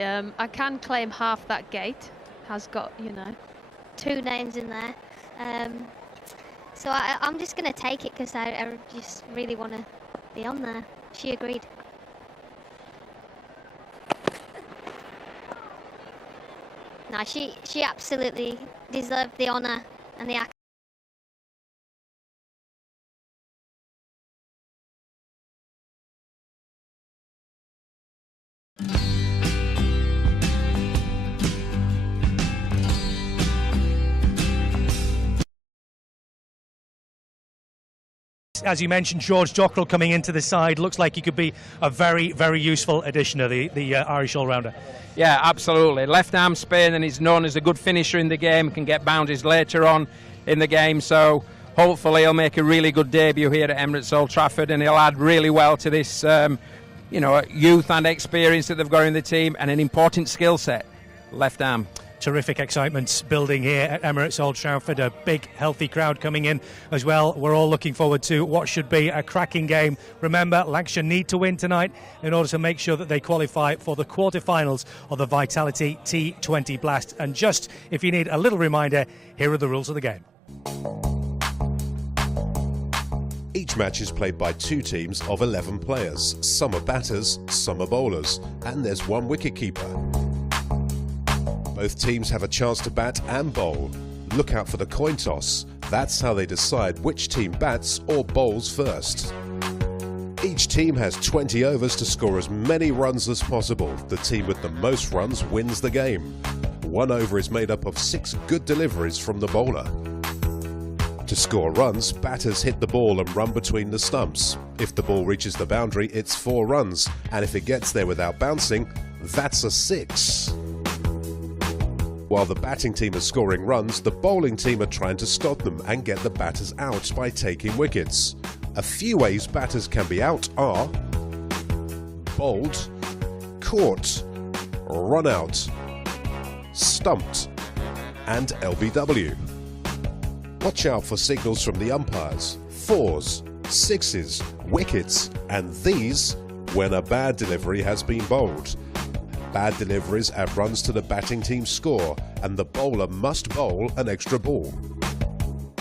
I can claim half that gate. Has got, you know, 2 names in there. So I'm just going to take it because I just really want to be on there. She agreed. No, she absolutely deserved the honour and the accolade. As you mentioned, George Dockrell coming into the side looks like he could be a very, very useful addition to the Irish all-rounder. Yeah, absolutely. Left arm spin, and he's known as a good finisher in the game, can get boundaries later on in the game, so hopefully he'll make a really good debut here at Emirates Old Trafford, and he'll add really well to this youth and experience that they've got in the team, and an important skill set, left arm. Terrific excitement building here at Emirates Old Trafford. A big, healthy crowd coming in as well. We're all looking forward to what should be a cracking game. Remember, Lancashire need to win tonight in order to make sure that they qualify for the quarterfinals of the Vitality T20 Blast. And just if you need a little reminder, here are the rules of the game. Each match is played by 2 teams of 11 players. Some are batters, some are bowlers, and there's 1 wicketkeeper. Both teams have a chance to bat and bowl. Look out for the coin toss. That's how they decide which team bats or bowls first. Each team has 20 overs to score as many runs as possible. The team with the most runs wins the game. 1 over is made up of 6 good deliveries from the bowler. To score runs, batters hit the ball and run between the stumps. If the ball reaches the boundary, it's 4 runs, and if it gets there without bouncing, that's a 6. While the batting team is scoring runs, the bowling team are trying to stop them and get the batters out by taking wickets. A few ways batters can be out are bowled, caught, run out, stumped, and LBW. Watch out for signals from the umpires, 4s, 6s, wickets, and these when a bad delivery has been bowled. Bad deliveries add runs to the batting team's score, and the bowler must bowl an extra ball.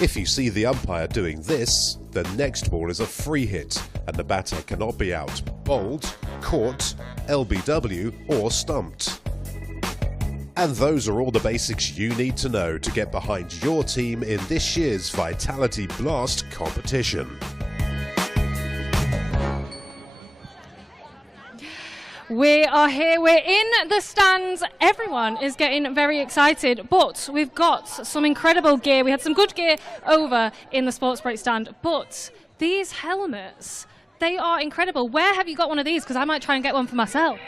If you see the umpire doing this, the next ball is a free hit, and the batter cannot be out, bowled, caught, LBW, or stumped. And those are all the basics you need to know to get behind your team in this year's Vitality Blast competition. We are here, we're in the stands, everyone is getting very excited, but we've got some incredible gear. We had some good gear over in the sports break stand, but these helmets, they are incredible. Where have you got one of these? Because I might try and get one for myself.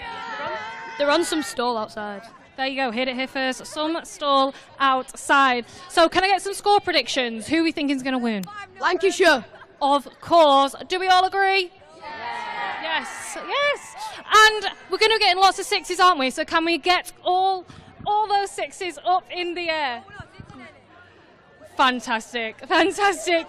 They're on some stall outside. There you go, hit it here first, some stall outside. So can I get some score predictions? Who are we thinking is going to win? Lancashire. Of course. Do we all agree? Yes, yes. And we're going to be getting lots of 6s, aren't we? So can we get all those 6s up in the air? Fantastic, fantastic.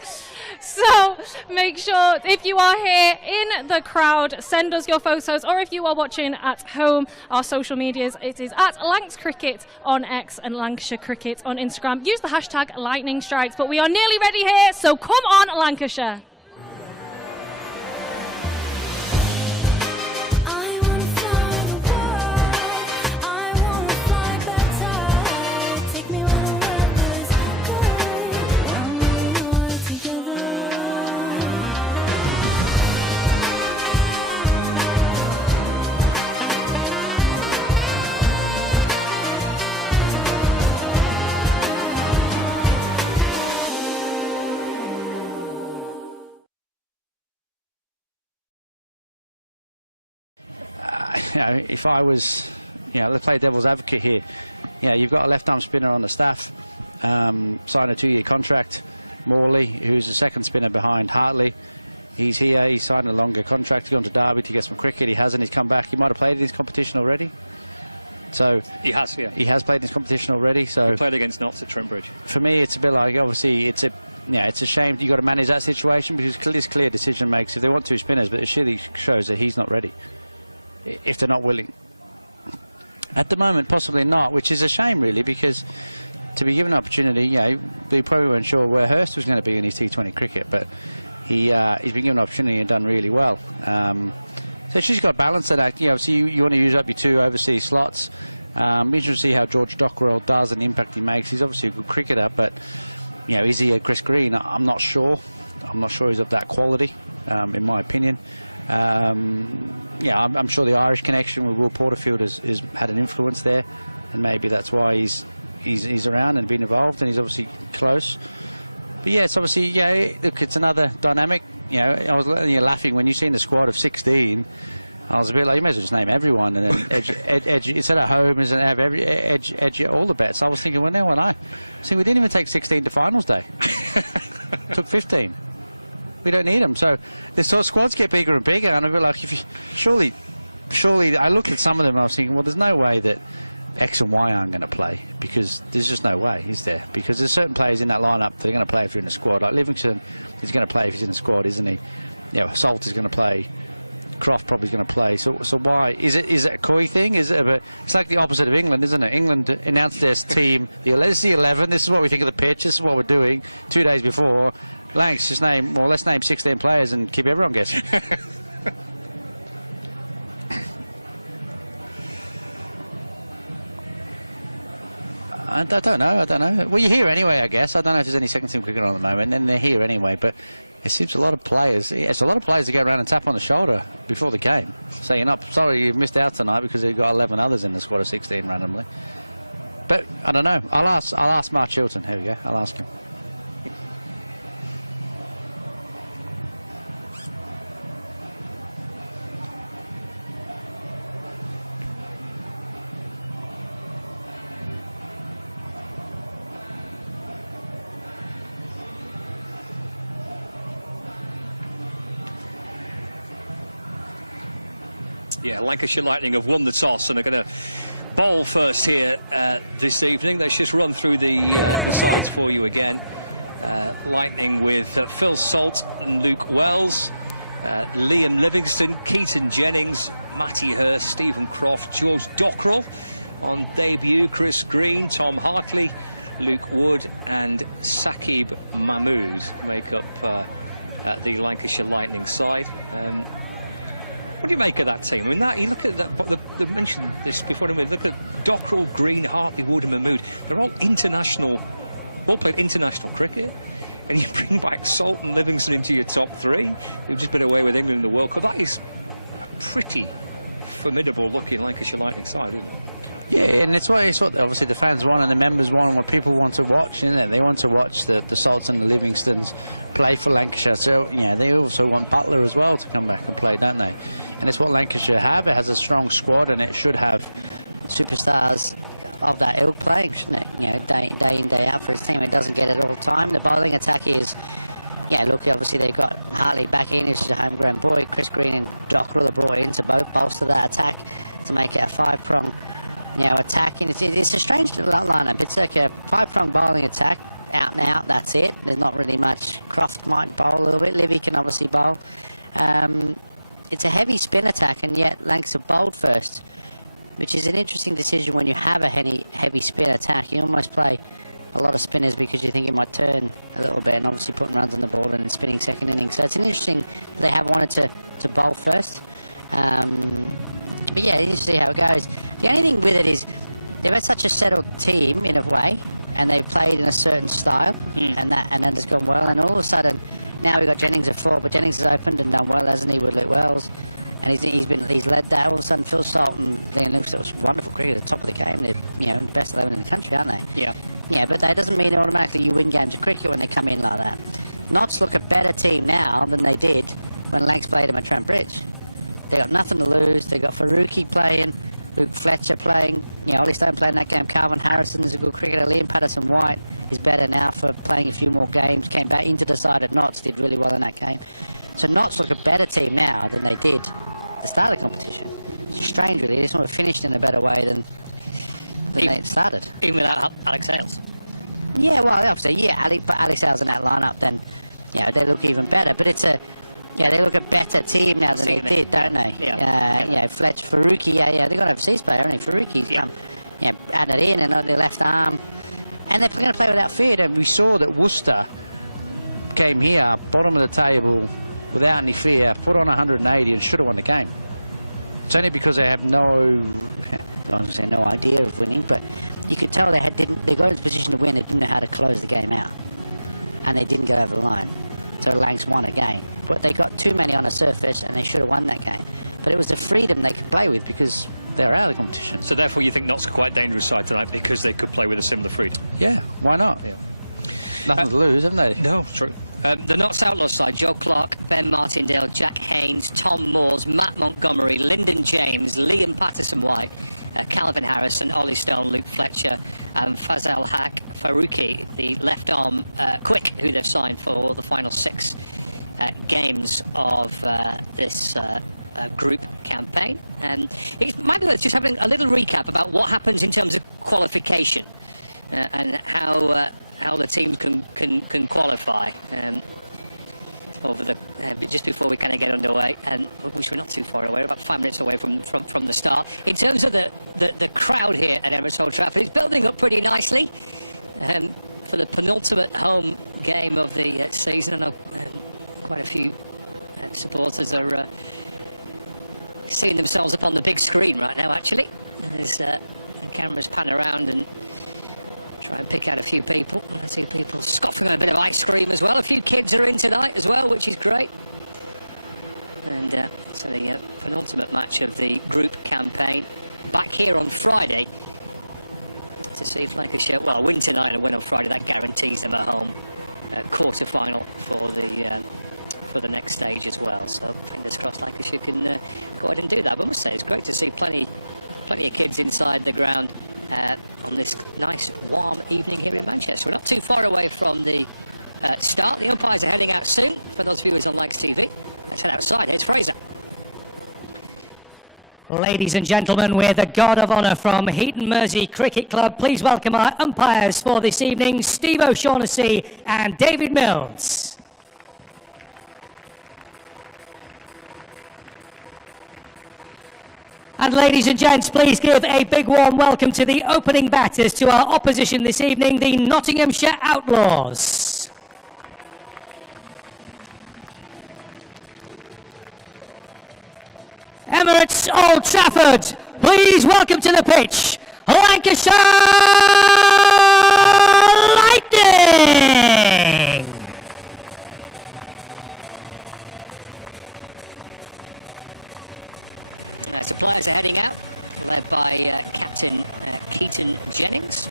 So make sure if you are here in the crowd, send us your photos, or if you are watching at home, our social medias, it is at Lancs Cricket on X and Lancashire Cricket on Instagram. Use the hashtag Lightning Strikes, but we are nearly ready here, so come on Lancashire. If I was, let's play devil's advocate here. You've got a left-arm spinner on the staff, signed a 2-year contract. Morley, who's the second spinner behind Hartley, he's here. He's signed a longer contract. He's gone to Derby to get some cricket. He hasn't. He's come back. He might have played in this competition already. So he has, yeah. He has played in this competition already. So he played against Notts at Trimbridge. For me, it's a bit like, obviously, it's a shame you've got to manage that situation because it's clear decision makes if they want 2 spinners, but it surely shows that he's not ready if they're not willing. At the moment, possibly not, which is a shame, really, because to be given an opportunity, we probably weren't sure where Hurst was going to be in his T20 cricket, but he's been given an opportunity and done really well. So she's got balance in that. Obviously, you want to use up your 2 overseas slots. Be interesting to see how George Dockrell does and the impact he makes. He's obviously a good cricketer, but is he a Chris Green? I'm not sure. I'm not sure he's of that quality, in my opinion. I'm sure the Irish connection with Will Porterfield has had an influence there, and maybe that's why he's around and been involved, and he's obviously close. But it's obviously, look, it's another dynamic. I was laughing when you seen the squad of 16. I was a bit like, you may as well just name everyone, and then edge instead of home, isn't have edge all the bets. I was thinking, well, now when I see we didn't even take 16 to finals day, took 15. We don't need them. So the sort of squads get bigger and bigger, and I'd be like, surely, I looked at some of them and I was thinking, well, there's no way that X and Y aren't going to play, because there's just no way, is there? Because there's certain players in that lineup that are going to play if you're in the squad. Like Livingston is going to play if he's in the squad, isn't he? Salt is going to play. Croft probably going to play. So why is it a coy thing? Is it? It's like the opposite of England, isn't it? England announced their team. This is the 11. This is what we think of the pitch. This is what we're doing. 2 days before, Lancs just let's name 16 players and keep everyone guessing. I don't know. Well, you're here anyway, I guess. I don't know if there's any second team cricket on at the moment, and they're here anyway. But it seems a lot of players. It's a lot of players to go around and tap on the shoulder before the game, saying, sorry, you've missed out tonight because you've got 11 others in the squad of 16 randomly. But I don't know. I'll ask Mark Chilton. Here we go. I'll ask him. Yeah, Lancashire Lightning have won the toss and are going to bowl first here this evening. Let's just run through the sides for you again. Lightning with Phil Salt and Luke Wells, Liam Livingston, Keaton Jennings, Matty Hurst, Stephen Croft, George Dockrell on debut, Chris Green, Tom Hartley, Luke Wood and Saqib Mahmood make up the Lancashire Lightning side. What do you make of that team? I mean, you look at that. They mentioned this before. Look at Dockrell, Green, Hartley, Wood, and Mahmood. They're all played international cricket, and you bring back Salt and Livingston into your top 3. Who've just been away with England in the World Cup. That is a pretty formidable-looking Lancashire Lightning side, isn't it? Yeah, and it's what obviously the fans want and the members want and what people want to watch, isn't it? They want to watch the Salts and the Livingstons play for Lancashire. So, they also want Butler as well to come back and play, don't they? And it's what Lancashire have. It has a strong squad and it should have superstars of that ilk playing, shouldn't it? Day in, day out for his team. It doesn't get it all the time. The bowling attack is, look, obviously they've got Hartley back in, who's a homegrown boy. Chris Green and Dockrell are brought in to both bolster that attack to make it a 5-prong attack. And it's a strange lineup. It's like a 5-prong bowling attack, out and out, that's it. There's not really much. Croft might bowl a little bit. Livy can obviously bowl. It's a heavy spin attack, and yet Lancs have bowled first, which is an interesting decision when you have a heavy spin attack. You almost play a lot of spinners because you think it might turn a little bit, and obviously putting runs on the board and spinning second innings. So it's an interesting, they have wanted to bowl first. But yeah, it's interesting how it goes. The only thing with it is they've had such a settled team in a way, and they've played in a certain style, and that has gone well. And all of a sudden, now we've got Jennings at 4, but Jennings has opened and done well, hasn't he, with Luke Wells? And he's led that. All of a sudden, Phil Salt and Liam Livingston was wonderful cricket at the top of the game. They're the best 11 in the country, aren't they? Yeah. Yeah, but that doesn't mean automatically you win games of cricket when they come in like that. Notts look a better team now than they did when Lancs played them at Trent Bridge. They got nothing to lose. They got Faruqi playing, Luke Fletcher playing, Ollie Stone playing that game. Calvin Harrison is a good cricketer. Liam Patterson-White is better now for playing a few more games. Came back into the side at Notts, did really well in that game. So Notts look a better team now than they did at the start of the competition. It's strange, really. They sort of finished in a better way than they started. Even without Alex Hales? Yeah, well, obviously, but Alex Hales in that lineup, then, they look even better. But it's Yeah, they look a better team now than they did, don't they? Yeah. You know, Fletcher, Faruqi, they got an overseas player, haven't they? Faruqi's come, added in and on their left arm. And they're going to play without fear. And we saw that Worcester came here, bottom of the table, without any fear, put on 180 and should have won the game. It's only because they have no idea of winning, but you could tell they got into position to win, they didn't know how to close the game out. And they didn't get over the line. So Lancs won a game. But they got too many on the surface and they should have won that game. But it was the freedom they could play with because they were out of the competition. So therefore you think Notts are quite dangerous side tonight because they could play with a similar freedom? Yeah, why not? Yeah. Nothing to lose, haven't they? No, true. The Notts Outlaws side, Joe Clark, Ben Martindale, Jack Haynes, Tom Moores, Matt Montgomery, Lyndon James, Liam Patterson-White, Calvin Harrison, Ollie Stone, Luke Fletcher, and Fazal Haq Faruqi, the left arm quick, who they've signed for the final 6 games of this group campaign. And it might be worth just having a little recap about what happens in terms of qualification and how the team can qualify over the just before we kind of get underway, and which we're not too far away, about 5 minutes away from the start. In terms of the crowd here at Emirates Old Trafford, it's building up pretty nicely for the penultimate home game of the season. I know quite a few supporters are seeing themselves up on the big screen right now. Actually, there's the cameras pan around and try and pick out a few people. I see people scoffing on a bit of ice cream as well. A few kids are in tonight as well, which is great. And so the penultimate match of the group campaign back here on Friday to see if Lancashire, well, a win tonight and a win on Friday, that guarantees them a home quarter-final for the next stage as well. So fingers crossed Lancashire can go ahead and do that. But I must say, it's great to see plenty of kids inside the ground on this nice warm evening here in Manchester. We're not too far away from the start. The umpires are heading out soon for those viewers on Lancs TV. Let's head outside. Here's Fraser. Ladies and gentlemen, we're the Guard of Honour from Heaton Mersey Cricket Club. Please welcome our umpires for this evening, Steve O'Shaughnessy and David Mills. And ladies and gents, please give a big warm welcome to the opening batters to our opposition this evening, the Nottinghamshire Outlaws. Emirates Old Trafford, please welcome to the pitch, Lancashire Lightning! So players are heading out, led by Captain Keaton Jennings.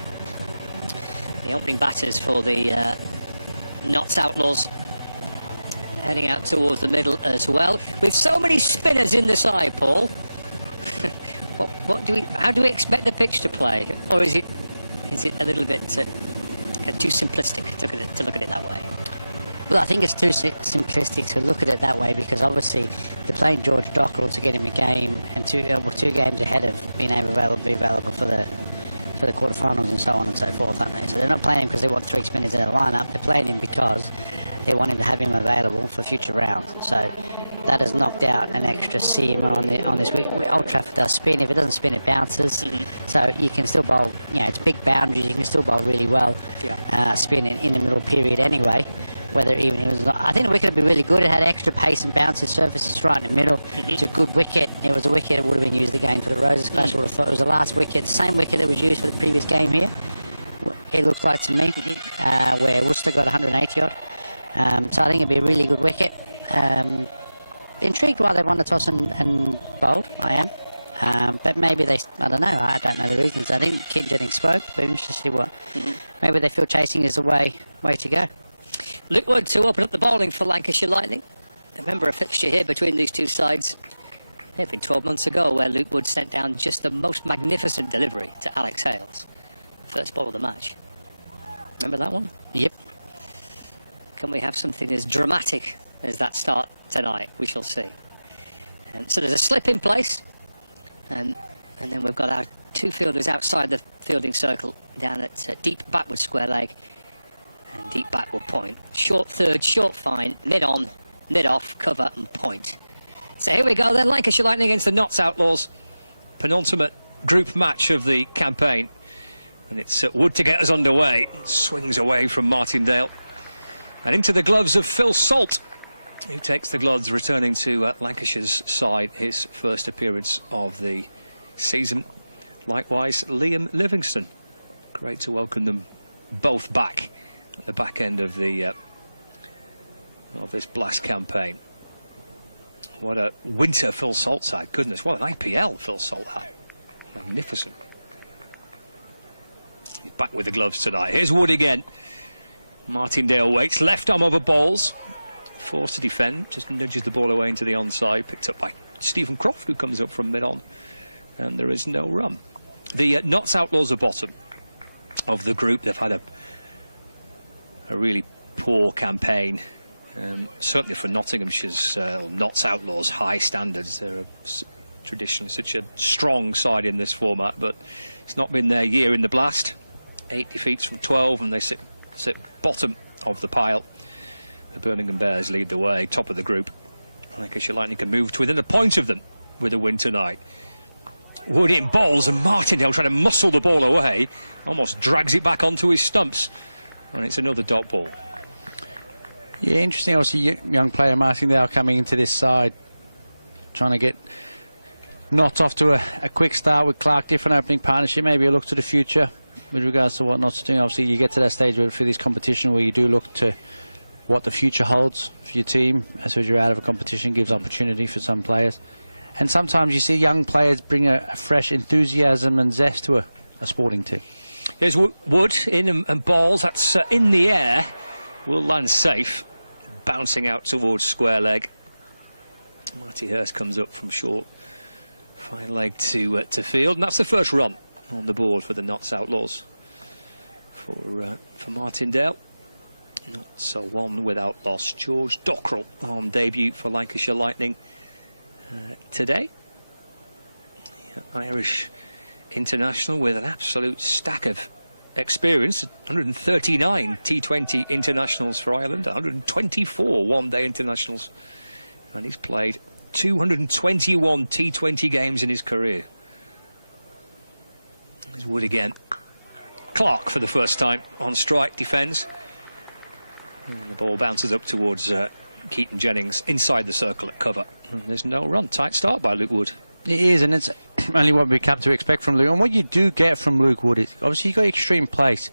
The opening batters for the Notts Outlaws heading out towards the middle as well. With so many spinners in the side, Paul, how do we expect the pitch to play? Or is it a little bit too simplistic to look at it that way? Well, I think it's too simplistic to look at it that way because obviously they're playing George Dockrell to get him a game and two games ahead of being able to be available for the quarterfinals and so on and so forth, aren't they? So they're not playing him because they want 3 spinners in the lineup. They're playing him because they want him to have him available for future rounds. So that has knocked out an extra seamer on this week. Old Trafford does spin. If it doesn't spin, it bounces. So you can still bowl. It's big boundaries. You can still bowl really well. Spin in the middle period anyway. Whether even it was not, I think the wicket would be really good. It had extra pace and bounces, surfaces right in the middle. It's a good wicket. It was a wicket that would have been used again for the Roses Clash. I would have thought it was the last wicket, the same wicket that was used for the previous game here. It looked like to me, where Worcester got 180 odd. So I think it'd be a really good wicket. Intrigued why they won the toss and bowled. I am. But maybe I don't know. I don't know the reasons. I think Keaton Jennings spoke, but I'm interested to see what. Maybe they feel chasing is the way to go. Luke Wood to open up the bowling for Lancashire Lightning. Remember a fixture here between these two sides. It had been 12 months ago where Luke Wood sent down just the most magnificent delivery to Alex Hales. First ball of the match. Remember that one? Yep. Can we have something as dramatic as that start tonight? We shall see. So there's a slip in place. And then we've got our two fielders outside the fielding circle down at deep backward square leg. And deep backward point. Short third, short fine, mid on, nid off, cover and point. So here we go then, Lancashire Lightning against the Notts Outlaws. Penultimate group match of the campaign. And it's Wood to get us underway. Swings away from Martindale. And into the gloves of Phil Salt, who takes the gloves, returning to Lancashire's side, his first appearance of the season. Likewise, Liam Livingston. Great to welcome them both back at the back end of the of this blast campaign. What a winter Phil Salt had. Goodness, what an IPL Phil Salt had. Magnificent. He's back with the gloves tonight. Here's Wood again. Martindale waits, left arm over balls. Forced to defend, just nudges the ball away into the onside. Picked up by Stephen Croft, who comes up from mid-on. And there is no run. The Notts Outlaws are bottom of the group. They've had a really poor campaign. Certainly for Nottinghamshire's Notts Outlaws high standards. They're traditionally such a strong side in this format, but it's not been their year in the blast. 8 defeats from 12, and they sit bottom of the pile. The Birmingham Bears lead the way, top of the group. Lancashire Lightning can move to within a point of them with a win tonight. Wood in balls, and Martindale trying to muscle the ball away, almost drags it back onto his stumps, and it's another dot ball. Yeah, interesting. Obviously, young player Martindale coming into this side, trying to get Notts off to a quick start with Clark. Different opening partnership, maybe a look to the future with regards to what Notts are doing. Obviously, you get to that stage for this competition where you do look to what the future holds for your team. As soon as you're out of a competition, gives opportunity for some players. And sometimes you see young players bring a fresh enthusiasm and zest to a sporting team. Here's Wood in and balls. That's in the air. Will land safe. Bouncing out towards square leg. Marty Hurst comes up from short. Fine leg to field. And that's the first run on the board for the Notts Outlaws. For Martindale. Not so one without loss. George Dockrell on debut for Lancashire Lightning today. The Irish international with an absolute stack of experience. 139 T20 internationals for Ireland, 124 one-day internationals, and he's played 221 T20 games in his career. There's Wood again. Clark for the first time on strike, defends. And the ball bounces up towards Keaton Jennings inside the circle at cover. And there's no run. Tight start by Luke Wood. It is, and it's only what we come to expect from Luke. And what you do get from Luke Wood is, obviously, you've got extreme pace,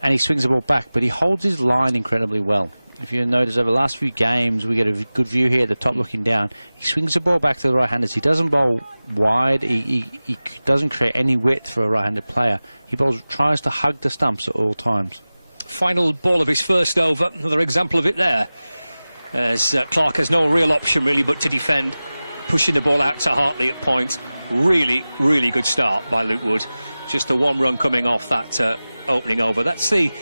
and he swings the ball back, but he holds his line incredibly well. If you notice, over the last few games, we get a good view here at the top looking down. He swings the ball back to the right-handers. He doesn't bowl wide. He doesn't create any width for a right-handed player. He tries to hug the stumps at all times. Final ball of his first over. Another example of it there. As Clark has no real option, really, but to defend. Pushing the ball out to Hartley at point. Really, really good start by Luke Wood. Just a one run coming off that opening over. That's the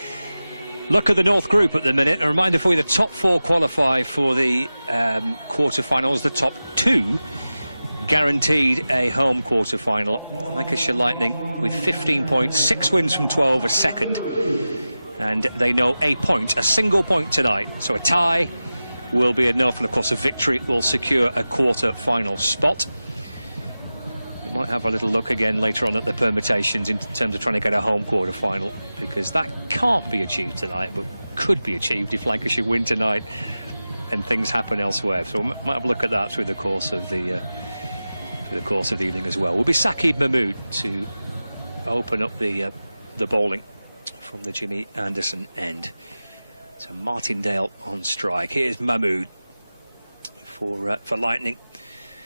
luck of the North Group at the minute. A reminder for you, the top 4 qualify for the quarter-finals. The top 2 guaranteed a home quarter-final. Lancashire Lightning with 15 points, 6 wins from 12, a second. And they know a single point tonight. So a tie will be enough, and of course a victory will secure a quarter-final spot. We might have a little look again later on at the permutations in terms of trying to get a home quarter-final, because that can't be achieved tonight, but could be achieved if Lancashire win tonight and things happen elsewhere. So we might have a look at that through the course of the evening as well. Will be Saqib Mahmood to open up the bowling from the Jimmy Anderson end. So Martindale on strike. Here's Mahmood for Lightning.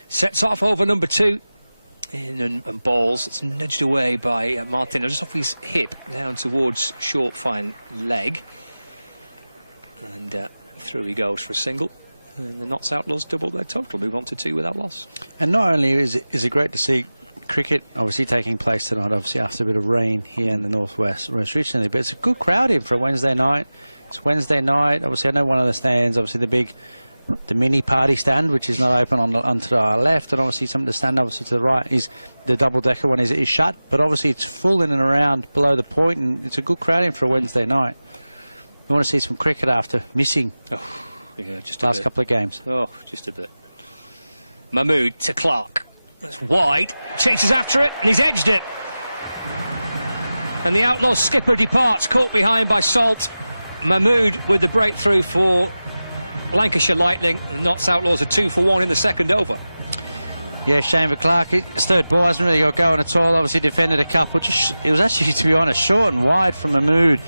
Sets off over number 2 in and balls. It's nudged away by Martindale, just off his hip down towards short fine leg, and through he goes for a single. And the Notts Outlaws double their total, move on to 2 without loss. And not only is it great to see cricket obviously taking place tonight, obviously after a bit of rain here in the northwest most recently, but it's a good crowd in for a Wednesday night. It's Wednesday night. Obviously, I know one of the stands, obviously the mini party stand, which is not open onto our left, and obviously some of the stand obviously to the right is the double-decker one is shut, but obviously it's full in and around below the point, and it's a good crowd in for a Wednesday night. We want to see some cricket after missing Yeah, just a last bit. couple of games. Oh, just a bit. Mahmood to Clark. That's wide. Chases after it, and he's edged it. And the Outlaws skipper departs, caught behind by Salt. Mahmood with the breakthrough for Lancashire Lightning. And Notts Outlaws are 2 for 1 in the second over. Yeah, shame for Clark. His third ball hasn't really got going at all. Obviously defended a couple. It was actually, to be honest, short and wide from Mahmood.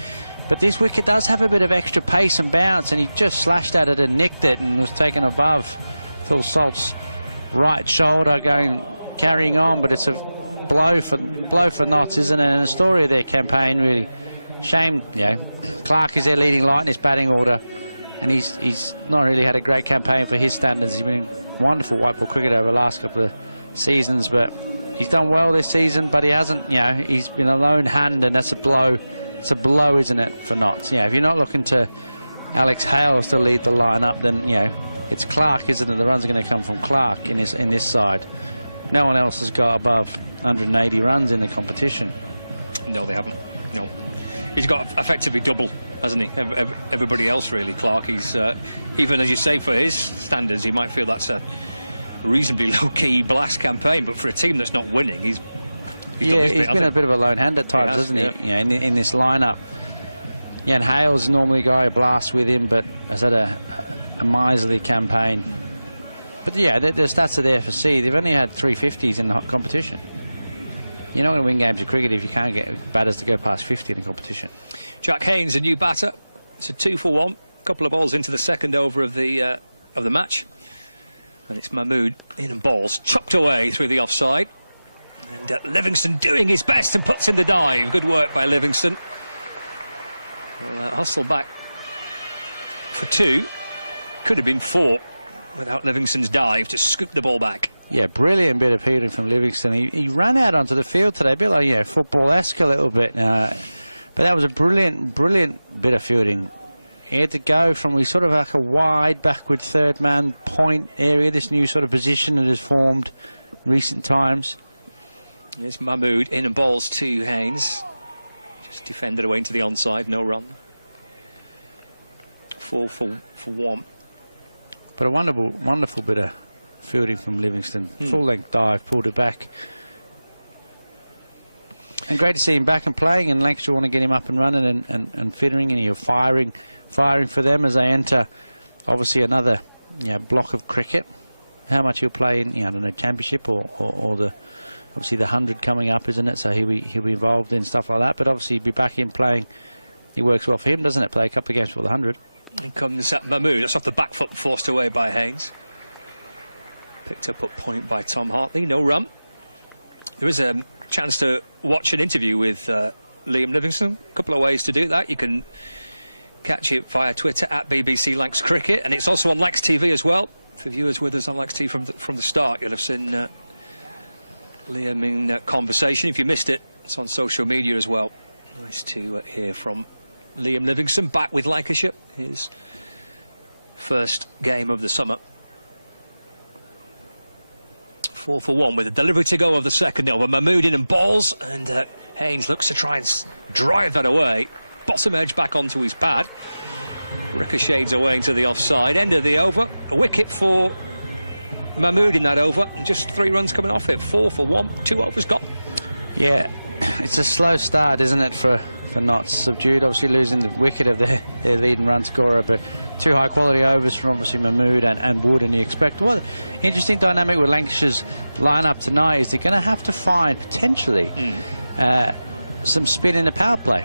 But this wicket does have a bit of extra pace and bounce, and he just slashed at it and nicked it and was taken above Phil Salt's right shoulder, carrying on. But it's a blow for Notts, isn't it? And the story of their campaign, really. Shame, Clark is their leading light in his batting order, and he's not really had a great campaign for his standards. He's been wonderful white ball cricket over the last couple of seasons, but he's done well this season, but he hasn't, he's been a lone hand, and that's a blow. It's a blow, isn't it, for Notts? If you're not looking to Alex Hales to lead the line-up, then, it's Clark, isn't it? The runs are going to come from Clark in this side. No one else has got above 180 runs in the competition. No, they haven't. No. He's got effectively double, hasn't he? Everybody else, really, Clark. He's, even as you say, for his standards, you might feel that's a reasonably low-key blast campaign, but for a team that's not winning, he's done his bit, he's been a bit of a lone hand at times, hasn't he? Yeah. In this lineup. And Hales is normally a guy who blasts with him, but has had a miserly campaign. But the stats are there for see. They've only had 350s in the competition. You're not going to win games of cricket if you can't get batters to go past 50 in the competition. Jack Haynes, a new batter. It's a 2 for 1. A couple of balls into the second over of the match. And it's Mahmood in and balls chopped away through the offside. And Livingston doing his best and puts in the dive. Good work by Livingston. Well, hustle back for 2. Could have been 4 without Livingston's dive to scoop the ball back. Yeah, brilliant bit of fielding from Livingston. He ran out onto the field today, a bit like football-esque a little bit. But that was a brilliant bit of fielding. He had to go from sort of like a wide backward third man point area, this new sort of position that has formed recent times. There's Mahmood in and balls to Haynes. Just defended away into the onside, no run. 4 for 1. But a wonderful bit of fielding from Livingston. Full length dive, pulled it back. And great to see him back and playing, and Lancashire want to get him up and running and fittering, and you're firing for them as they enter obviously another block of cricket. How much he'll play in I don't know, championship or the obviously the 100 coming up, isn't it? So he'll be involved in stuff like that, but obviously he'll be back in playing. It works well for him, doesn't it? Play a couple of games for the 100. And comes Mahmood. That's off the back foot, forced away by Haynes. Picked up at point by Tom Hartley. No run. There is a chance to watch an interview with Liam Livingston. A couple of ways to do that. You can catch it via Twitter at BBC Lancs Cricket, and it's also on Lancs TV as well. For viewers with us on Lancs TV from the start, you'll have seen Liam in conversation. If you missed it, it's on social media as well. Nice to hear from Liam Livingston, back with Lancashire, his first game of the summer. 4 for 1 with a delivery to go of the second over. Mahmood in and balls, and Haynes looks to try and drive that away. Bottom edge back onto his pad. Ricochets away into the offside. End of the over. A wicket for Mahmood in that over, and just 3 runs coming off it. 4 for 1. 2 overs gone. Yeah, it's a slow start, isn't it, for Notts? Subdued, obviously losing the wicket of their leading run scorer, but 2 high quality overs from obviously Mahmood and Wood, and you expect interesting dynamic with Lancashire's lineup tonight is they're going to have to find potentially some spin in the power play,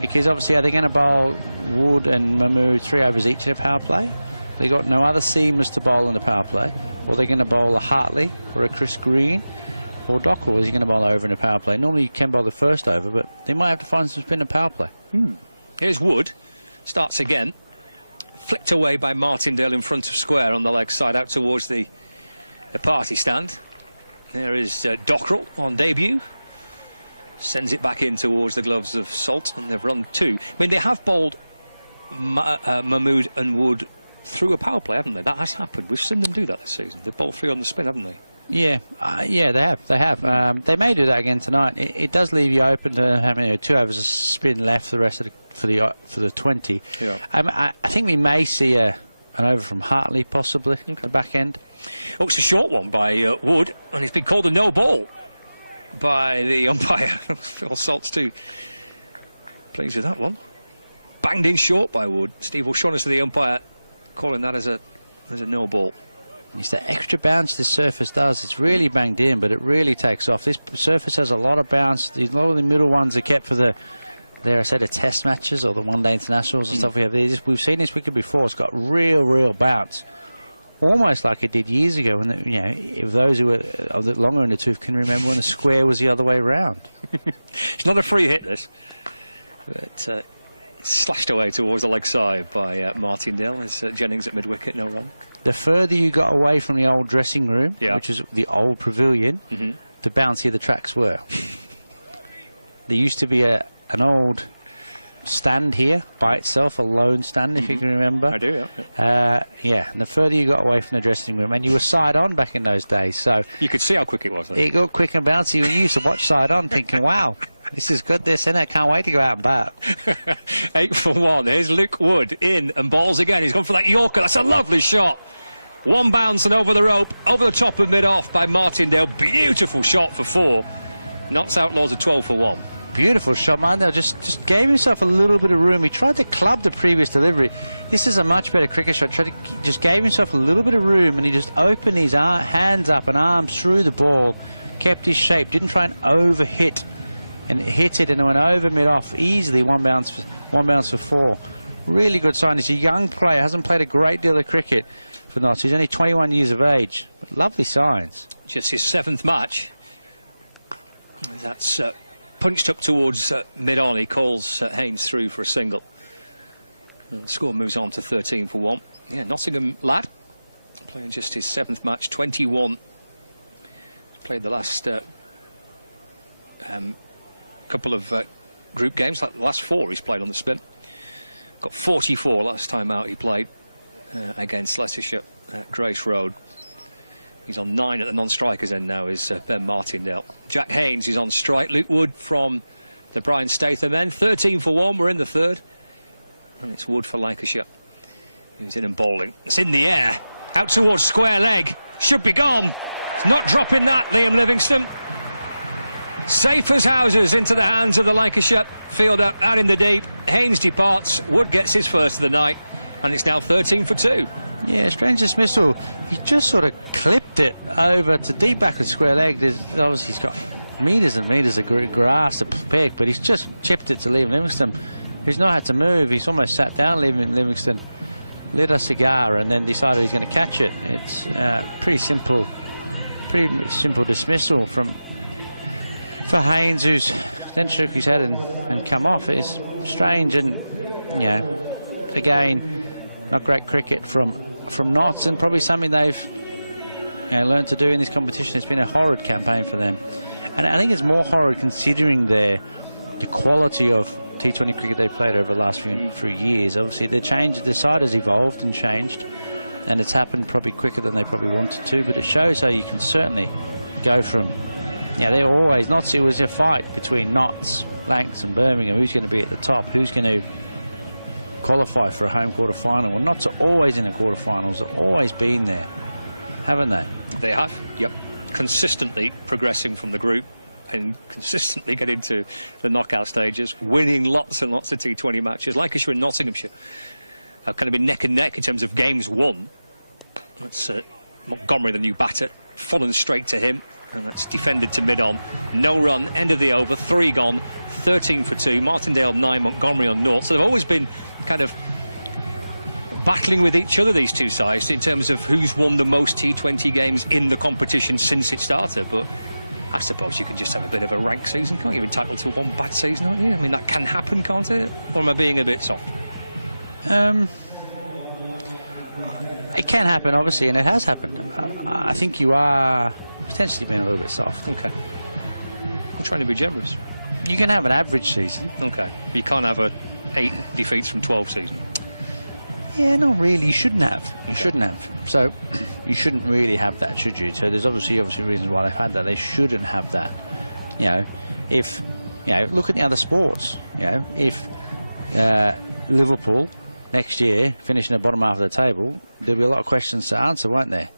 because obviously are they going to bowl Wood and Mahmood 3 overs each in a power play? They got no other seamers to bowl in the power play, or they're going to bowl a Hartley or a Chris Green or Dockrell. Is he going to bowl over in a power play? Normally you can bowl the first over, but they might have to find some spin in power play. Here's Wood. Starts again. Flicked away by Martindale in front of square on the leg side out towards the party stand. There is Dockrell on debut. Sends it back in towards the gloves of Salt, and they've run 2. I mean, they have bowled Mahmood and Wood through a power play, haven't they? That has happened. We've seen them do that this season. They've bowled 3 on the spin, haven't they? Yeah, they have. They may do that again tonight. It does leave you open to having 2 overs of spin left for the rest of for the 20. Yeah. I think we may see a an over from Hartley, possibly, the back end. Oh, it's a short one by Wood, and it's been called a no ball by the umpire. Phil Salt's too pleased with that one. Banged in short by Wood. Steve O'Shaughnessy, the umpire, calling that as a no ball. It's that extra bounce this surface does. It's really banged in, but it really takes off. This surface has a lot of bounce. A lot of the middle ones are kept for the test matches or the one-day internationals and stuff we have there. We've seen this wicket before. It's got real bounce. Almost like it did years ago when, if those who were a bit longer in the tooth can remember when the square was the other way round. It's not a free hit, this. But slashed away towards the leg side by Martindale as Jennings at mid-wicket, no run. The further you got away from the old dressing room, which is the old pavilion, the bouncier the tracks were. There used to be an old stand here by itself, a lone stand, if you can remember. I do, yeah. And the further you got away from the dressing room, and you were side on back in those days, so you could see how quick it was. Though. It got quick and bouncy. You used to watch side on, thinking, "Wow, this is good. This, isn't it? Can't wait to go out and bat." 8 for 1. Here's Luke Wood in and balls again. He's gone for that Yorker. That's a lovely shot. One bounce and over the rope, over the top of mid-off by Martindale. Beautiful shot for 4. Knocks Outlaws a 12 for 1. Beautiful shot, Martindale just gave himself a little bit of room. He tried to club the previous delivery. This is a much better cricket shot. Just gave himself a little bit of room, and he just opened his hands up and arms through the ball, kept his shape, didn't try and over-hit, and hit it, and it went over mid-off easily. One bounce for 4. Really good sign. He's a young player, hasn't played a great deal of cricket for Notts. He's only 21 years of age. But lovely signs. Just his 7th match. That's punched up towards mid-on. He calls Haynes through for a single. The score moves on to 13 for 1. Yeah, Nottingham lad, playing just his 7th match, 21. He's played the last couple of group games, like the last 4 he's played on the spin. Got 44 last time out he played against Lancashire at Grace Road. He's on 9 at the non-strikers end now, is Ben Martindale. Jack Haynes is on strike. Luke Wood from the Brian Statham end. 13 for 1, we're in the 3rd. And it's Wood for Lancashire. He's in and bowling. It's in the air, out towards square leg. Should be gone. It's not dropping that, Liam Livingstone. Safe as houses into the hands of the Lancashire fielder, out in the deep. Haynes departs, Wood gets his first of the night, and it's now 13 for 2. Yeah, strange dismissal. He just sort of clipped it over to deep back of square leg. Obviously he's got metres and metres of grass to pick, but he's just chipped it to Liam Livingstone, who's not had to move. He's almost sat down, Livingstone, lit a cigar, and then decided he's going to catch it. It's pretty simple dismissal for Haynes, who's then shook his head and come off. It's strange, and again, not great cricket from Notts, and probably something they've learned to do in this competition. It's been a horrid campaign for them, and I think it's more horrid considering the quality of T20 cricket they've played over the last few years. Obviously, the side has evolved and changed, and it's happened probably quicker than they probably wanted to. But it shows how you can certainly go from they're always Notts. It was a fight between Notts, Lancs, and Birmingham. Who's going to be at the top? Who's going to qualify for a home quarter final? Well, Notts are always in the quarterfinals. They've always been there, haven't they? They have, yep. Consistently progressing from the group and consistently getting to the knockout stages, winning lots and lots of T20 matches. Lancashire and Nottinghamshire have kind of been neck and neck in terms of games won. That's Montgomery, the new batter, fallen straight to him, and that's defended to mid-on. No run, end of the over, 3 gone, 13 for 2. Martindale 9, Montgomery on 0. So they've always been kind of battling with each other, these two sides, in terms of who's won the most T20 games in the competition since it started. But I suppose you can just have a bit of a rank season, can't you? You're entitled to one bad season, aren't you? I mean, that can happen, can't it? Or am I being a bit soft? It can happen, obviously, and it has happened. I think you are potentially being a little bit soft. Okay. I'm trying to be generous. You can have an average season. Okay. You can't have a 8 defeats from 12 season. Yeah, not really. You shouldn't have. You shouldn't have. So you shouldn't really have that, should you? So there's obviously reasons why they've had that. They shouldn't have that. If look at the other sports. If Liverpool next year, finishing the bottom half of the table, there'll be a lot of questions to answer, won't there?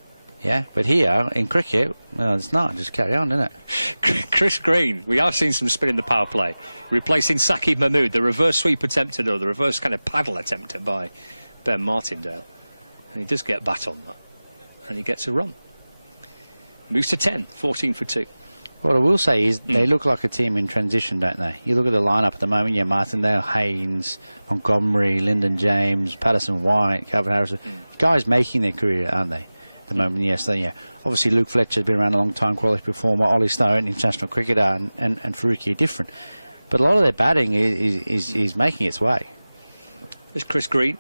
Yeah, but here in cricket, well, it's not. Just carry on, isn't it? Chris Green, we have seen some spin in the power play, replacing Saqib Mahmood, the reverse sweep attempted, or the reverse kind of paddle attempted by Ben Martindale. And he does get bat on that. And he gets a run. Moves to 10, 14 for 2. What I will say is they look like a team in transition, don't they? You look at the lineup at the moment, Martindale, Haynes, Montgomery, Lyndon James, Patterson White, Calvin Harrison. Guys making their career, aren't they? At the moment, yes. Obviously, Luke Fletcher's been around a long time, quality performer. Ollie Stone, international cricketer, and Faruqi are different. But a lot of their batting is making its way. There's Chris Green.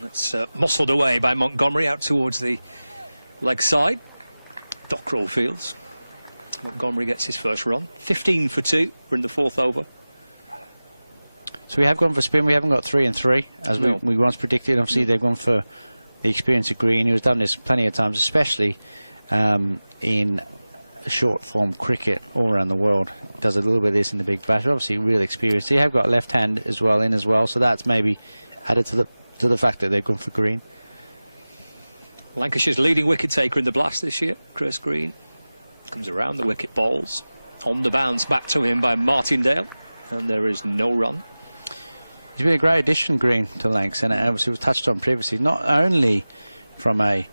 That's muscled away by Montgomery out towards the leg side. Dockrell Fields. Montgomery gets his first run. 15 for 2. We're in the 4th over. So we have gone for spin. We haven't got 3 and 3, as we once predicted. Obviously, they've gone for the experience of Green, who's done this plenty of times, especially in short form cricket all around the world. Does a little bit of this in the big bash. Obviously, real experience. So you have got left hand as well, so that's maybe added to the fact that they've gone for Green. Lancashire's leading wicket taker in the Blast this year, Chris Green, comes around the wicket, balls on the bounce back to him by Martindale, and there is no run. He's been a great addition, Green, to Lancs, and obviously was touched on previously, not only from a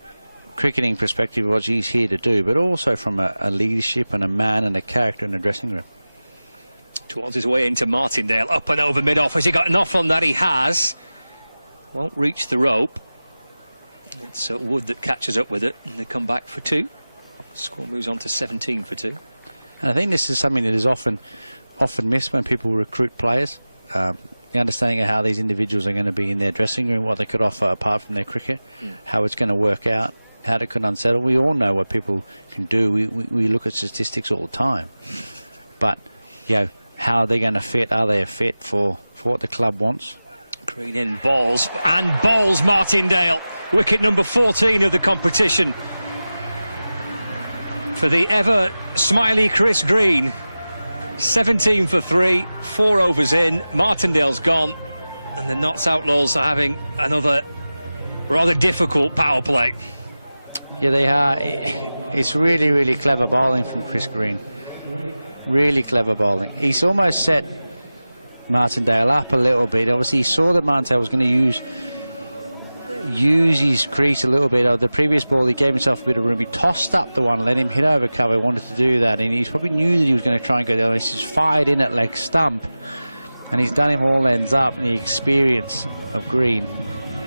cricketing perspective, what he's here to do, but also from a leadership and a man and a character in the dressing room. Towards his way into Martindale, up and over mid-off. Has he got enough on that? He has. Won't reach the rope. It's Wood that catches up with it, and they come back for 2. Score moves on to 17 for 2. And I think this is something that is often missed when people recruit players. The understanding of how these individuals are going to be in their dressing room, what they could offer apart from their cricket, how it's going to work out, how it could unsettle. We all know what people can do. We look at statistics all the time. But, how are they going to fit? Are they a fit for what the club wants? Green in, balls, and bowls Martindale. Wicket number 14 of the competition for the ever smiley Chris Green. 17 for 3, 4 overs in. Martindale's gone, and the Notts Outlaws are having another rather difficult power play. Yeah, they are. It's really, really clever bowling from Chris Green. Really clever bowling. He's almost set Martindale up a little bit. Obviously, he saw that Martindale was going to use his crease a little bit. Of the previous ball, he gave himself a bit of room. He tossed up the one, let him hit over cover, wanted to do that, and he probably knew that he was going to try and go down. He's just fired in at leg stump, and he's done him all ends up. And the experience of Green,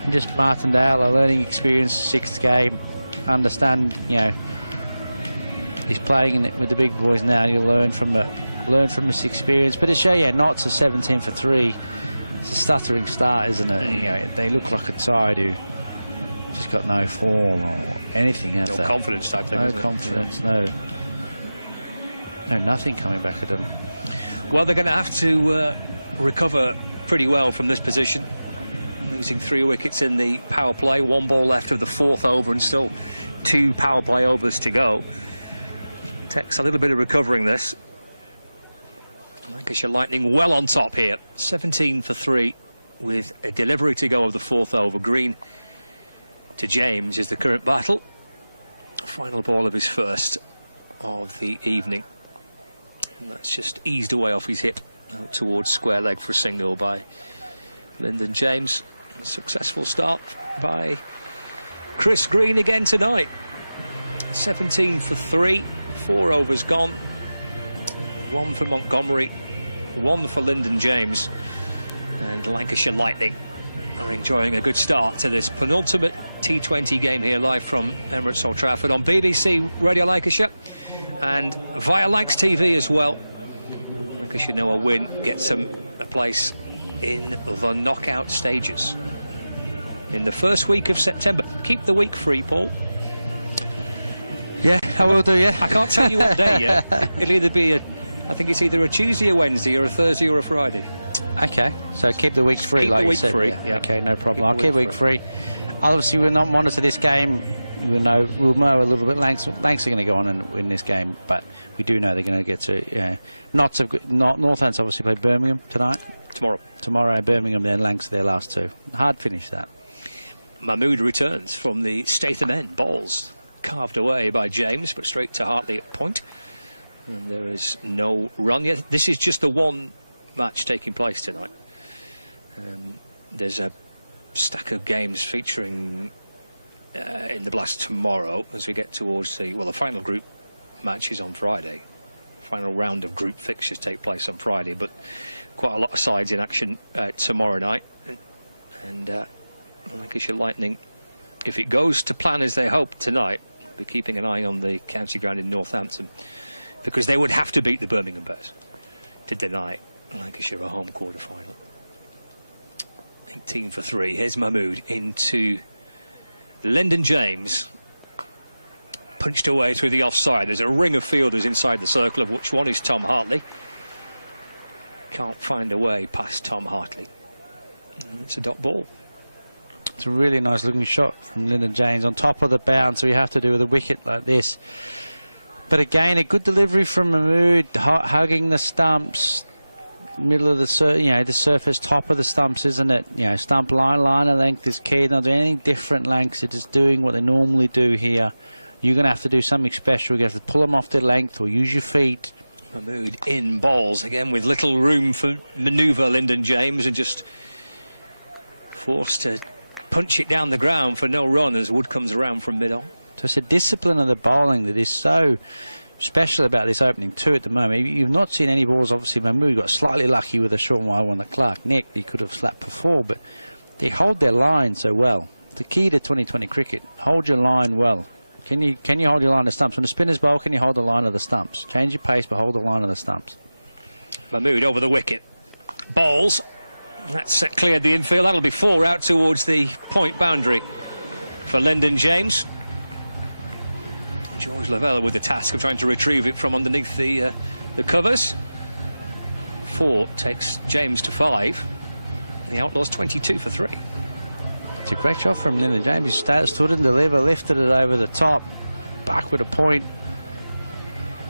and just Martindale, a learning experience, 6th game, understand, he's playing with the big boys now. He'll learn from his experience. But to show you, Notts are 17 for 3. It's a stuttering start, isn't it? They look like a side who just got no form or anything. No confidence type thing. No confidence, no nothing coming back at them. Well, they're going to have to recover pretty well from this position. Losing 3 wickets in the power play, 1 ball left of the 4th over, and still 2 power play overs to go. Takes a little bit of recovering this. Lancashire Lightning well on top here. 17 for 3 with a delivery to go of the 4th over. Green to James is the current battle. Final ball of his first of the evening. And that's just eased away off his hip out towards square leg for a single by Lyndon James. A successful start by Chris Green again tonight. 17 for 3, 4 overs gone. 1 for Montgomery, 1 for Lyndon James, and Lancashire Lightning are enjoying a good start to this penultimate T20 game here live from Emirates Old Trafford on BBC Radio Lancashire and via Lancs TV as well. Lancashire know a win gets them a place in the knockout stages in the first week of September. Keep the week free, Paul. Yeah, I will do, yeah. I can't tell you what day yet. It'll either be I think it's either a Tuesday, a Wednesday, or a Thursday or a Friday. Okay, so keep the weeks free, keep like the week you said. Free, yeah. Okay, no problem. I'll keep the week free. Obviously, we'll not monitor this game we'll know a little bit. Lancs are going to go on and win this game, but we do know they're going to get to. Northants obviously play Birmingham tonight. Tomorrow, Birmingham, then Lancs are their last two. Hard finish that. Mahmood returns from the Statham end. Balls carved away by James, but straight to Hartley at point. And there is no run yet. This is just the one match taking place tonight. There's a stack of games featuring in the Blast tomorrow as we get towards the final group match is on Friday. Final round of group fixtures take place on Friday, but quite a lot of sides in action tomorrow night. And Lancashire Lightning, if it goes to plan as they hope tonight, we're keeping an eye on the county ground in Northampton, because they would have to beat the Birmingham Bears to deny Lancashire a home quarter-final. 18 for 3. Here's Mahmood into Lyndon James. Punched away through the offside. There's a ring of fielders inside the circle, of which one is Tom Hartley. Can't find a way past Tom Hartley. It's a dot ball. It's a really nice looking shot from Lyndon James on top of the bounce, so you have to do with a wicket like this. But again, a good delivery from Mahmood, hugging the stumps, middle of the surface, top of the stumps, isn't it? Stump line of length is key. Not doing anything different lengths. They're just doing what they normally do here. You're going to have to do something special. You have to pull them off their length or use your feet. Mahmood in balls again with little room for manoeuvre. Lyndon James, and just forced to punch it down the ground for no run as Wood comes around from mid-on. So it's a discipline of the bowling that is so special about this opening two at the moment. You've not seen any balls. Obviously, Mahmood got slightly lucky with a short wide one that Clark nicked. He could have slapped before, but they hold their line so well. The key to 2020 cricket: hold your line well. Can you hold your line of the stumps? When the spinners bowl, can you hold the line of the stumps? Change your pace, but hold the line of the stumps. Mahmood over the wicket. Bowls. That's cleared the infield. That'll be 4 out towards the point boundary for Lyndon James. George Lavelle with the task of trying to retrieve it from underneath the covers. 4 takes James to 5. And the Outlaws 22 for 3. It's a great shot from Lyndon James. He stood and delivered, lifted it over the top, back with a point.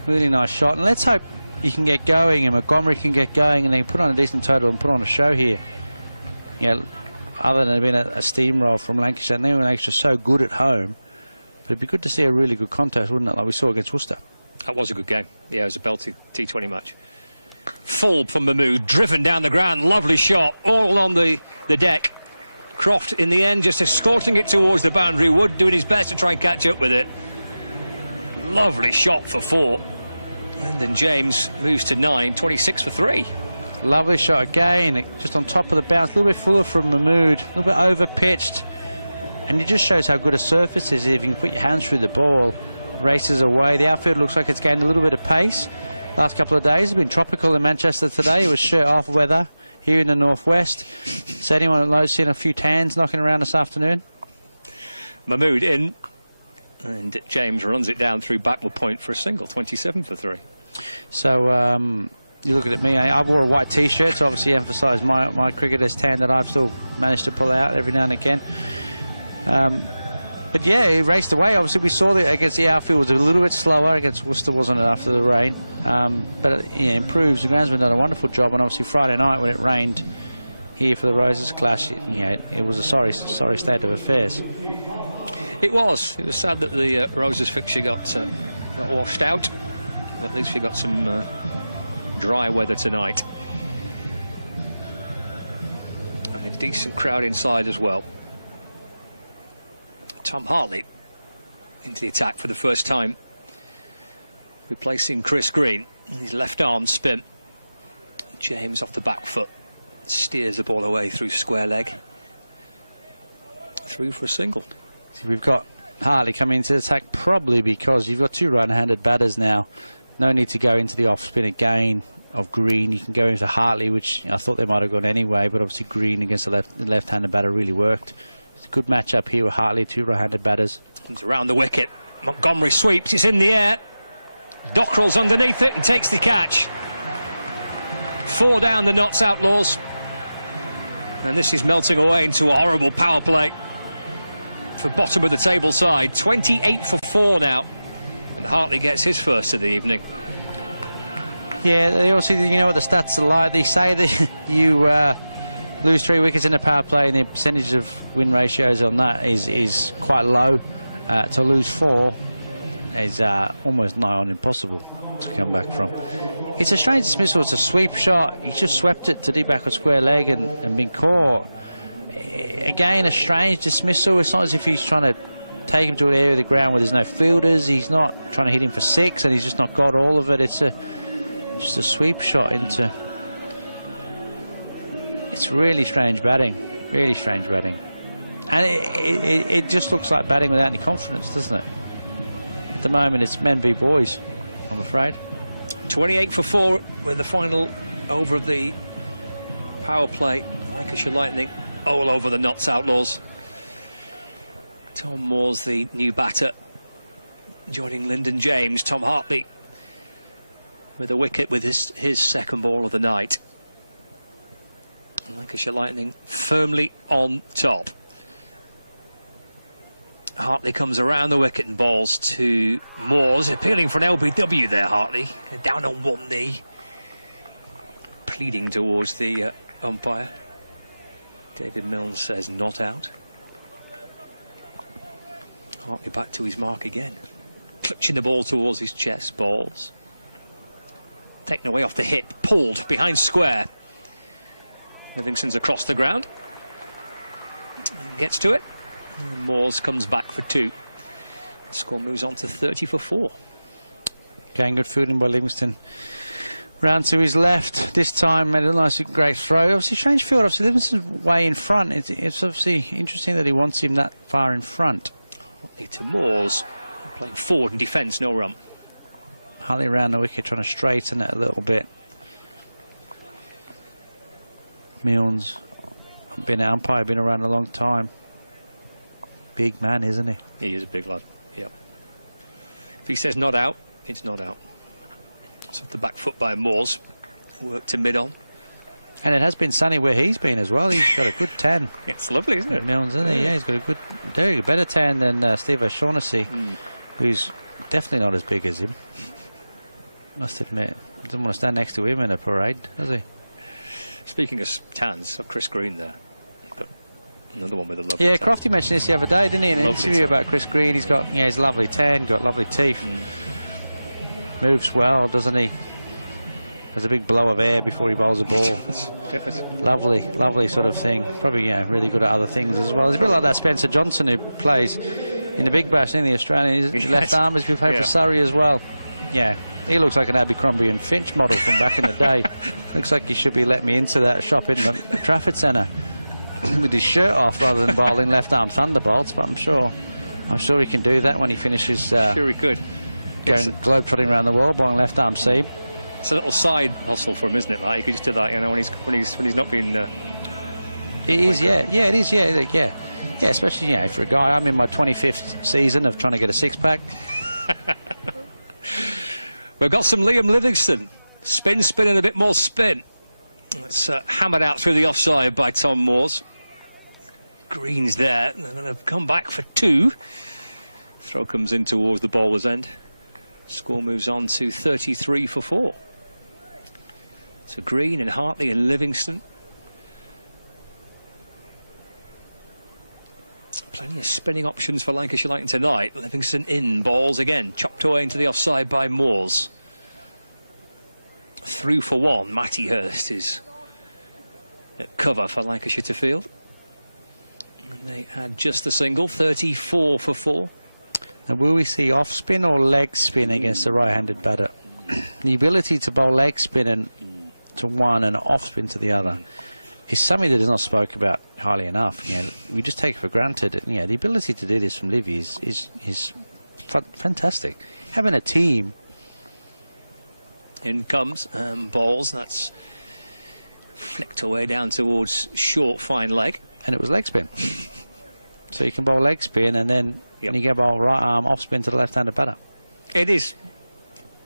Really nice shot. And let's hope he can get going and Montgomery can get going and they can put on a decent total and put on a show here. Other than it being a steamroll from Lancashire, and they were Lancashire so good at home. But it'd be good to see a really good contest, wouldn't it, like we saw against Worcester? That was a good game. Yeah, it was a belty T20 match. Full from Mahmood, driven down the ground, lovely shot, all on the deck. Croft in the end just escorting it towards the boundary. Wood doing his best to try and catch up with it. Lovely shot for 4. Lyndon James moves to 9, 26 for 3. Lovely shot again, just on top of the bounce, a little bit fuller from Mahmood, a little bit over pitched. And it just shows how good a surface is. If you can put your hands through the ball, races away. The outfield looks like it's gained a little bit of pace. Last couple of days have been tropical in Manchester today. It was shirt-off weather here in the northwest. So anyone at Lowe's seen a few tans knocking around this afternoon? Mahmood in, and James runs it down through backward point for a single, 27 for 3. So you look at me, I wore a white t-shirt to obviously emphasise my cricketer's tan that I've still managed to pull out every now and again. But yeah, he raced away. Obviously, we saw that against the outfield was a little bit slower. Against Worcester wasn't it after the rain. But it improves. The groundsman done a wonderful job. And obviously Friday night when it rained here for the Roses clash, it was a sorry state of affairs. It was. It was sad that the Roses fixture got washed out. At least we got some dry weather tonight. And a decent crowd inside as well. Tom Hartley into the attack for the first time, replacing Chris Green. His left arm spin. James off the back foot, steers the ball away through square leg. Through for a single. So we've got Hartley coming into the attack probably because you've got 2 right-handed batters now. No need to go into the off-spin again of Green. You can go into Hartley, which I thought they might have gone anyway, but obviously Green against the left-handed batter really worked. Good match-up here with Hartley, 2 right-handed batters. Comes around the wicket. Montgomery sweeps. It's in the air. Dockrell's underneath it and takes the catch. 4 down the Notts Outlaws. And this is melting away into a horrible power play. for bottom of the table side. 28 for 4 now. And Hartley gets his first of the evening. Yeah, they also, you know what the stats are like. They say that you lose 3 wickets in a power play and the percentage of win ratios on that is quite low. To lose 4 is almost nigh on impossible to come back from. It's a strange dismissal. It's a sweep shot. He just swept it to deep backward square leg and been caught. Again, a strange dismissal. It's not as if he's trying to take him to an area of the ground where there's no fielders. He's not trying to hit him for 6 and he's just not got all of it. It's just a sweep shot into... It's really strange batting. Really strange batting. And it just looks like batting without any confidence, doesn't it? At the moment, it's men v boys, I'm afraid. 28 for 4 with the final over of the power play. Lancashire Lightning all over the Notts Outlaws. Tom Moores, the new batter, joining Lyndon James. Tom Hartley with a wicket with his second ball of the night. Lancashire Lightning firmly on top. Hartley comes around the wicket and balls to Moores, appealing for an LBW there, Hartley. Down on one knee, pleading towards the umpire. David Milnes says not out. Hartley back to his mark again. Clutching the ball towards his chest, balls. Taken away off the hip, pulled behind square. Livingston's across the ground. Gets to it. And Moores comes back for 2. The score moves on to 30 for 4. Again, good fielding by Livingston. Round to his left. This time made a nice, great throw. Obviously, strange field. Obviously, Livingston's way in front. It's obviously interesting that he wants him that far in front. Hartley to Moores. Playing forward in defence, no run. Hartley around the wicket, trying to straighten it a little bit. Milnes, been an umpire, been around a long time. Big man, isn't he? He is a big lad, yep. If he says not out, it's not out. It's off the back foot by Moores. Work to mid-on. And it has been sunny where he's been as well. He's got a good tan. Yeah, it's lovely, isn't it? Milnes, isn't he? Yeah, he's got a good, very better tan than Steve O'Shaughnessy, who's definitely not as big as him. Must admit. Doesn't want to stand next to him in a parade, does he? Speaking of tans, Chris Green there. But another one with a lovely tan. tan. Crofty mentioned this the other day, didn't he? In an Lovely interview tan. about Chris Green. He's got, he's lovely tan, got lovely teeth. Moves well, doesn't he? Has a big blow of air before he bowls a ball. Lovely, lovely sort of thing. Probably, really good at other things as well. It's a bit like that Spencer Johnson who plays in the Big Bash in the Australian. He's left arm has been playing for Surrey as well. Yeah, he looks like an Abercrombie and Finch model from back in the day. Looks like he should be letting me into that shop in the Trafford Centre with his shirt off rather than bowling left arm thunderbolts. But I'm sure he can do that when he finishes. Sure, he could. Going globe-trotting around the world, bowling left arm seam. It's a little side hustle for him, isn't it? Like he could just do that, when he's not been. It is, yeah, it is, yeah, especially for a guy. I'm in my 25th season of trying to get a six-pack. We've got some Liam Livingston. Spin, and a bit more spin. That's hammered out through the offside by Tom Moores. Green's there. They're going to come back for 2. Throw comes in towards the bowler's end. Score moves on to 33 for 4. So Green and Hartley and Livingston. Plenty of spinning options for Lancashire Lightning tonight. Livingston in, balls again, chopped away into the offside by Moores. Through for 1, Matty Hurst is at cover for Lancashire to field. And they had just a single, 34 for 4. And will we see off spin or leg spin against the right-handed batter? The ability to bowl leg spin to one and off spin to the other is something that is not spoken about highly enough. We just take it for granted. The ability to do this from Livy is fantastic. Having a team. In comes balls. That's flicked away down towards short, fine leg. And it was leg spin. So you can bowl leg spin and then you can bowl right arm off spin to the left-handed batter. It is.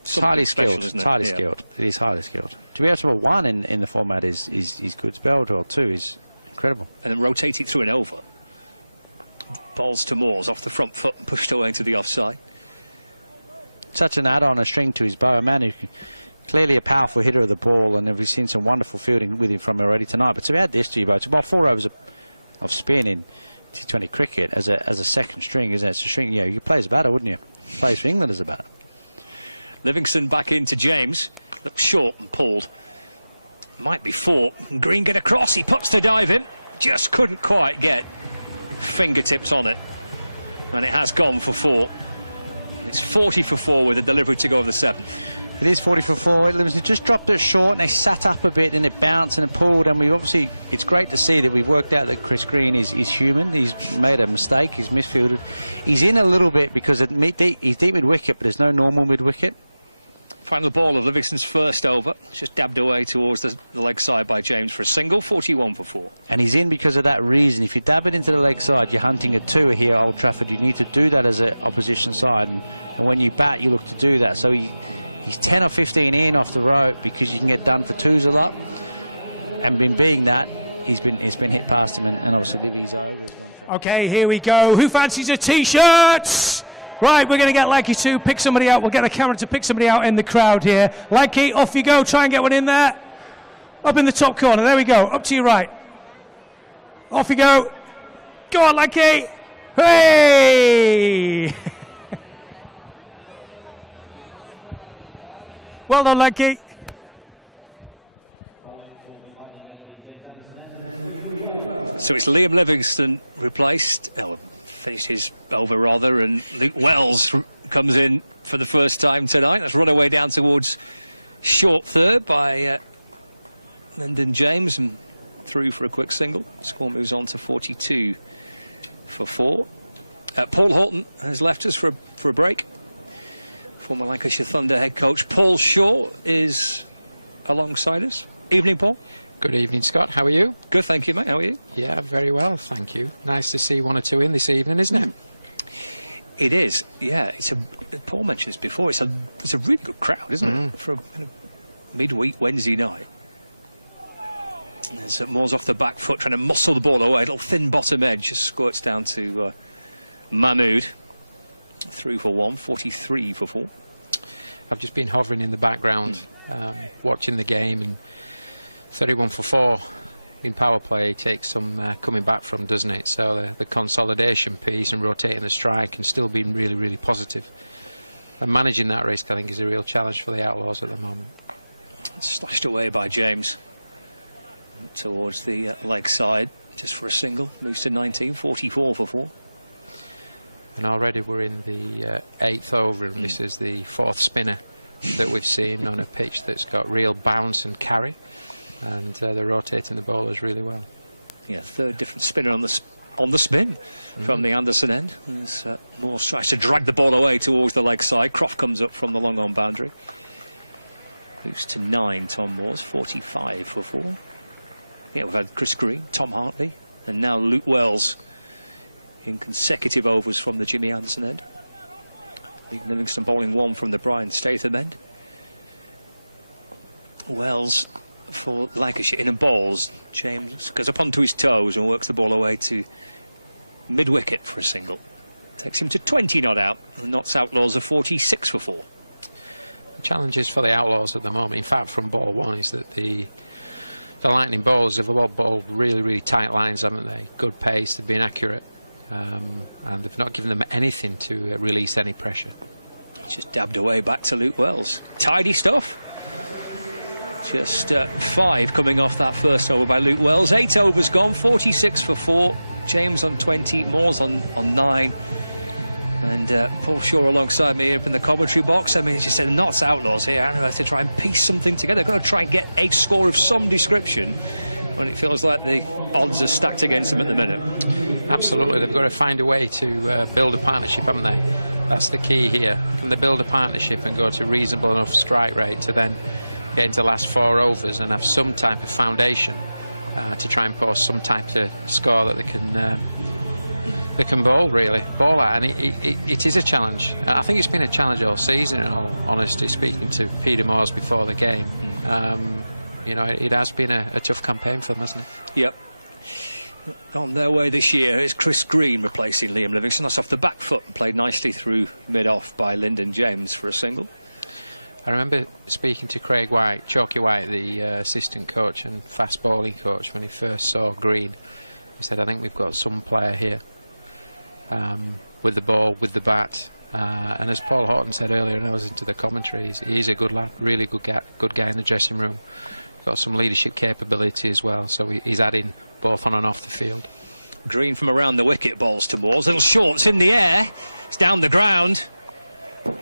It's highly skilled. Isn't it? It's highly skilled. It is highly skilled. To be able to bowl 1 in the format is good. Spelled or 2 is incredible. And then rotate it through and over. Balls to Moores off the front foot and pushed away to the offside. Such an add-on, a string to his bow. A man who clearly a powerful hitter of the ball, and we've seen some wonderful fielding with him from already tonight. But to add this to your bow, it's about 4 overs of spin in T20 cricket as a second string, isn't it? It's a string. You play as a batter, wouldn't you? Plays for England as a batter. Livingston back into James. Looks short and pulled. Might be 4. And Green get across. He puts the dive in. Just couldn't quite get fingertips on it. And it has gone for 4. It's 40 for 4 with a delivery to go of the 7th. It is 40 for 4. Livingston just dropped it short, and they sat up a bit, and it bounced and it pulled. And we obviously, it's great to see that we've worked out that Chris Green is human. He's made a mistake. He's misfielded. He's in a little bit because he's deep mid wicket, but there's no normal mid wicket. Final ball of Livingston's first over, just dabbed away towards the leg side by James for a single. 41 for 4. And he's in because of that reason. If you dab it into the leg side, you're hunting a 2 here at Old Trafford. You need to do that as an opposition side, and when you bat, you look to do that. So he's 10 or 15 in off the rope because you can get done for 2s a lot. And being that, it's been hit past him, and obviously Livy's over. Okay, here we go. Who fancies a T-shirt? Right, we're going to get Lanky to pick somebody out. We'll get a camera to pick somebody out in the crowd here. Lanky, off you go. Try and get one in there. Up in the top corner. There we go. Up to your right. Off you go. Go on, Lanky. Hey! Well done, Lanky. So it's Liam Livingston replaced. Finished his over rather, and Luke Wells comes in for the first time tonight. That's run away down towards short third by Lyndon James and through for a quick single. Score moves on to 42 for 4. Paul Horton has left us for a break. Former Lancashire Thunder head coach Paul Shaw is alongside us. Evening, Paul. Good evening, Scott. How are you? Good, thank you, mate. How are you? Yeah, very well, thank you. Nice to see 1 or 2 in this evening, isn't it? It is, yeah. Paul mentioned this before. It's a really good crowd, isn't it? For a midweek Wednesday night. There's Moores off the back foot, trying to muscle the ball away. A little thin bottom edge, just squirts down to Mahmood. Through for 1, 43 for 4. I've just been hovering in the background, watching the game, and 31 for 4 in power play takes some coming back from, doesn't it? So the consolidation piece and rotating the strike and still being really, really positive. And managing that risk, I think, is a real challenge for the Outlaws at the moment. Slashed away by James towards the leg side, just for a single. Moves to 19, 44 for 4. And already we're in the 8th over, and this is the 4th spinner that we've seen on a pitch that's got real bounce and carry. And they're rotating the bowlers really well. Yeah, 3rd different spinner on the spin from the Anderson end. As Moores tries to drag the ball away towards the leg side. Croft comes up from the long on boundary. Moves to 9, Tom Moores, 45 for 4. Yeah, we've had Chris Green, Tom Hartley, and now Luke Wells in consecutive overs from the Jimmy Anderson end. Livingston bowling 1 from the Brian Statham end. Wells for Lancashire in and bowls. James goes up onto his toes and works the ball away to mid-wicket for a single. Takes him to 20 not out, and Notts Outlaws are 46 for 4. The challenges for the Outlaws at the moment, in fact from ball 1, is that the Lightning bowlers have bowled really, really tight lines, haven't they? Good pace, they've been accurate, and they've not given them anything to release any pressure. Just dabbed away back to Luke Wells. Tidy stuff. Just 5 coming off that first over by Luke Wells. 8 overs gone, 46 for 4. James on 20, Moores on 9. And Paul Shaw alongside me up in the commentary box. I mean, as you said, Notts Outlaws here. I don't know, have to try and piece something together. They've got to try and get a score of some description when it feels like the odds are stacked against them at the minute. Absolutely, they've got to find a way to build a partnership, haven't they? That's the key here. Can they build a partnership and go to reasonable enough strike rate to then get into the last 4 overs and have some type of foundation to try and post some type of score that they can bowl at, and it is a challenge. I think it's been a challenge all season, in all honesty, speaking to Peter Moores before the game. You know, it has been a tough campaign for them, hasn't it? Yep. on their way this year. It's Chris Green replacing Liam Livingston. That's off the back foot and played nicely through mid-off by Lyndon James for a single. I remember speaking to Craig White, Chalky White, the assistant coach and fast bowling coach, when he first saw Green. He said, I think we've got some player here with the ball, with the bat. And as Paul Horton said earlier, and I was into the commentaries, he's a good lad, really good guy in the dressing room. Got some leadership capability as well, so he's adding both on and off the field. Green from around the wicket bowls to Moores. Little shorts in the air. It's down the ground.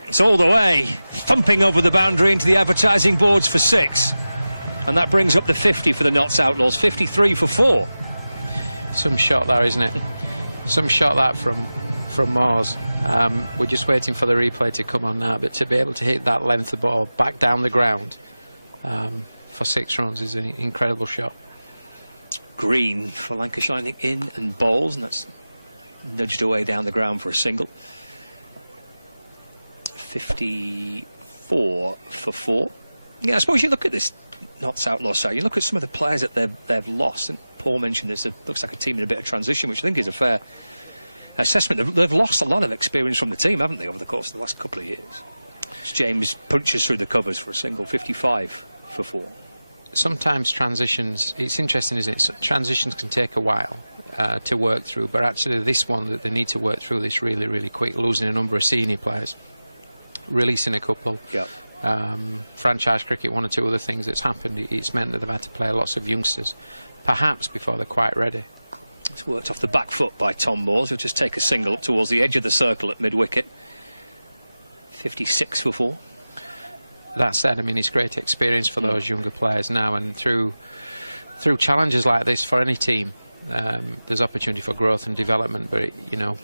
It's all the way, thumping over the boundary into the advertising boards for 6. And that brings up the 50 for the Notts Outlaws, 53 for 4. Some shot there, isn't it? Some shot that from Moores. We're just waiting for the replay to come on now, but to be able to hit that length of ball back down the ground for 6 runs is an incredible shot. Green for Lancashire, I think, in and bowls, and that's nudged away down the ground for a single. 54 for 4. Yeah, I suppose you look at this Notts Outlaws side, you look at some of the players that they've lost, and Paul mentioned this, it looks like a team in a bit of transition, which I think is a fair assessment. They've lost a lot of experience from the team, haven't they, over the course of the last couple of years. James punches through the covers for a single, 55 for 4. Sometimes transitions, it's interesting, isn't it? So transitions can take a while to work through, but actually this one, that they need to work through this really, really quick, losing a number of senior players, releasing a couple. Yeah. Franchise cricket, one or two other things that's happened, it's meant that they've had to play lots of youngsters, perhaps before they're quite ready. It's worked off the back foot by Tom Moores. He'll just take a single up towards the edge of the circle at mid-wicket. 56 for 4. That said, I mean, it's great experience for those younger players now, and through challenges like this for any team, there's opportunity for growth and development. But you know,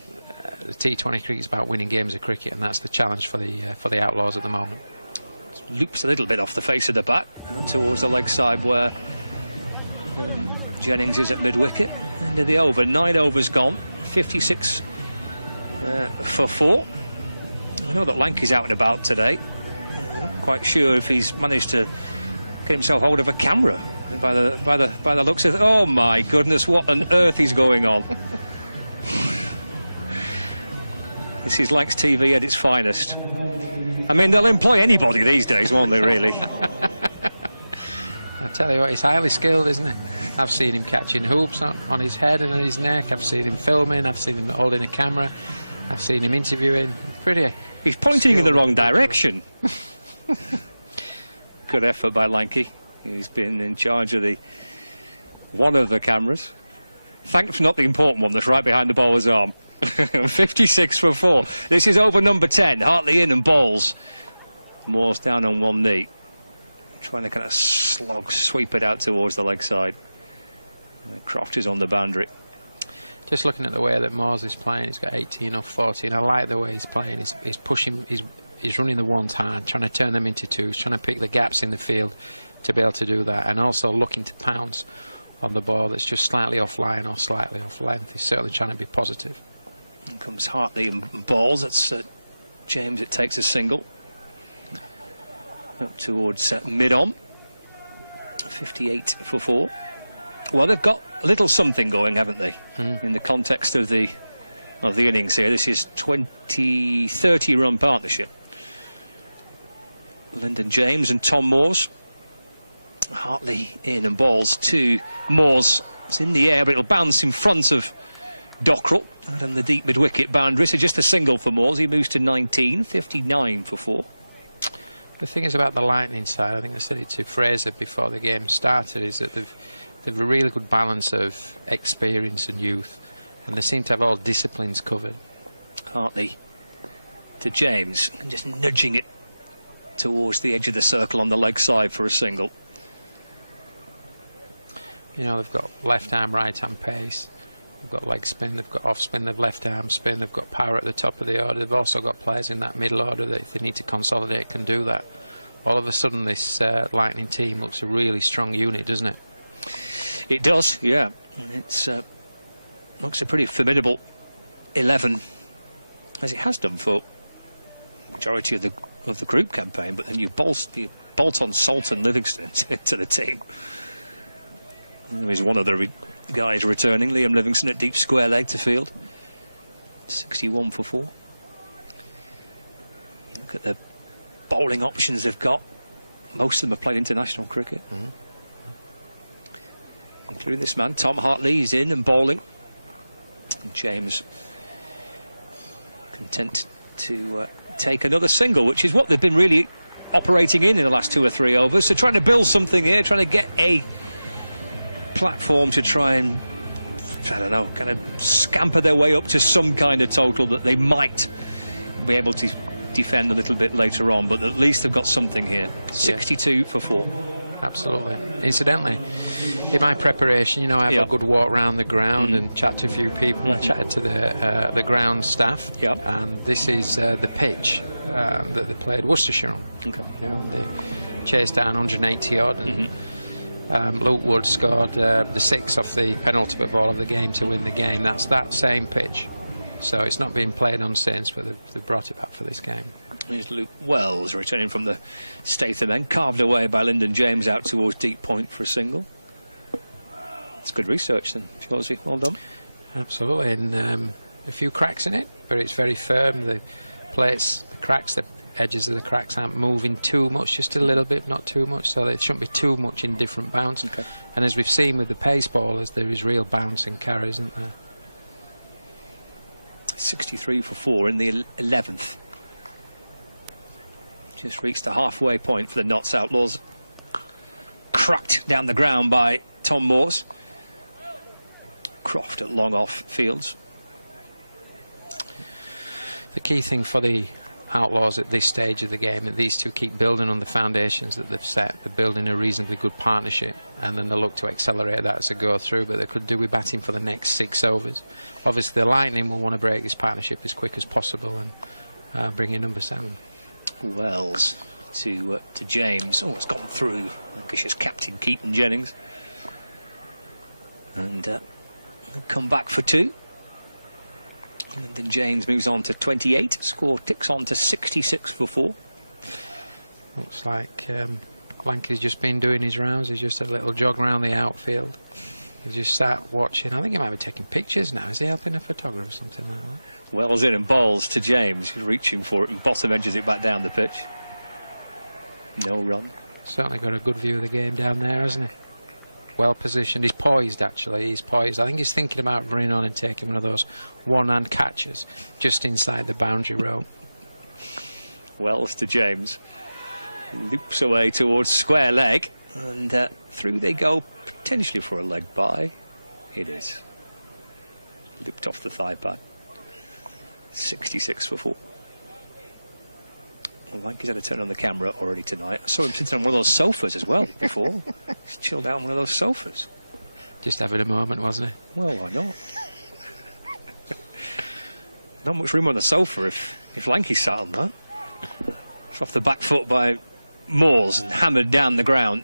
the T20 cricket is about winning games of cricket, and that's the challenge for the Outlaws at the moment. Loops a little bit off the face of the bat towards the leg side where Jennings is at mid-wicket. End of the over, 9 overs gone, 56 for 4. I know that Lanky's out and about today. I'm not quite sure if he's managed to get himself hold of a camera by the looks of it. Oh my goodness, what on earth is going on? This is Lancs TV at its finest. I mean, they'll employ anybody these days, won't they, really? I tell you what, he's highly skilled, isn't he? I've seen him catching hoops on his head and on his neck. I've seen him filming. I've seen him holding a camera. I've seen him interviewing. Pretty. He's pointing in the wrong direction. Good effort by Lanky. He's been in charge of one of the cameras. Thankfully not the important one that's right behind the bowler's arm. 56 for 4. This is over number 10. Hartley in and bowls. Moores down on one knee, trying to kind of sweep it out towards the leg side. Croft is on the boundary. Just looking at the way that Moores is playing, he's got 18 off 14. I like the way he's playing. He's pushing, he's running the ones hard, trying to turn them into twos, trying to pick the gaps in the field to be able to do that, and also looking to pounce on the ball that's just slightly offline or slightly off length. He's certainly trying to be positive. In comes Hartley and balls. That's James. It takes a single up towards mid-on. 58 for 4. Well, they've got a little something going, haven't they? In the context of the innings here. This is 30 run partnership. Lyndon James and Tom Moores. Hartley in and balls to Moores. It's in the air, but it'll bounce in front of Dockrell and the deep mid-wicket boundary. So just a single for Moores. He moves to 19, 59 for 4. The thing is about the Lightning side, I think I said it to Fraser before the game started, is that they've a really good balance of experience and youth, and they seem to have all disciplines covered. Hartley to James, and just nudging it towards the edge of the circle on the leg side for a single. You know, they've got left arm, right arm pace, they've got leg spin, they've got off spin, they've left arm spin, they've got power at the top of the order. They've also got players in that middle order that if they need to consolidate can do that. All of a sudden this Lightning team looks a really strong unit, doesn't it? It does, yeah. It's looks a pretty formidable 11, as it has done for the majority of the group campaign. But then you bolt on Salt and Livingston to the team. There is one of the guys returning, Liam Livingston at deep square leg to field. 61 for 4. You look at the bowling options they've got. Most of them have played international cricket. Including this man, Tom Hartley, is in and bowling. And James content to take another single, which is what they've been really operating in the last 2 or 3 overs. So trying to build something here, trying to get a platform to try and, I don't know, kind of scamper their way up to some kind of total that they might be able to defend a little bit later on, but at least they've got something here. 62 for 4. Absolutely. Incidentally, in my preparation, you know, I have a good walk around the ground and chat to a few people. I chatted to the ground staff, and this is the pitch that they played Worcestershire on. Okay. You know, they chased down 180 odd, and Luke Wood scored the 6 off the penultimate ball of the game to win the game. That's that same pitch. So it's not been played on since, but they've brought it back for this game. Here's Luke Wells returning from the Statham end, carved away by Lyndon James out towards deep point for a single. It's good research then, Chauncey. Well done. Absolutely, and a few cracks in it, but it's very firm. The plates, the cracks, the edges of the cracks aren't moving too much, just a little bit, not too much, so there shouldn't be too much in different bounce. Okay. And as we've seen with the pace bowlers, there is real bounce and carry, isn't there? 63 for 4 in the 11th. Just reached the halfway point for the Notts Outlaws. Cracked down the ground by Tom Moores. Croft at long off fields. The key thing for the Outlaws at this stage of the game, and these two keep building on the foundations that they've set. They're building a reasonably good partnership, and then they look to accelerate that as they go through, but they could do with batting for the next 6 overs. Obviously the Lightning will want to break this partnership as quick as possible and bring in number 7. Wells to James. Oh, it's gone through Lancashire's captain Keaton Jennings, and come back for 2. And then James moves on to 28. Score ticks on to 66 for 4. Looks like Blanky's just been doing his rounds. He's just a little jog around the outfield. He's just sat watching. I think he might be taking pictures now. Is he helping a photographer or something like that? Wells in and bowls to James, who's reaching for it and bottom edges it back down the pitch. No run. Certainly got a good view of the game down there, hasn't he? Well positioned. He's poised, actually. He's poised. I think he's thinking about running on and taking one of those one-hand catches just inside the boundary rope. Wells to James. Loops away towards square leg, and through they go, potentially for a leg bye. It is. Looped off the thigh pad. 66 for 4. Well, Lanky's had a turn on the camera already tonight. I saw him sitting on one of those sofas as well before. He's chilled out on one of those sofas. Just having a moment, wasn't he? Well, why not? Not much room on the sofa if Lanky sat on that. It's off the back foot by Moores and hammered down the ground.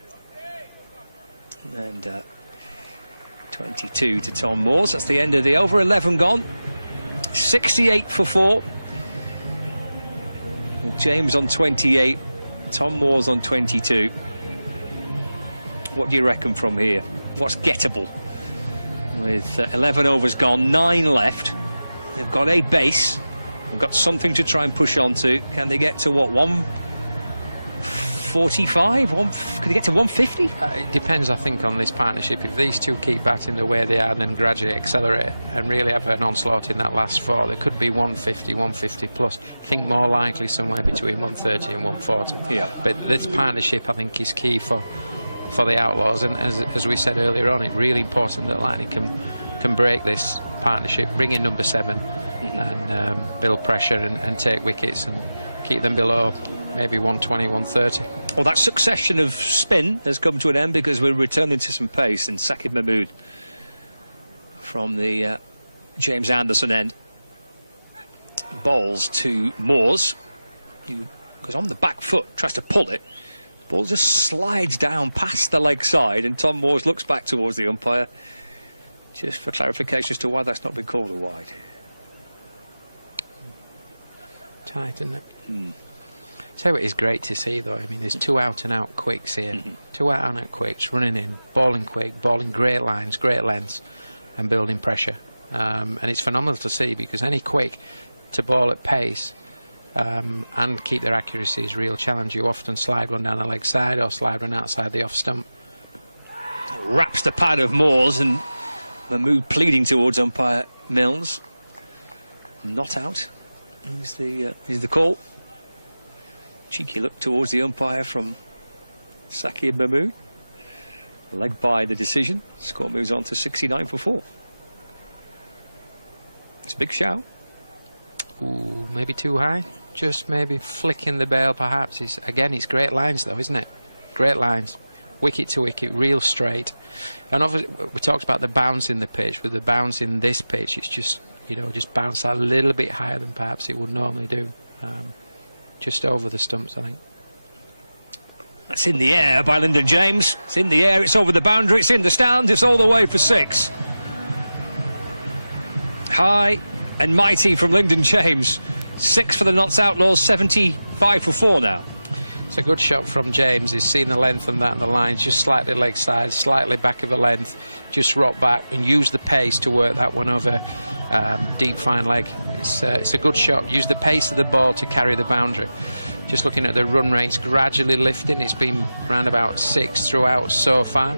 And 22 to Tom Moores. That's the end of the over. 11 gone. 68 for 4. James on 28. Tom Moores on 22. What do you reckon from here? What's gettable? With 11 overs gone, 9 left. They've got a base. They've got something to try and push on to. Can they get to what, 145? Can they get to 150? It depends, I think, on this partnership. If these two keep batting the way they are, then gradually accelerate and really have an onslaught in that last 4, there could be 150, 150 plus. I think more likely somewhere between 130 and 140. Yeah. But this partnership, I think, is key for the Outlaws. And as we said earlier on, it's really important that Lightning can break this partnership, bring in number 7 and build pressure and take wickets and keep them below maybe 120, 130. Well, that succession of spin has come to an end because we're returning to some pace. And Sakib Mahmood from the James Anderson end bowls to Moores, who goes on the back foot, tries to pull it. The ball just slides down past the leg side, and Tom Moores looks back towards the umpire just for clarification as to why that's not been called a wide. Tight, isn't it? Tell you what is great to see though, I mean there's 2 out-and-out quicks here, 2 out-and-out quicks running in, balling quick, balling great lines, great lengths and building pressure, and it's phenomenal to see because any quick to ball at pace and keep their accuracy is a real challenge. You often slide one down the leg side or slide one outside the off stump. Wraps the pad of Moores, and Mahmood pleading towards umpire Milnes. Not out is the call. Cheeky look towards the umpire from Sakir Mahmood. Leg by the decision. Score moves on to 69 for 4. It's a big shout. Ooh, maybe too high. Just maybe flicking the bail perhaps. It's great lines though, isn't it? Great lines. Wicket to wicket, real straight. And obviously we talked about the bounce in the pitch. With the bounce in this pitch, it's just, you know, just bounce a little bit higher than perhaps it would normally do. Just over the stumps, I think. That's in the air by Lyndon James. It's in the air, it's over the boundary, it's in the stands, it's all the way for 6. High and mighty from Lyndon James. 6 for the Notts Outlaws, 75 for 4 now. It's a good shot from James. He's seen the length on that and the lines, just slightly leg side, slightly back of the length, just rock back and use the pace to work that one over deep fine leg. It's a good shot. Use the pace of the ball to carry the boundary. Just looking at the run rates gradually lifting. It's been round about 6 throughout so far.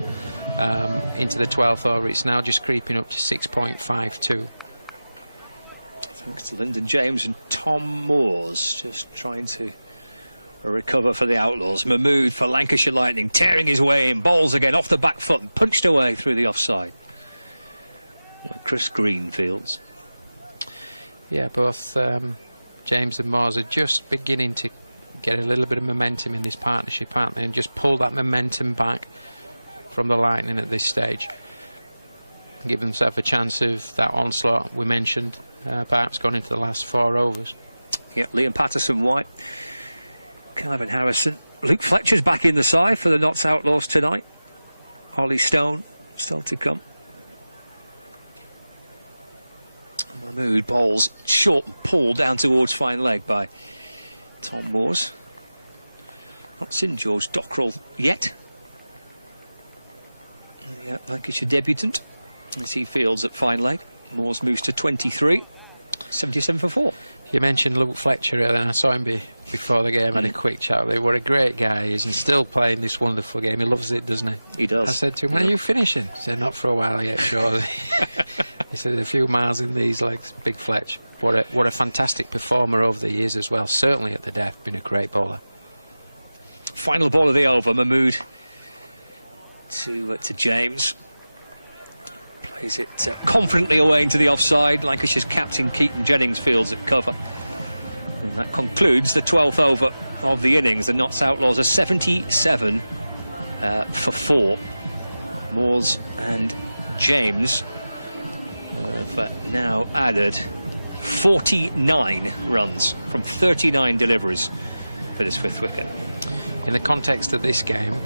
Into the 12th over, it's now just creeping up to 6.52. Thanks to Lyndon James and Tom Moores, just trying to recover for the Outlaws. Mahmood for Lancashire Lightning, tearing his way in, bowls again off the back foot and punched away through the offside. Chris Greenfields. Yeah, both James and Moores are just beginning to get a little bit of momentum in this partnership, aren't they? And just pull that momentum back from the Lightning at this stage. Give themselves a chance of that onslaught we mentioned, perhaps gone into the last 4 overs. Yeah, Liam Patterson-White, Calvin Harrison. Luke Fletcher's back in the side for the Notts Outlaws tonight. Ollie Stone still to come. Mahmood bowls short and pulled down towards fine leg by Tom Moores. Not seen George Dockrell yet. Yeah, Lancashire debutant as he fields at fine leg. Moores moves to 23, 77 for 4. You mentioned Luke Fletcher earlier, and I saw him before the game, had a quick chat with him. What a great guy he is, and still playing this wonderful game. He loves it, doesn't he? He does. I said to him, when are you finishing? He said, not for a while yet, surely. He said, a few miles in these legs, big Fletch. What a fantastic performer over the years as well. Certainly at the death, been a great bowler. Final ball of the over, Mahmood to James. Plays it confidently away into the offside. Lancashire's captain Keaton Jennings fields at cover. And that concludes the 12th over of the innings. The Notts Outlaws are 77 for 4. Moores and James have now added 49 runs from 39 deliveries for this 5th wicket. In the context of this game,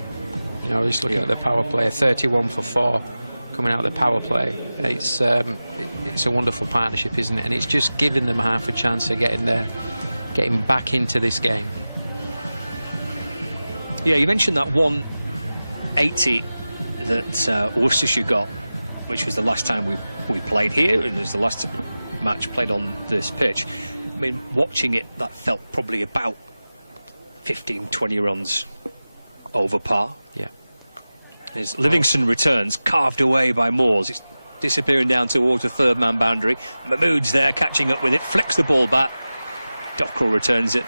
you know, just looking at the power play, 31 for 4 coming out of the power play. It's a wonderful partnership, isn't it? And it's just giving them half a chance of getting back into this game. Yeah, you mentioned that 180 that Worcestershire got, which was the last time we played here, and it was the last match played on this pitch. I mean, watching it, that felt probably about 15-20 runs over par. Yeah. As Livingston returns, carved away by Moores. It's disappearing down towards the 3rd man boundary. Mahmood's there, catching up with it, flicks the ball back. Dockrell returns it.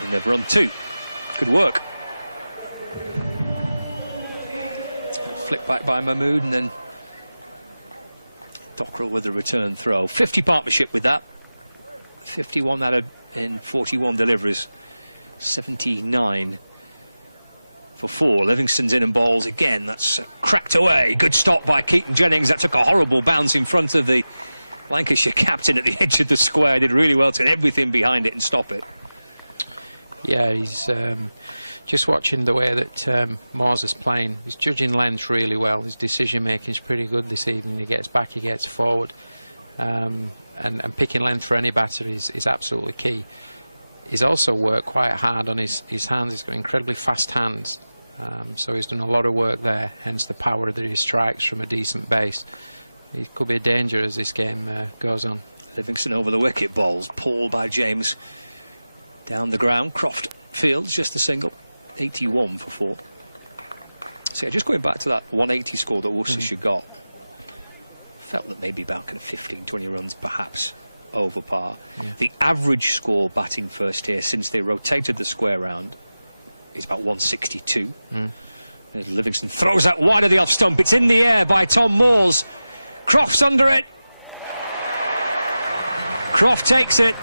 And they've run 2. Good work. Flick back by Mahmood, and then Dockrell with a return throw. 50 partnership with that. 51 out of in 41 deliveries. 79 for 4. Livingston's in and bowls again. That's cracked away. Good stop by Keaton Jennings. That took a horrible bounce in front of the Lancashire captain at the edge of the square. Did really well to get everything behind it and stop it. Yeah, he's just watching the way that Moores is playing. He's judging length really well. His decision making is pretty good this evening. He gets back, he gets forward, and picking length for any batter is absolutely key. he's also worked quite hard on his hands. He's got incredibly fast hands. So he's done a lot of work there, hence the power that he strikes from a decent base. He could be a danger as this game goes on. Livingston over the wicket, balls pulled by James down the ground. Croft fields just a single, 81 for 4. So yeah, just going back to that 180 score that Worcestershire got, felt that maybe about kind of 15-20 runs perhaps over par. Yeah. The average score batting first here since they rotated the square round is about 162. As Livingston throws that wide of the off stump. It's in the air by Tom Moores. Croft's under it. Croft takes it.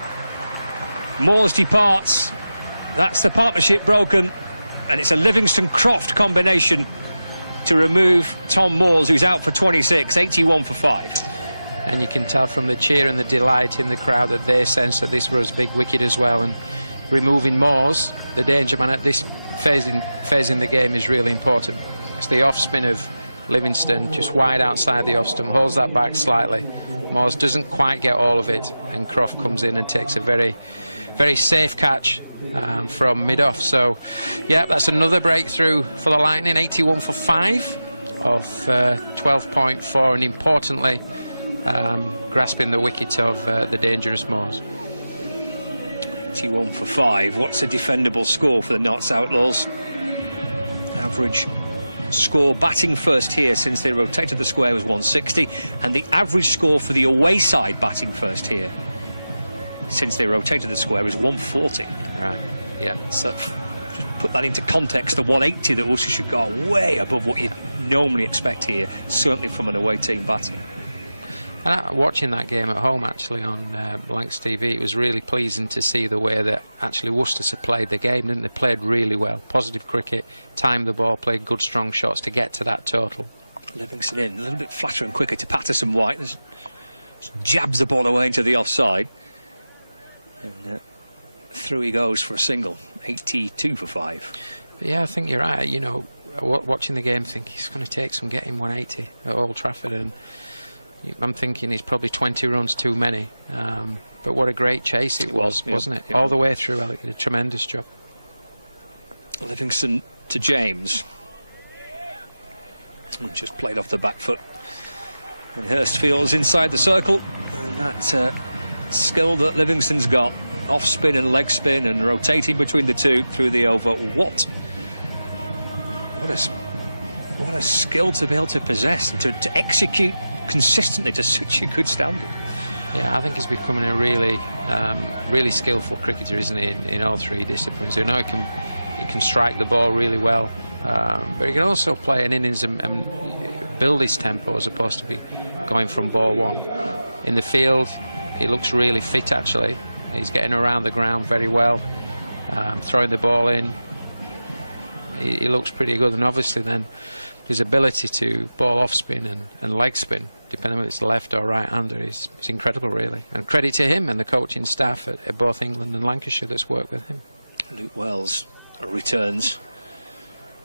Moores departs. That's the partnership broken. And it's a Livingston-Croft combination to remove Tom Moores, who's out for 26, 81 for 5. And you can tell from the cheer and the delight in the crowd that they sense that this was a big wicket as well. And removing Moores, the danger man at this phase in the game, is really important. It's the off spin of Livingston, just wide outside the off stump, holds that back slightly. Moores doesn't quite get all of it, and Croft comes in and takes a very, very safe catch from mid-off. So, yeah, that's another breakthrough for the Lightning. 81 for 5 of 12.4, and importantly, grasping the wicket of the dangerous Moores. 81 for 5. What's a defendable score for the Notts Outlaws? Average score batting first here since they rotated the square was 160, and the average score for the away side batting first here since they rotated the square is 140. Right, yeah. So just put that into context, the 180 that Worcestershire got way above what you'd normally expect here, certainly from an away team batting. And watching that game at home actually on Blanks TV, it was really pleasing to see the way that actually Worcestershire played the game, didn't they? Played really well, positive cricket, timed the ball, played good strong shots to get to that total. Livingston in, a little bit flatter and quicker to Patterson White. Just jabs the ball away into the offside. And through he goes for a single, 82 for 5. But yeah, I think you're right. You know, watching the game, I think he's going to take some getting 180 at Old Trafford, and I'm thinking he's probably 20 runs too many. But what a great chase it was, wasn't it? Yeah. All the way through, Elliot did a tremendous job. Livingston to James. Just played off the back foot. And Hurst fields inside the circle. And that skill that Livingston's got, off spin and leg spin and rotating between the two through the over. What a skill to be able to possess and to execute consistently to such a good standard. Yeah, I think he's becoming a really really skillful cricketer, isn't he, in all three disciplines. You know, he can strike the ball really well, but he can also play an innings and build his tempo as opposed to be going from ball one. In the field, he looks really fit actually. He's getting around the ground very well, throwing the ball in. He looks pretty good, and obviously then his ability to ball off spin and leg spin, depending whether it's left or right hander, is incredible really. And credit to him and the coaching staff at both England and Lancashire that's worked with him. Luke Wells returns.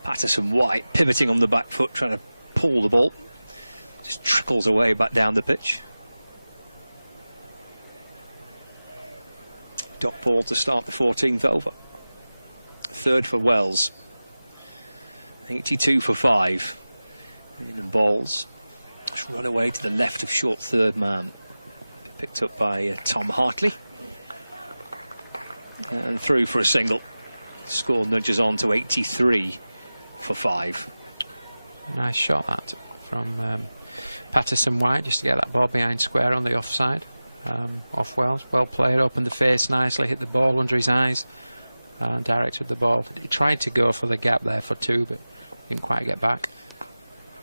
Patterson White pivoting on the back foot, trying to pull the ball. Just trickles away back down the pitch. Dot ball to start the 14th over. Third for Wells. 82 for 5. In and balls. Just run away to the left of short third man. Picked up by Tom Hartley. And through for a single. Score nudges on to 83 for 5. Nice shot that from Patterson White, just to get that ball behind square on the offside. Off Wells, well played, opened the face nicely, hit the ball under his eyes, directed the ball. He tried to go for the gap there for 2, but didn't quite get back.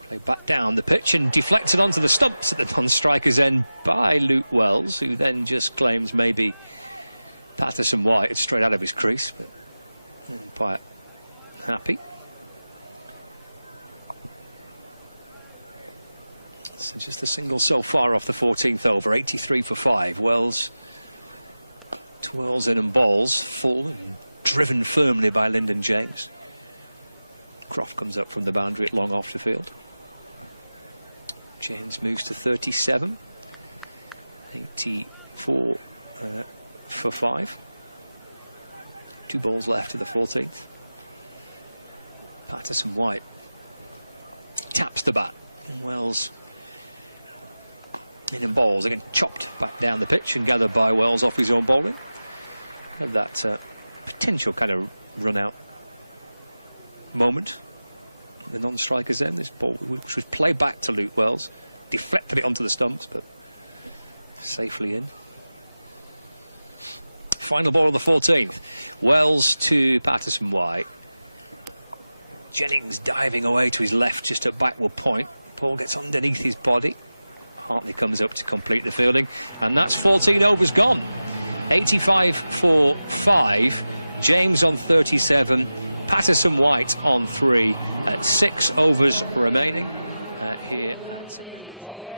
Played back down the pitch and deflected onto the stumps at the non-striker's end by Luke Wells, who then just claims maybe Patterson White had straight out of his crease, but quite happy. So just a single so far off the 14th over, 83 for 5. Wells twirls in and bowls, full and driven firmly by Lyndon James. Croft comes up from the boundary at long off the field. James moves to 37. 84 for 5. 2 balls left to the 14th. Patterson-White taps the bat. Wells in and bowls, again chopped back down the pitch and gathered by Wells off his own bowling. Had that potential kind of run-out moment. The non-strikers then, this ball, which was played back to Luke Wells, deflected it onto the stumps, but safely in. Final ball of the 14th. Wells to Patterson-White. Jennings diving away to his left, just at backward point. Paul gets underneath his body. Hartley comes up to complete the fielding, and that's 14 overs gone. 85 for 5. James on 37. Patterson-White on 3. 6 overs remaining here at...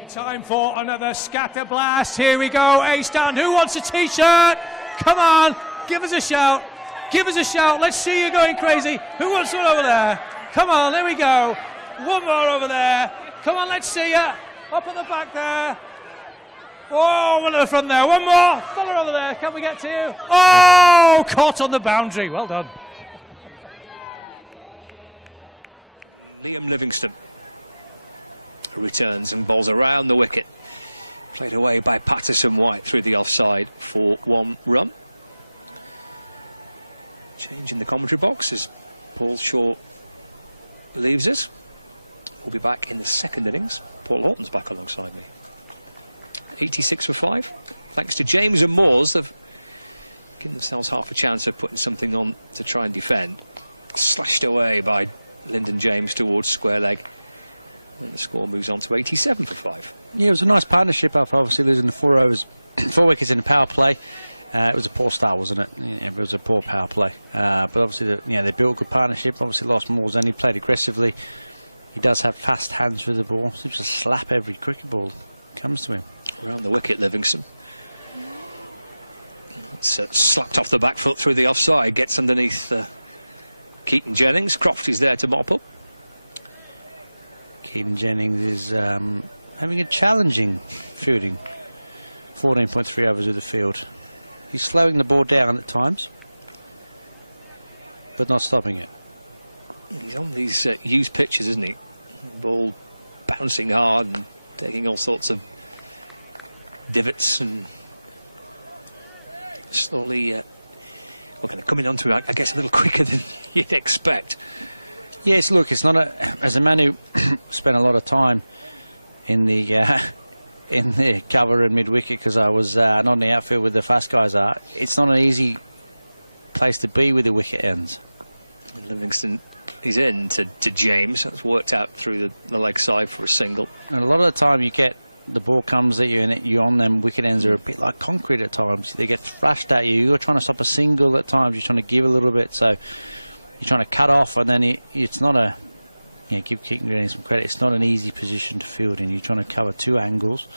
Time for another scatter blast. Here we go. A-stand. Who wants a T-shirt? Come on. Give us a shout. Give us a shout. Let's see you going crazy. Who wants one over there? Come on. There we go. One more over there. Come on. Let's see you. Up at the back there. Oh, one at the front there. One more. Fella over there. Can we get to you? Oh, caught on the boundary. Well done. Liam Livingstone returns and bowls around the wicket. Played away by Patterson-White through the offside for 1 run. Change in the commentary box as Paul Shaw leaves us. We'll be back in the 2nd innings. Paul Horton's back alongside me. 86 for 5. Thanks to James and Moores, they've given themselves half a chance of putting something on to try and defend. Slashed away by Lyndon James towards square leg. And the score moves on to 87 for 5. Yeah, it was a nice partnership after obviously losing the 4 overs, 4 wickets in the power play. It was a poor start, wasn't it? Yeah, it was a poor power play. But obviously, they built a good partnership. Obviously, lost Moores and he played aggressively. He does have fast hands with the ball. Seems to slap every cricket ball comes to him. Around the wicket, Livingstone. It's slapped off the back foot through the offside. Gets underneath Keaton Jennings. Croft is there to mop up. Keaton Jennings is having a challenging fielding. 14.3 overs with the field. He's slowing the ball down at times, but not stopping it. He's on these used pitches, isn't he? Ball bouncing hard and taking all sorts of divots and slowly kind of coming onto it, I guess, a little quicker than you'd expect. Yes, look, it's not as a man who spent a lot of time in the cover and mid-wicket because I was not in the outfield where the fast guys are. It's not an easy place to be with the wicket ends. And Livingstone is in to James. That's worked out through the leg side for a single. And a lot of the time you get the ball comes at you and you're on them. Wicket ends are a bit like concrete at times. They get thrashed at you. You're trying to stop a single at times. You're trying to give a little bit. So you're trying to cut off, and then it's not a... give Keaton Jennings some credit. It's not an easy position to field in. You're trying to cover 2 angles.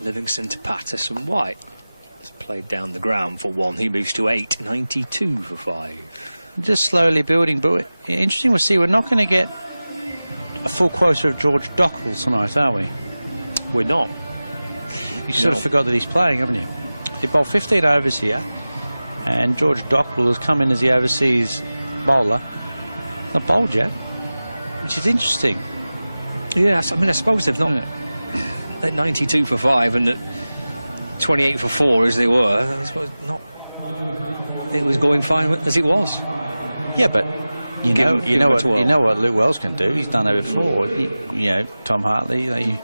Livingstone to Patterson-White. It's played down the ground for 1. He moves to 8. 92 for 5. Just slowly building, but interesting. We'll see. We're not going to get a full quota of George Dockrell tonight, are we? We're not. You sort of forgot that he's playing, haven't you? He bowled 15 overs here, and George Dockrell has come in as the overseas bowler. Not bowled yet, which is interesting. Yes, I mean, I suppose they've not at 92 for 5 and at 28 for 4 as they were. I suppose not. It was going fine as it was. Yeah, but you know what Luke Wells can do. He's done it before. Tom Hartley.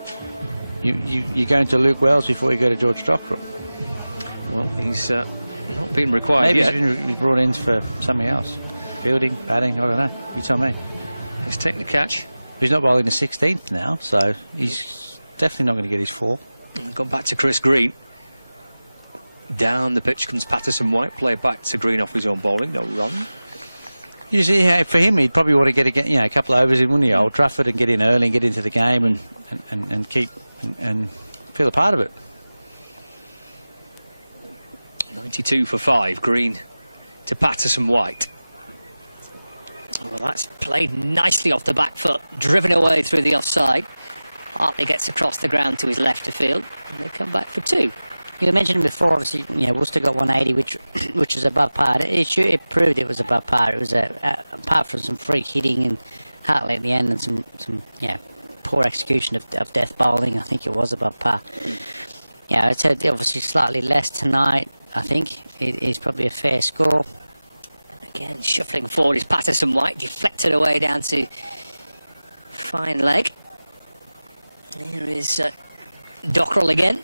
You're going to Luke Wells before you go to George Dockrell. Well, he's not been required Maybe yet. He's been brought in for something else. Fielding, batting, I don't know. You tell me. He's taking the catch. He's not bowling the 16th now, so he's definitely not going to get his 4. Gone back to Chris Green. Down the pitch comes Patterson-White. Play back to Green off his own bowling. No run. You see, for him, he'd probably want to get a couple of overs in, wouldn't he? Old Trafford, and get in early and get into the game and keep and feel a part of it. 92 for 5. Green to Patterson-White. Well, that's played nicely off the back foot, driven away through the offside. Hartley gets across the ground to his left to field, and they come back for 2. You mentioned before, obviously, Worcester got 180, which was above par. It proved it was above par. It was apart from some freak hitting and Hartley at the end and some poor execution of death bowling. I think it was above par. Yeah, I'd say obviously slightly less tonight. I think it is probably a fair score. Again, shuffling forward is Patterson White, deflected away down to fine leg. There is Dockrell again.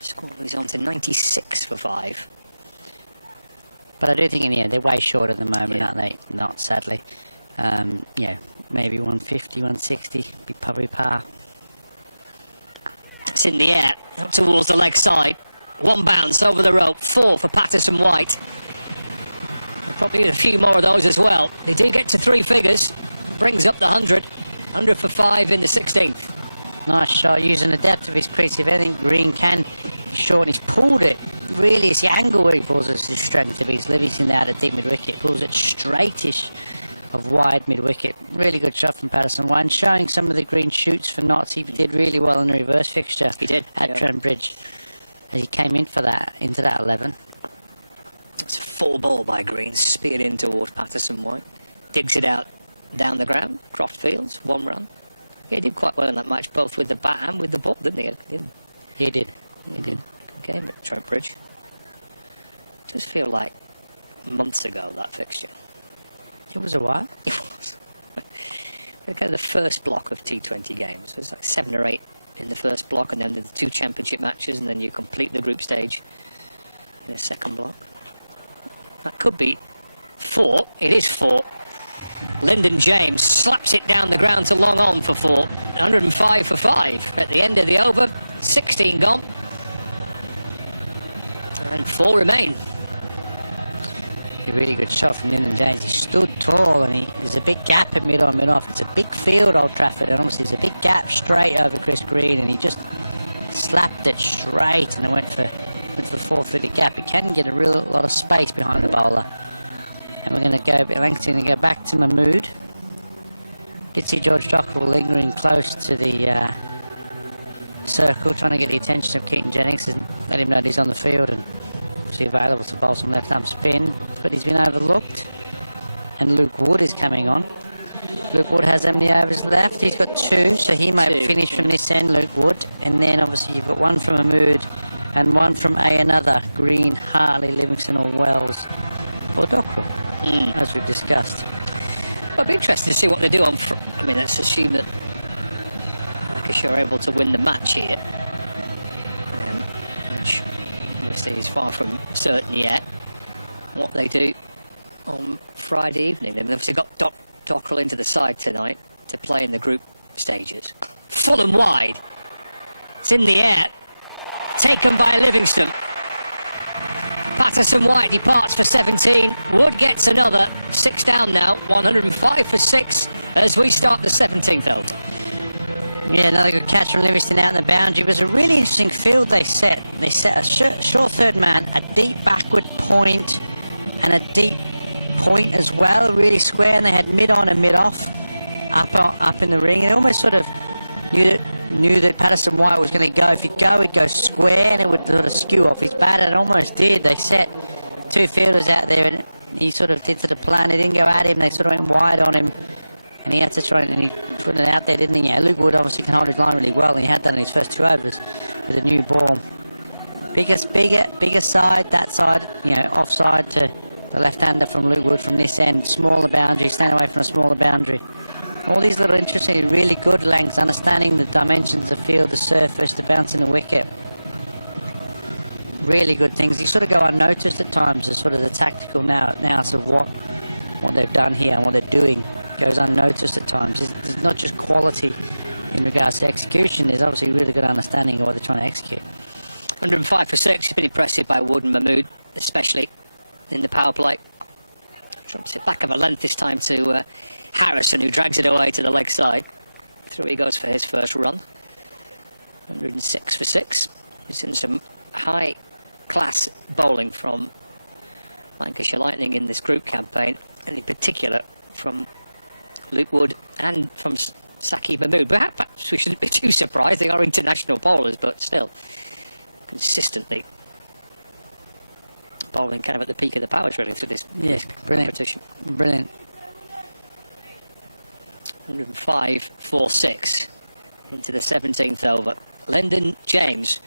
Score moves on to 96 for 5. But I do think in the end they're way short at the moment, aren't they? Not sadly. Maybe 150, 160 be probably par. It's in the air, up towards the leg side. One bounce over the rope, 4 for Patterson White. Probably a few more of those as well. They do get to 3 figures, brings up the 100. 100 for 5 in the 16th. Nice shot, using the depth of his crease. If anything, Green can short, and he's pulled it. Really, it's the angle where he pulls it, the strength of his Livingston out at deep mid-wicket. Pulls it straightish of wide mid-wicket. Really good shot from Patterson White, and showing some of the green shoots for Notts. He did really well in the reverse fixture. He did at Trent Bridge as he came in for that, into that 11. It's a full ball by Green, speared in towards Patterson White. Digs it out down the ground. Croft Fields, 1 run. Yeah, he did quite well in that match, both with the bat and with the ball, didn't he? He did. Good game at Trent Bridge. It does feel like months ago, that fixture. It was a while. It was. We had the first block of T20 games. It was like 7 or 8 in the first block, and then the 2 championship matches, and then you complete the group stage in the second block. That could be 4. It is 4. Lyndon James slaps it down the ground to long on for 4. 105 for 5 at the end of the over. 16 gone. And 4 remain. A really good shot from Lyndon James. He stood tall, and there's a big gap at mid-on, mid-off. It's a big field, Old Trafford, and obviously there's a big gap straight over Chris Green, and he just slapped it straight, and it went for 4-footed gap. It can get a real lot of space behind the bowler. And we're going to go a bit lengthy and go back to Mahmood. Did see George Dockrell lingering close to the circle, trying to get the attention of Keaton Jennings and let him know that he's on the field and obviously available to bowl some left-arm spin. But he's been overlooked. And Luke Wood is coming on. Luke Wood has how many overs left? He's got 2, so he might finish from this end, Luke Wood. And then obviously you've got 1 from Mahmood and 1 from another, Green, Hartley, Livingston or Wells or Dockrell, as we've discussed. Well, it'll be interesting to see what they do on I mean, let's assume that Lancashire are able to win the match here, which obviously is far from certain yet. What they do on Friday evening. They've obviously got Dockrell into the side tonight to play in the group stages. Full and wide. It's in the air. Taken by Livingston. Patterson White departs for 17. Wood gets another. 6 down now. 105 for 6 as we start the 17th over. Yeah, another good catch from Livingston out in the boundary. It was a really interesting field they set. They set a short third man, a deep backward point, and a deep point as well. Really square, and they had mid-on and mid-off up in the ring. They almost sort of knew that Patterson White was going to go. If he'd go square, and it would sort of skew off his bat, and it almost did. They set 2 fielders out there, and he sort of did to the plan. They didn't go at him. They sort of went wide on him, and he had to try and he put it out there, didn't he? Yeah, Luke Wood obviously can hold his line really well, and he had done in his first 2 overs with a new ball. Bigger side, that side, offside to the left-hander from Luke Wood from this end. Smaller boundary, staying away from a smaller boundary. All these little interesting, really good lengths, understanding the dimensions of the field, the surface, the bounce in the wicket. Really good things. You sort of go unnoticed at times as sort of the tactical nous of what they've done here and what they're doing goes unnoticed at times. It's not just quality in regards to execution, there's obviously really good understanding of what they're trying to execute. 105 for 6, he's been impressive by Wood and Mahmood, especially in the power play. Drops it back of a length this time to Harrison, who drags it away to the leg side. Through he goes for his first run. 106 for 6. We've seen some high-class bowling from Lancashire Lightning in this group campaign, and in particular from Luke Wood and from Saqib Mahmood. we shouldn't be too surprised. They are international bowlers, but still consistently bowling kind of at the peak of the powers really through this competition. Brilliant. 105-4-6 into the 17th over. Lyndon James,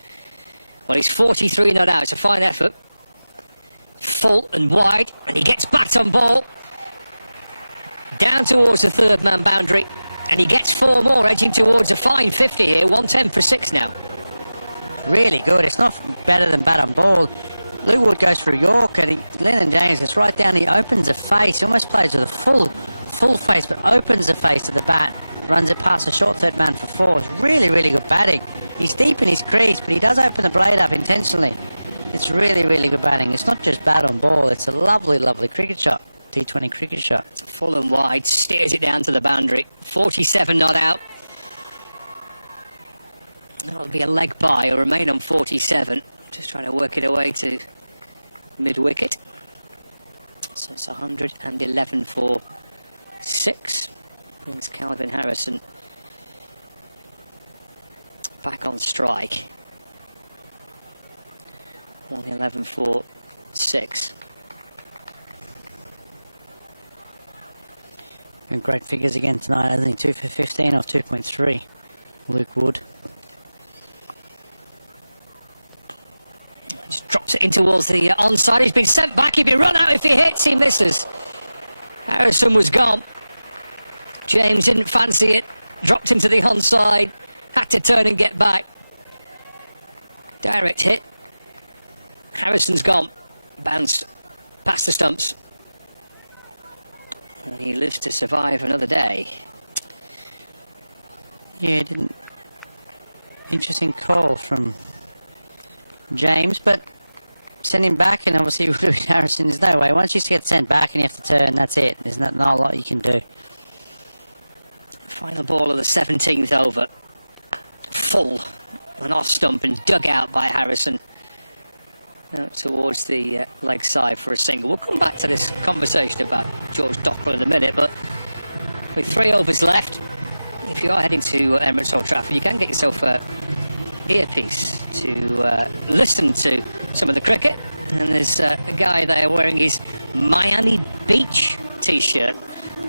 well, he's 43 not out. It's a fine effort. Full and wide, and he gets bat on ball down towards the third man boundary, and he gets 4 more, edging towards a fine 50 here. 110 for 6 now. Really good. It's not better than bat on ball. Lou Wood goes for a York, and Lyndon James gets right down. He opens the face. He almost plays with a full face, but opens the face of the bat, runs it past the short third man for 4. It's really, really good batting. He's deep in his crease, but he does open the blade up intentionally. It's really, really good batting. It's not just bat on ball. It's a lovely, lovely cricket shot. T20 cricket shot. Full and wide, steers it down to the boundary. 47 not out. That'll be a leg by. He'll remain on 47. Just trying to work it away to mid-wicket. So it's 111 for 6. Brings Calvin Harrison back on strike. 111 for 6. And great figures again tonight, hasn't he? 2 for 15 off 2.3. Luke Wood. Just drops it in towards the onside. He's been sent back. He'd be run out if he hits. He misses. Harrison was gone. James didn't fancy it. Dropped into the onside. Had to turn and get back. Direct hit. Harrison's gone. Bounced past the stumps. And he lives to survive another day. Yeah, didn't. Interesting call from James, but send him back, and obviously with Harrison, there's no way. Once you get sent back and you have to turn, that's it. There's not a lot you can do. Final ball of the 17th over. Full and off stump and dug out by Harrison. Out towards the leg side for a single. We'll come back to this conversation about George Dockrell in a minute, but with 3 overs left, if you are heading to Emirates Old Trafford, you can get yourself an earpiece to listen to some of the cricket. And there's a guy there wearing his Miami Beach t-shirt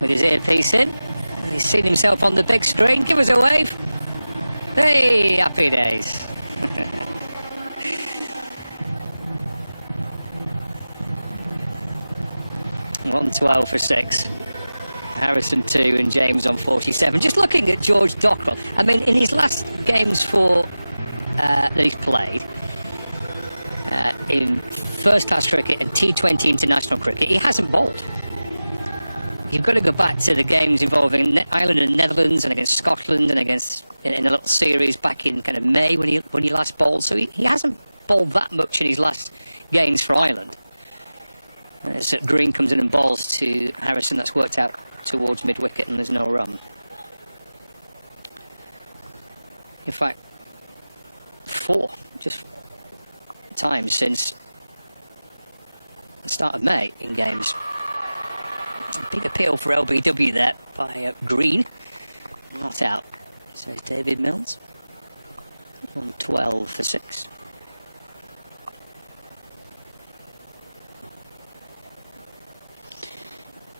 with his earpiece in. And he's seen himself on the big screen. Give us a wave. Hey, happy days. 112 for 6. Harrison 2 and James on 47. Just looking at George Dockrell, I mean, in his last games for that he's played in first-class cricket and T20 international cricket, he hasn't bowled. You've got to go back to the games involving Ireland and Netherlands and against Scotland and against in a little series back in kind of May when he last bowled. So he hasn't bowled that much in his last games for Ireland. As Green comes in and bowls to Harrison, that's worked out towards mid-wicket and there's no run. In fact, 4 just times since the start of May in games. A big appeal for LBW there by Green. Not out, says David Mills. 112 for 6.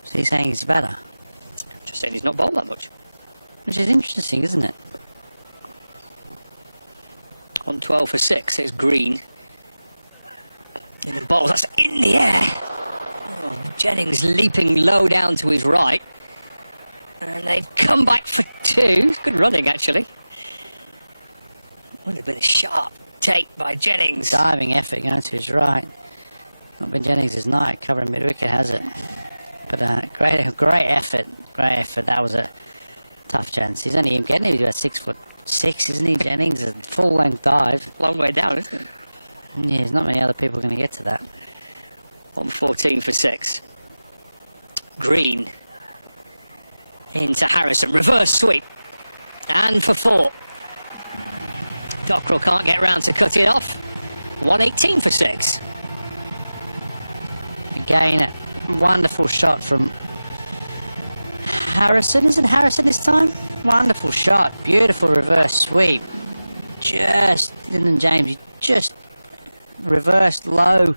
So he's saying he's better? Just saying he's not bowled that much. Which is interesting, isn't it? 112 for 6, says Green. And the ball, that's in the air. Oh, Jennings leaping low down to his right. And they've come back for 2. Good running, actually. Would have been a sharp take by Jennings. Diving effort going to his right. Not been Jennings' night, covering mid-wicket, has it? But great effort. Great effort. That was a tough chance. He's only getting it. He's about 6'6", isn't he, Jennings? A full-length dive. Long way down, isn't it? Yeah, there's not many other people going to get to that. 114 for 6. Green into Harrison. Reverse sweep. And for 4. Dockrell can't get round to cut it off. 118 for 6. Again, a wonderful shot from Harrison. Is it Harrison this time? wonderful shot. Beautiful reverse sweep. Just Lyndon James just reversed low.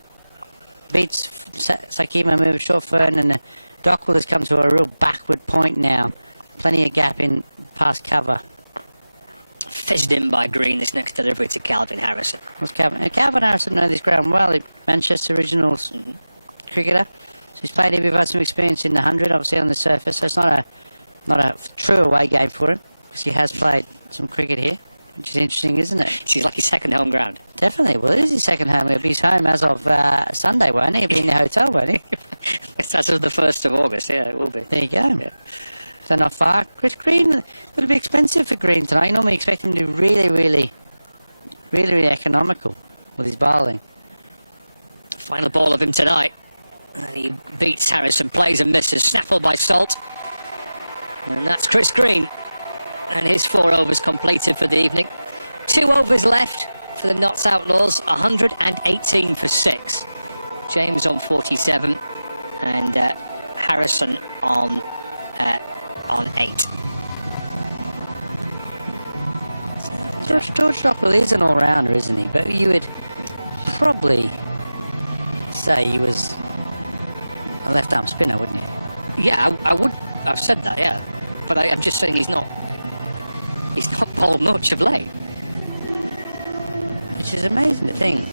Beats Sakima move short fern, and the Dockwell has come to a real backward point now. Plenty of gap in past cover. Fizzed in by Green, this next delivery to Calvin Harrison. Calvin Harrison knows this ground well. He's Manchester Originals cricketer. So he's played here. We've had some experience in the 100, obviously on the surface. So it's not a true away game for him, because he has played some cricket here, which is interesting, isn't it? She's like his second home ground. Definitely. Well, it is his second home. He'll be his home as of Sunday, won't he? He'll be in the hotel, won't he? It's as of the 1st of August, yeah, it will be. There you go. Yeah. So not far. Chris Green, a little bit expensive for Green tonight. You normally expect him to be really economical with his bowling. Final ball of him tonight. And he beats Harrison, plays and misses. Snaffled by Salt. And that's Chris Green. And his 4 overs completed for the evening. 2 overs left for the Notts Outlaws. 118 for 6. James on 47. And Harrison on 8. George Dockwell is an all-rounder, isn't he? But you would probably say he was a left-arm spinner, wouldn't you? Yeah, I would. I've said that, yeah. But I'm just saying he's not bowled much of late. Which is amazing to think.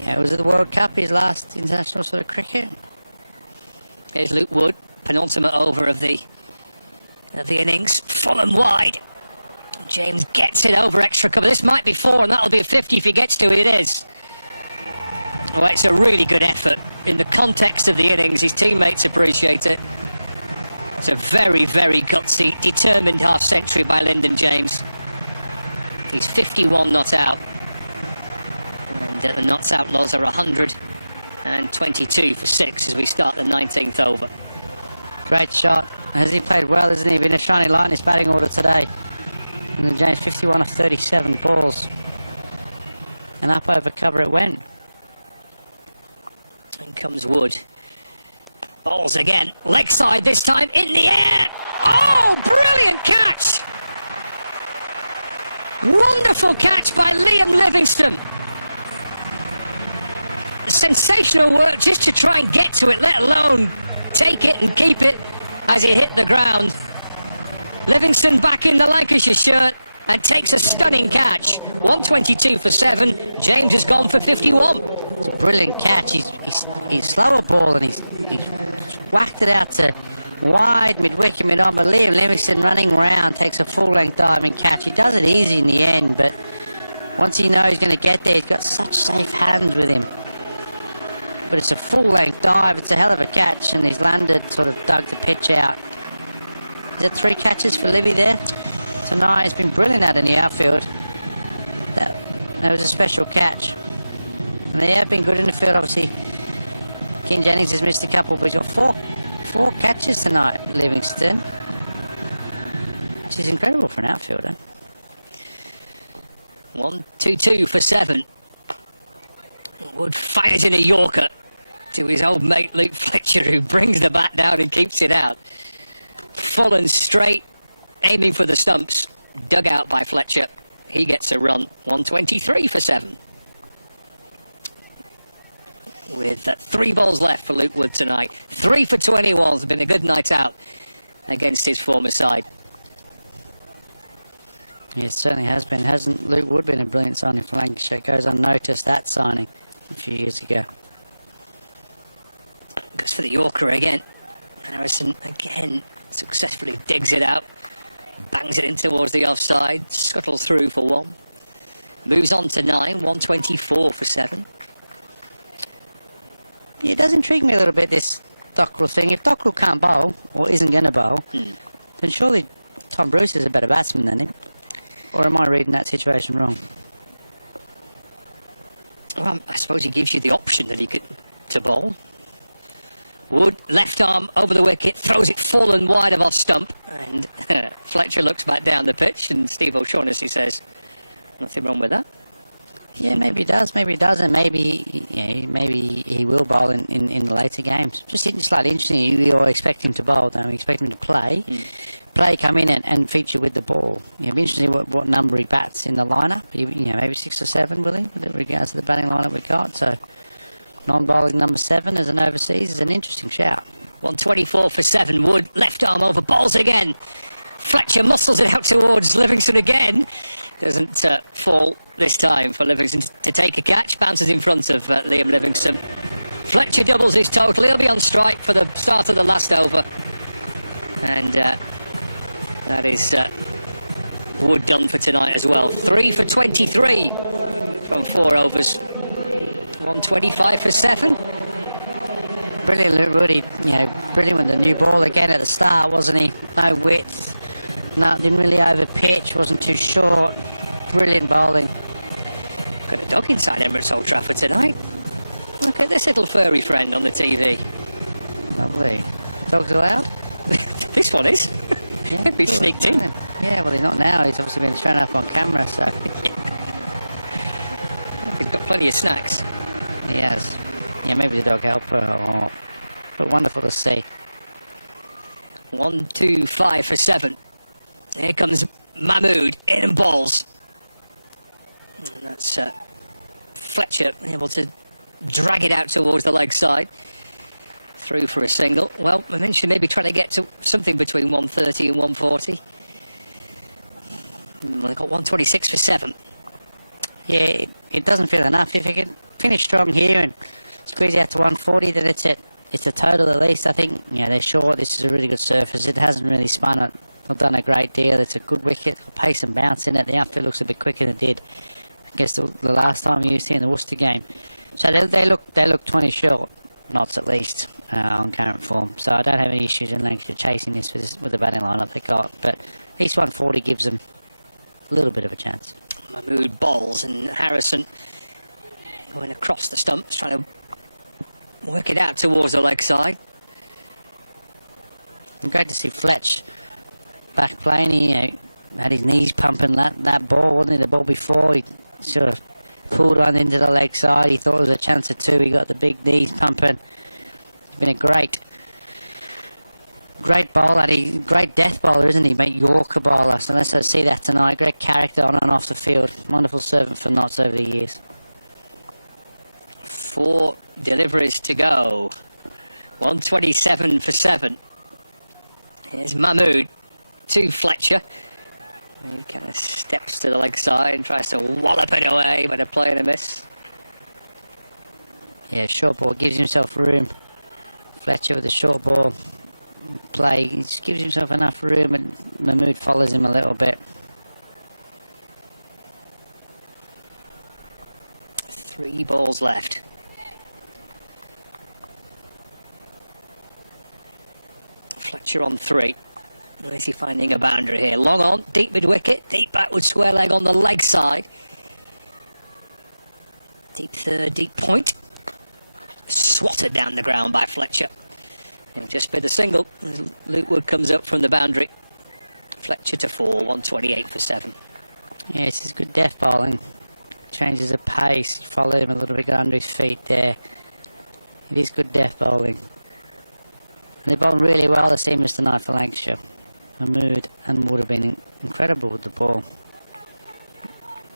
Yeah, was it the World Cup, his last international sort of cricket? Here's Luke Wood, penultimate over of the innings, full and wide. James gets it over extra cover. This might be 4, and that'll be a 50 if he gets to it. It is. Well, it's a really good effort in the context of the innings. His teammates appreciate it. It's a very gutsy, determined half century by Lyndon James. He's 51 not out, and the Notts Outlaws are 122 for 6 as we start the 19th over. Great shot. Has he played well, isn't he? Been a shining light in his batting order today. And then James 51 of 37 balls. And up over cover it went. In comes Wood. Balls again. Leg side this time. In the air. Oh, brilliant catch. Wonderful catch by Liam Livingstone. Sensational work just to try and get to it, let alone take it and keep it as he hit the ground. Livingston back in the Lancashire shirt and takes a stunning catch. 122 for 7. James has gone for 51. It's a brilliant catch. He's slower ball, and he's whacked it out to wide mid-wicket, mid-on. But Liam Livingston running round takes a full-length diving catch. He does it easy in the end, but once he knows he's going to get there, he's got such safe hands with him. But it's a full-length dive. It's a hell of a catch, and he's landed, sort of dug the pitch out. Is that 3 catches for Livy there tonight? He's been brilliant out in the outfield. That was a special catch. And they have been good in the field, obviously. King Jennings has missed a couple, but he's got four catches tonight, Livingston. Which is incredible for an outfielder. 1-2-2 for 7. Wood fires in a Yorker to his old mate Luke Fletcher, who brings the bat down and keeps it out. Full and straight, aiming for the stumps. Dug out by Fletcher. He gets a run. 123 for 7. With 3 balls left for Luke Wood tonight. 3 for 21. It's been a good night out against his former side. It certainly has been. Hasn't Luke Wood been a brilliant signing for Lancashire? It goes unnoticed, that signing a few years ago. Goes for the Yorker again. Harrison again successfully digs it out. Bangs it in towards the offside. Scuttles through for 1. Moves on to 9. 124 for 7. Yeah, it does intrigue me a little bit, this Dockrell thing. If Dockrell can't bowl, or isn't going to bowl, then surely Tom Bruce is a better batsman than him. Or am I reading that situation wrong? Well, I suppose he gives you the option that he could to bowl. Wood, left arm over the wicket, throws it full and wide of off stump. And Fletcher looks back down the pitch, and Steve O'Shaughnessy says, nothing wrong with that. Yeah, maybe he does, maybe he doesn't. Maybe he will bowl in the later games. Just slightly interesting. We all expect him to bowl, don't we? Expect him to play. Come in and feature with the ball. It'd be interesting what number he bats in the lineup. Maybe 6 or 7, will he, with regards to the batting lineup we got. So non-bowling number 7 as an overseas is an interesting shout. 124 for 7. Wood left arm over balls again. Fletcher muscles it out towards Livingston again. Doesn't fall this time for Livingston to take a catch. Bounces in front of Liam Livingston. Fletcher doubles his total. He'll be on strike for the start of the last over. And that is Wood done for tonight as well. 3 for 23 from 4 overs. 125 for 7. Brilliant, Woody. Brilliant with the new ball again at the start, wasn't he? No width. No, didn't really over pitch. Wasn't too short. Brilliant bowling. Got a dog inside Emirates Old Trafford tonight. Look at this little furry friend on the TV. Lovely. Dogs allowed? This one is. Yeah, he sneaked in. Yeah, well, he's not now. He's obviously been shown up on camera, so. He's got plenty of snacks. He has. Yeah, maybe the dog helper, but wonderful to see. 125 for 7. Here comes Mahmood in and balls. And that's Fletcher able to drag it out towards the leg side. Through for a single. Well, I mentioned maybe trying to get to something between 130 and 140. They got 126 for 7. Yeah, it doesn't feel enough. If you can finish strong here and squeeze out to 140, then it's a total at least. I think they're short. This is a really good surface. It hasn't really spun it or done a great deal. It's a good wicket. Pace and bounce in it. The outfield looks a bit quicker than it did, I guess, the last time you see in the Worcester game. So they look 20 short, knots at least, on current form. So I don't have any issues in Lancashire chasing this with the batting lineup they got. But at least 140 gives them a little bit of a chance. Mahmood balls and Harrison going across the stumps, trying to work it out towards the leg side. Great to see Fletch back playing. He had his knees pumping that ball, wasn't he? The ball before, he sort of pulled one into the leg side. He thought there was a chance of 2. He got the big knees pumping. He's been a great bowler, and great death bowler, isn't he? Mate, Yorker bowler. So let's see that tonight. Great character on and off the field. Wonderful servant for knots over the years. 4 deliveries to go. 127 for 7. Here's Mahmood to Fletcher. He kind of steps to the leg side and tries to wallop it away, but a play and a miss. Yeah, short ball gives himself room. Fletcher with the short ball play, he just gives himself enough room, and Mahmood follows him a little bit. 3 balls left. Fletcher on 3. Where is he finding a boundary here? Long on, deep mid-wicket, deep backward square leg on the leg side. Deep third, deep point. Swatted down the ground by Fletcher. He'll just bid a single. Luke Wood comes up from the boundary. Fletcher to 4, 128 for 7. Yeah, this is good death bowling. Changes of pace, followed him a little bit, got under his feet there. It is good death bowling. And they bowled really well, the seamers tonight for Lancashire. Mahmood and Wood have been incredible with the ball.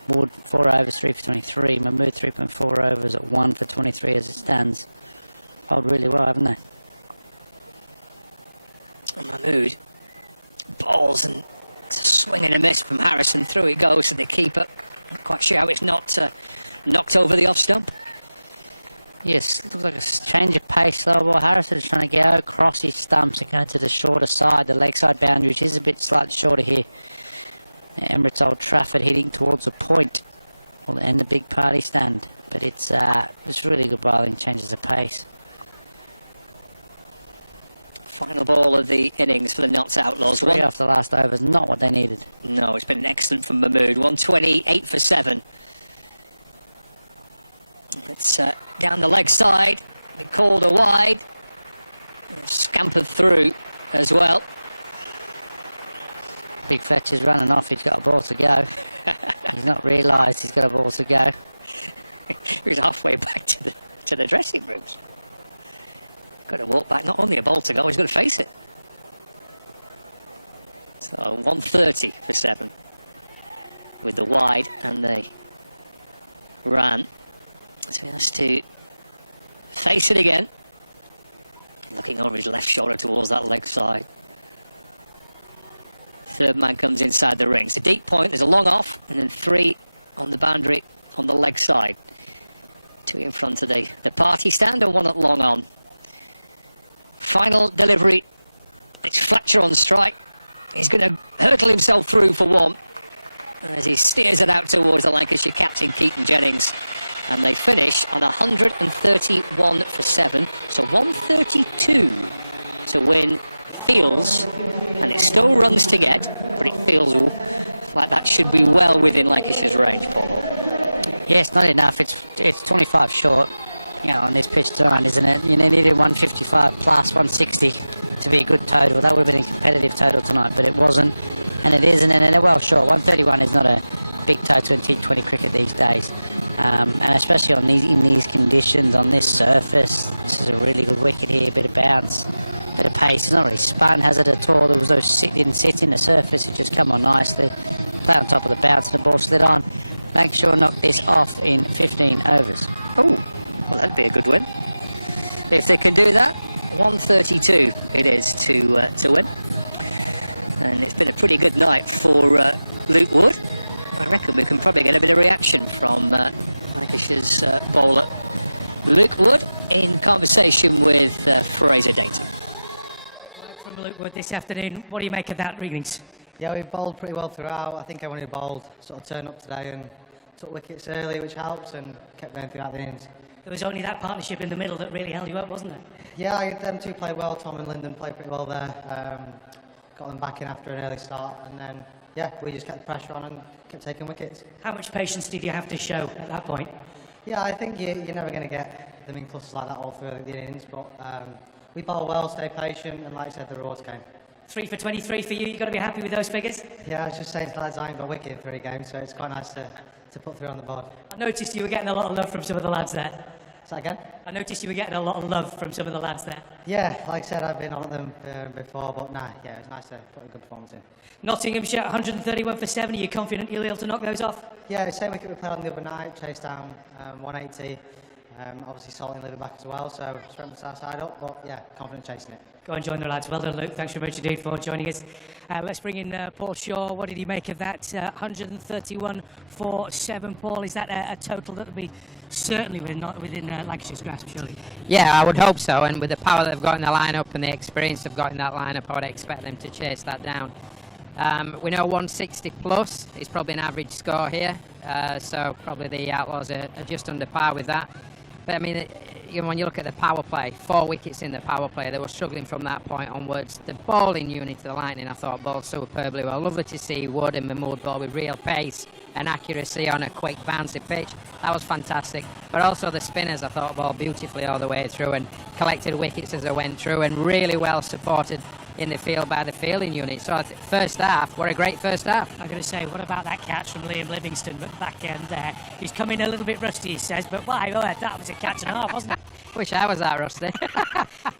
Wood 4 overs, 3 for 23. Mahmood 3.4 overs at 1 for 23 as it stands. Bowled really well, haven't they? Mahmood balls, and it's a swing and a miss from Harrison. Through it goes to the keeper. Not quite sure how it's not knocked over the off stump. Yes, looks like a change of pace. Slow ball. Harrison is trying to go across his stumps and go to the shorter side, the leg side boundary, which is a bit slightly shorter here. Emirates Old Trafford heading towards a point and the big party stand. But it's really good bowling, changes of pace. Final ball of the innings for the Notts Outlaws. 3 off the last over is not what they needed. No, it's been excellent from Mahmood. 128 for 7. It's down the leg side. They called a wide. Scampered through as well. Big Fletcher's running off. He's got a ball to go. He's not realised he's got a ball to go. He was halfway back to the dressing rooms. Got to walk back, not only a ball to go, he's got to face it. So 130 for 7 with the wide and the run. So he has to face it again. Looking over his left shoulder towards that leg side. Third man comes inside the ring. It's a deep point, there's a long off, and then 3 on the boundary on the leg side. 2 in front of the party stand and 1 at long on. Final delivery. It's Fletcher on strike. He's going to hurtle himself through for 1 as he steers it out towards the Lancashire captain, Keaton Jennings. And they finish on 131 for 7. So 132 to win feels, and it still runs to get, but it feels like that should be well within Lancashire's range, Paul. Yes, not enough. It's 25 short, on this pitch to run, isn't it? You needed 155 plus 160 to be a good total. That would have been a competitive total tonight, but it wasn't, and it isn't, and they're well short. 131 is not a big total in T20 cricket these days, and especially in these conditions, on this surface. This is a really good wicket here, bit of bounce, bit of pace. It's not really spun, has it at all? There was those didn't sit in the surface. It just come on nicely. Play on top of the bounce, and the ball slid on. Lancashire knocked this off in 15 overs. Oh, well, that'd be a good win if they can do that. 132 it is to win, and it's been a pretty good night for Luke Wood. I reckon we can probably get a bit of reaction from Lancashire's bowler Luke Wood in conversation with Fraser Dayton. Work from Luke Wood this afternoon. What do you make of that, Readings? Yeah, we bowled pretty well throughout. I think everyone who bowled sort of turned up today and took wickets early, which helps, and kept going throughout the innings. There was only that partnership in the middle that really held you up, wasn't it? Yeah, them two played well. Tom and Lyndon played pretty well there. Got them back in after an early start, and then, yeah, we just kept the pressure on and kept taking wickets. How much patience did you have to show at that point? Yeah, I think you're never going to get them in clusters like that all through the innings, but we bowled well, stayed patient, and like I said, the rewards came. 3 for 23 for you. You've got to be happy with those figures? Yeah, I was just saying to lads, I ain't got a wicket in 3 games, so it's quite nice to put through on the board. I noticed you were getting a lot of love from some of the lads there. Say again? I noticed you were getting a lot of love from some of the lads there. Yeah, like I said, I've been on them before, but yeah, it's nice to put a good performance in. Nottinghamshire, 131 for 7. Are you confident you'll be able to knock those off? Yeah, the same wicket we played on the other night, chased down 180. Obviously, Salting leaving back as well, so strengthens our side up, but yeah, confident chasing it. Go and join the lads. Well done, Luke. Thanks very much indeed for joining us. Let's bring in Paul Shaw. What did he make of that? 131 for 7. Paul, is that a total that will be certainly within Lancashire's grasp, surely? Yeah, I would hope so. And with the power they've got in the lineup and the experience they've got in that lineup, I would expect them to chase that down. We know 160 plus is probably an average score here, so probably the Outlaws are just under par with that. But I mean, when you look at the power play, 4 wickets in the power play, they were struggling from that point onwards. The bowling unit of the Lightning, I thought, bowled superbly well. Lovely to see Wood and Mahmood bowl with real pace and accuracy on a quick bouncy pitch. That was fantastic. But also the spinners, I thought, bowled beautifully all the way through and collected wickets as they went through, and really well supported in the field by the fielding unit. So first half, what a great first half. I'm going to say, what about that catch from Liam Livingston at the back end there? He's come in a little bit rusty, he says, but my word, that was a catch and a half, wasn't it? Wish I was that rusty.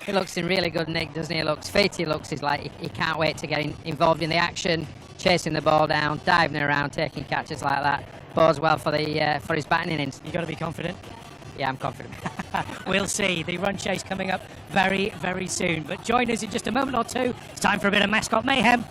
He looks in really good nick, doesn't he? He looks fit, he looks like he can't wait to get involved in the action, chasing the ball down, diving around, taking catches like that. Bodes well for his batting innings. You've got to be confident. Yeah, I'm confident. We'll see. The run chase coming up very, very soon. But join us in just a moment or two. It's time for a bit of mascot mayhem.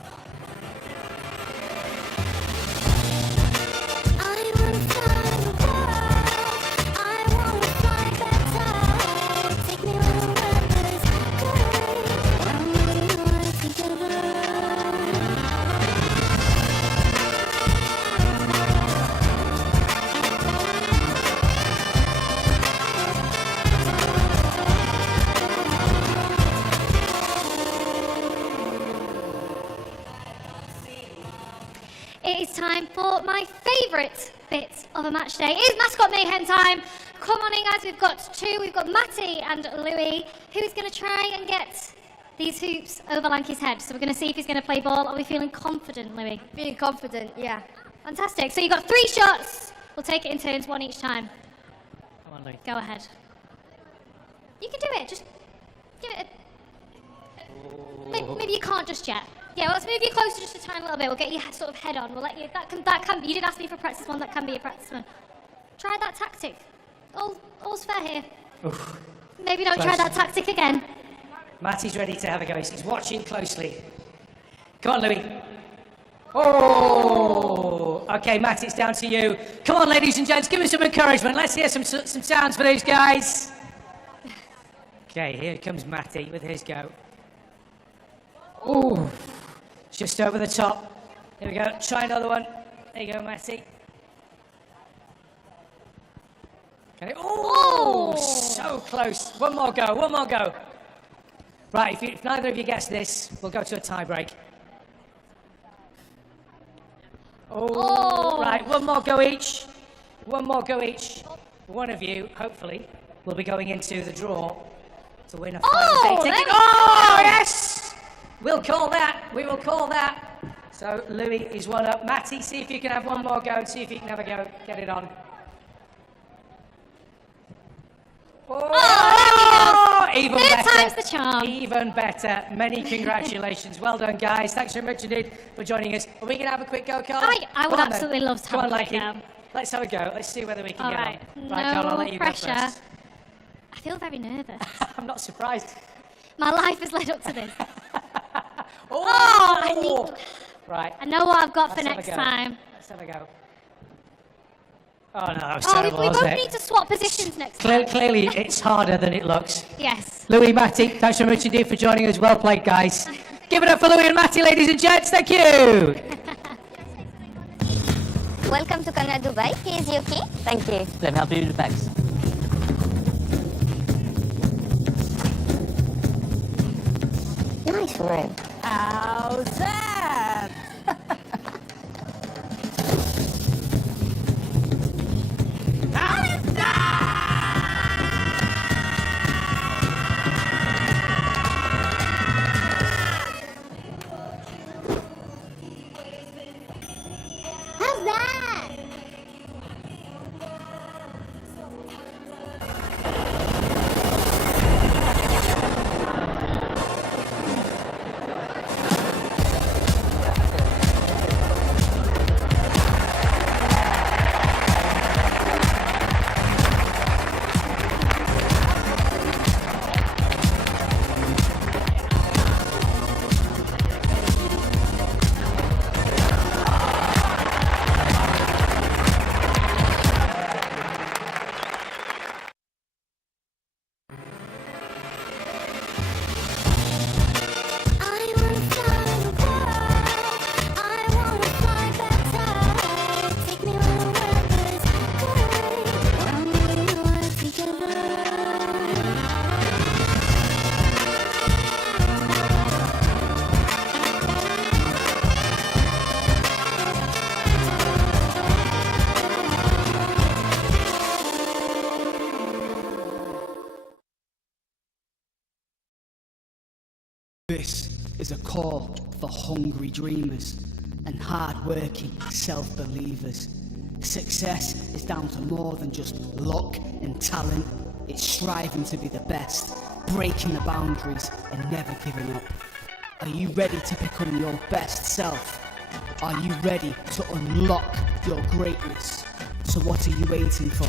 For my favourite bit of a match day is Mascot Mayhem time. Come on in, guys, we've got 2. We've got Matty and Louis, who's going to try and get these hoops over Lanky's head. So we're going to see if he's going to play ball. Are we feeling confident, Louis? Feeling confident, yeah. Fantastic. So you've got 3 shots We'll take it in turns, one each time. Come on, Louis. Go ahead. You can do it. Just give it a... Maybe you can't just yet. Yeah, well, let's move you closer just a tiny little bit. We'll get you sort of head on. We'll let you... That can be... You did ask me for a practice one. That can be a practice one. Try that tactic. All's fair here. Oof. Maybe don't try that tactic again. Matty's ready to have a go. He's watching closely. Come on, Louis. Oh! Okay, Matty, it's down to you. Come on, ladies and gents, give us some encouragement. Let's hear some sounds for these guys. Okay, here comes Matty with his go. Oh! Just over the top. Here we go. Try another one. There you go, Matty. Okay. Oh! So close. One more go. One more go. Right, if neither of you gets this, we'll go to a tie break. Oh, right, one more go each. One more go each. One of you, hopefully, will be going into the draw to win a final day ticket. Oh, yes! We'll call that. We will call that. So Louis is one up. Matty, see if you can have one more go. See if you can have a go. Get it on. Oh, there we go. Even Third better. time's the charm. Even better. Many congratulations. Well done, guys. Thanks very much indeed for joining us. Are we going to have a quick go, Carl? I would absolutely love to have a quick go. Let's have a go. Let's see whether we can All get right. on. No Carl, I'll let you go pressure. first. I feel very nervous. I'm not surprised. My life has led up to this. I need... Right. I know what I've got for Let's have next a go. time. Let's have a go. Oh, no, that was Oh, terrible, we wasn't both it? need to swap positions next time. Clearly, it's harder than it looks. Yes. Louis, Matty, thanks very much indeed for joining us. Well played, guys. Give it up for Louis and Matty, ladies and gents. Thank you. Welcome to Canada, Dubai. Here's your key. Thank you. Let me help you with the bags. Nice room. How's that? How's that? This is a call for hungry dreamers and hard-working self-believers. Success is down to more than just luck and talent. It's striving to be the best, breaking the boundaries and never giving up. Are you ready to become your best self? Are you ready to unlock your greatness? So what are you waiting for?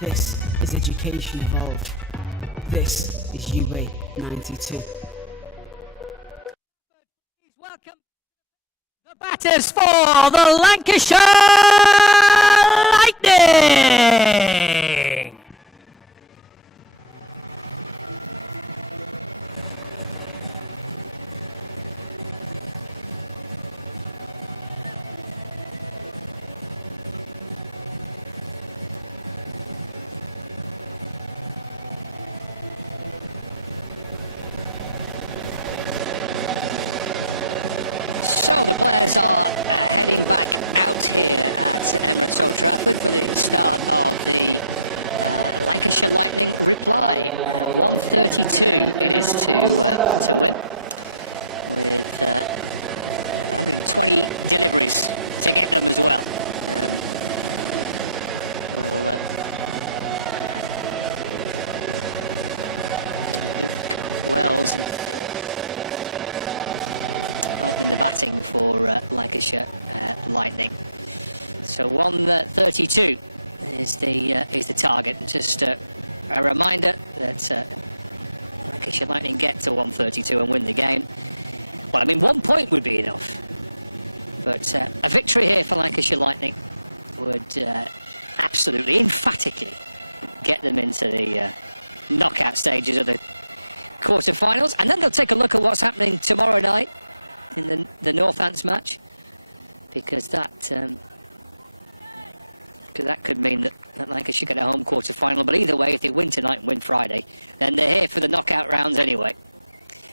This is Education Evolved. This is UA 92. Welcome the batters for the Lancashire Lightning. So the players are heading back out here at Emirates Old Trafford for the start of the Lancashire Lightning reply. 132 it is to win, with 120 deliveries to get them as well. Luke Wells and Phil opening the batting for Lancashire Lightning. So 132 is the target. And just a reminder that Lancashire Lightning get to 132 and win the game. Well, I mean, 1 point would be enough. But a victory here for Lancashire Lightning would absolutely, emphatically get them into the knockout stages of the quarter-finals. And then they'll take a look at what's happening tomorrow night in the Northants match. Because that could mean that Lancashire get a home quarter-final. But either way, if they win tonight and win Friday, then they're here for the knockout rounds anyway.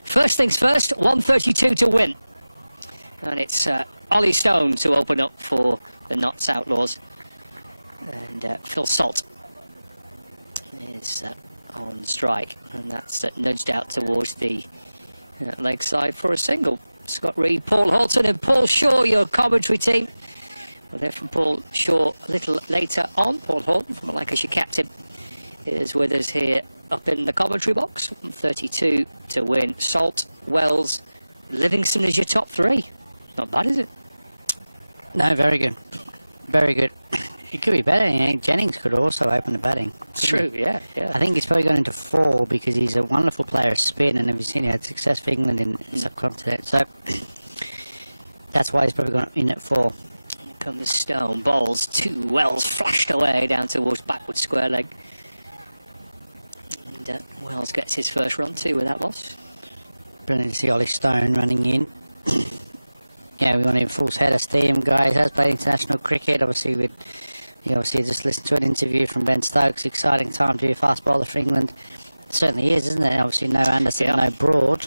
First things first, 132 to win. And it's Ollie Stone to open up for the Notts Outlaws. And Phil Salt is on strike. And that's nudged out towards the leg side for a single. Scott Reed, Paul Halton and Paul Shaw, your commentary team. We'll hear from Paul Shaw a little later on. Paul Halton, from the Lancashire captain, is with us here up in the commentary box. 32 to win. Salt, Wells, Livingston is your top three. Not bad, is it? No, very good. Very good. It could be better. You know, Jennings could also open the batting. It's true, yeah. I think he's probably gone into 4 because he's a wonderful player of spin, and have you seen he had success for England in subcontinent? So that's why he's probably gone in at 4. Here comes Stone, bowls to Wells, flashed away down towards backward square leg. And Wells gets his first run too with that loss. Brilliant to see Ollie Stone running in. Yeah, we want him full head of steam, guys. Has played international cricket. Obviously, just listened to an interview from Ben Stokes. Exciting time to be a fast bowler for England. It certainly is, isn't it? Obviously, no Anderson, no Broad.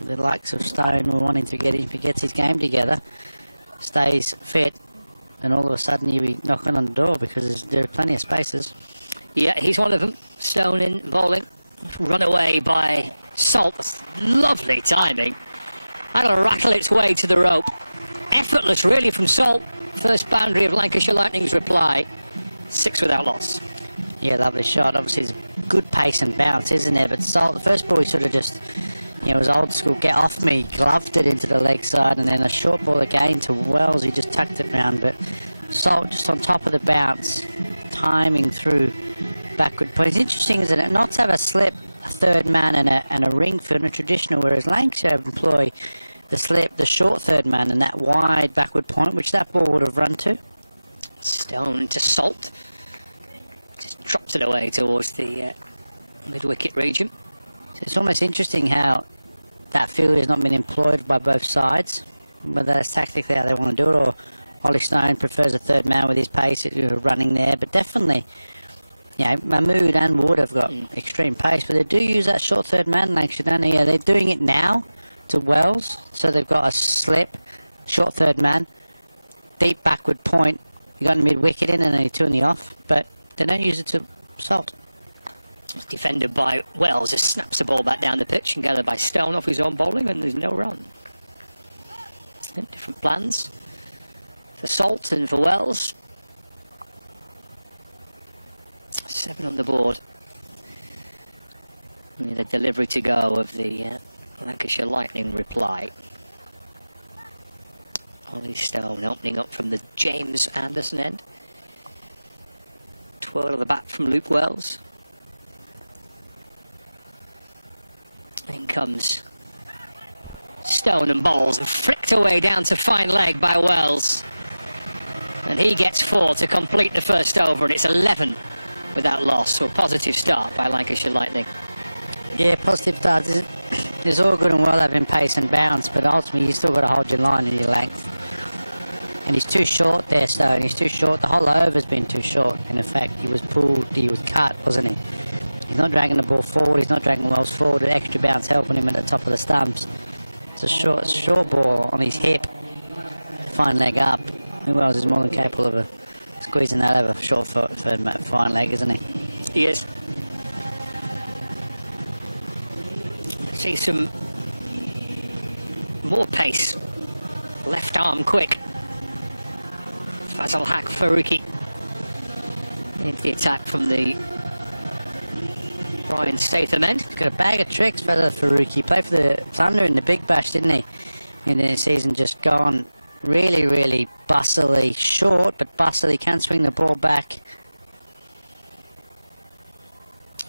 The likes of Stone were wanting to get him, if he gets his game together, stays fit, and all of a sudden you'll be knocking on the door because there are plenty of spaces. Yeah, he's one of them. Stone in bowling. Run away by Salt. That's lovely timing. That'll rattle its way to the rope. Effortless, really, from Salt. First boundary of Lancashire Lightning's reply. 6 without loss. Yeah, lovely shot. Obviously, it's good pace and bounce, isn't it? But Salt, the first ball, he sort of just, was old school, get off me, gloved it into the leg side, and then a short ball again to Wells, he just tucked it round. But Salt just on top of the bounce, timing through backward point. It's interesting, isn't it, not to have a slip, a third man and a ring field in a traditional, whereas Lancashire employ the slip, the short third man, and that wide backward point, which that ball would have run to. Stone to Salt. Just drops it away towards the mid-wicket region. So it's almost interesting how that field has not been employed by both sides, whether that's tactically how they want to do it, or Ollie Stone prefers a third man with his pace running there, but definitely, Mahmood and Wood have got extreme pace, but they do use that short third man, Lancashire, don't they? Yeah, they're doing it now to Wells, so they've got a slip, short third man, deep backward point. You got a mid-wicket in and only 2 in the off, but they don't use it to Salt. It's defended by Wells, just snaps the ball back down the pitch and gathered by Stone off his own bowling, and there's no run. Different plans for Salt and for Wells. 7 on the board. Only the delivery to go of the Lancashire Lightning reply. Ollie Stone opening up from the James Anderson end. Twirl of the bat from Luke Wells. In comes Stone and bowls, and flicked away down to fine leg by Wells. And he gets 4 to complete the first over, and it's 11 without loss. So a positive start by Lancashire Lightning. Yeah, positive start. It's all good and well having pace and bounce, but ultimately you still got to hold your line and your length. And he's too short there, Stone. He's too short. The whole over's been too short. In effect, he was pulled, he was cut, wasn't he? He's not dragging the ball forward. He's not dragging Wells forward. An extra bounce helping him at the top of the stumps. It's a short ball on his hip. Fine leg up. Wells is more than capable of squeezing that over short fine leg, isn't he? He is. See some more pace. Left arm quick. Fazal Haq Faruqi. Into the attack from the Brian Statham end. He's got a bag of tricks for the Faruqi. He played for the Thunder in the Big Bash, didn't he? In the season, just gone really, really bustily. Short, but bustily. Can swing the ball back.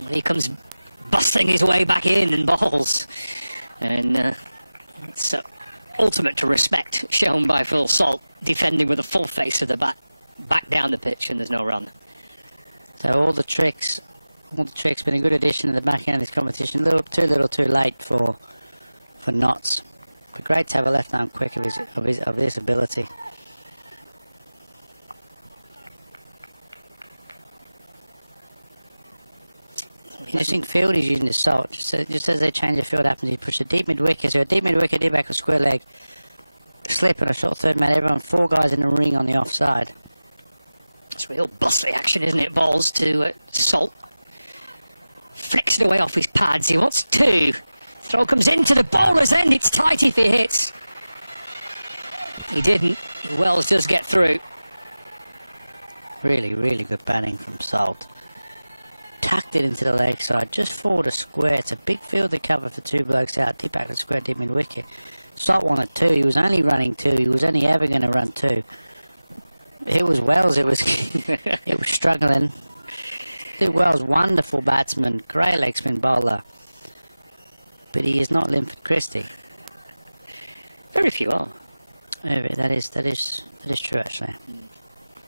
He comes busting his way back in and bowls. And it's ultimate to respect shown by Phil Salt, defending with a full face of the bat, back down the pitch, and there's no run. So all the tricks been a good addition to the back end of this competition. A little too late for Knots. But great to have a left arm quick of this ability. Interesting field he's using the Salt. Just as they change the field happens, he pushed a deep mid wicket. So a deep mid wicket, back a square leg, slip and a short third man. Everyone, 4 guys in the ring on the offside. It's real bustly action, isn't it? Balls to Salt. Flicks it away off his pads. He wants 2. Throw comes into the bowler's end. It's tight if he hits. He didn't. Wells does get through. Really, really good batting from Salt. Tucked it into the leg side, just forward a square. It's a big field to cover for 2 blokes out. Deep back a square, deep mid wicket. Salt wanted 2. He was only running 2. He was only ever going to run 2. It was Wells. It was it was struggling. Wells, wonderful batsman, great leg spin bowler, but he is not Linford Christie. Very few are. That is true actually.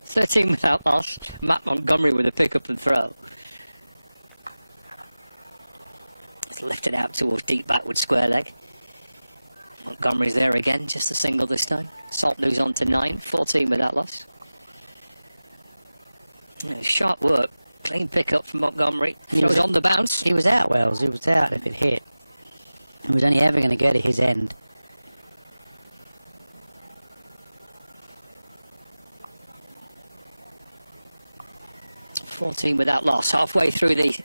13 without loss. Matt Montgomery with a pick up and throw. It's lifted out towards deep backward square leg. Montgomery's there again, just a single this time. Salt moves on to 9, 14 without loss. Sharp work. Clean pick up from Montgomery. He was on the bounce. He was out, Wells. He was out if it hit. He was only ever going to go to his end. .14 without loss. Halfway through the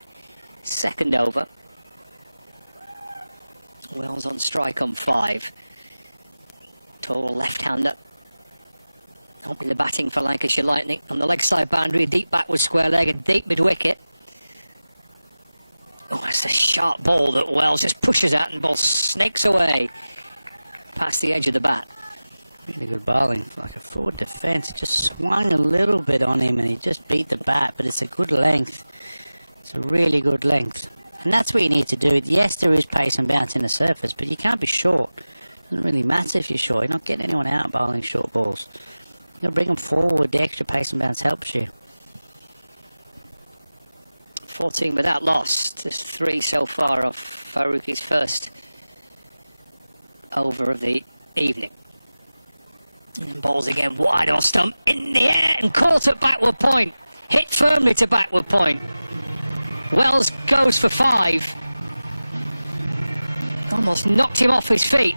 second over. Wells on strike on 5. Tall left-hander. Opening the batting for Lancashire Lightning. On the leg side boundary, a deep backward square leg, a deep mid-wicket. Oh, that's a sharp ball that Wells just pushes out and the ball snakes away past the edge of the bat. Really good bowling, like a forward defence. It just swung a little bit on him and he just beat the bat, but it's a good length. It's a really good length. And that's what you need to do. Yes, there is pace and bounce in the surface, but you can't be short. It doesn't really matter if you're short. You're not getting anyone out bowling short balls. You'll bring them forward. The extra pace and bounce helps you. 14 without loss. Just 3 so far off Faruqi's first over of the evening. And balls again wide off stump in the air and caught at backward point. Hit firmly to backward point. Wells goes for 5. Almost knocked him off his feet.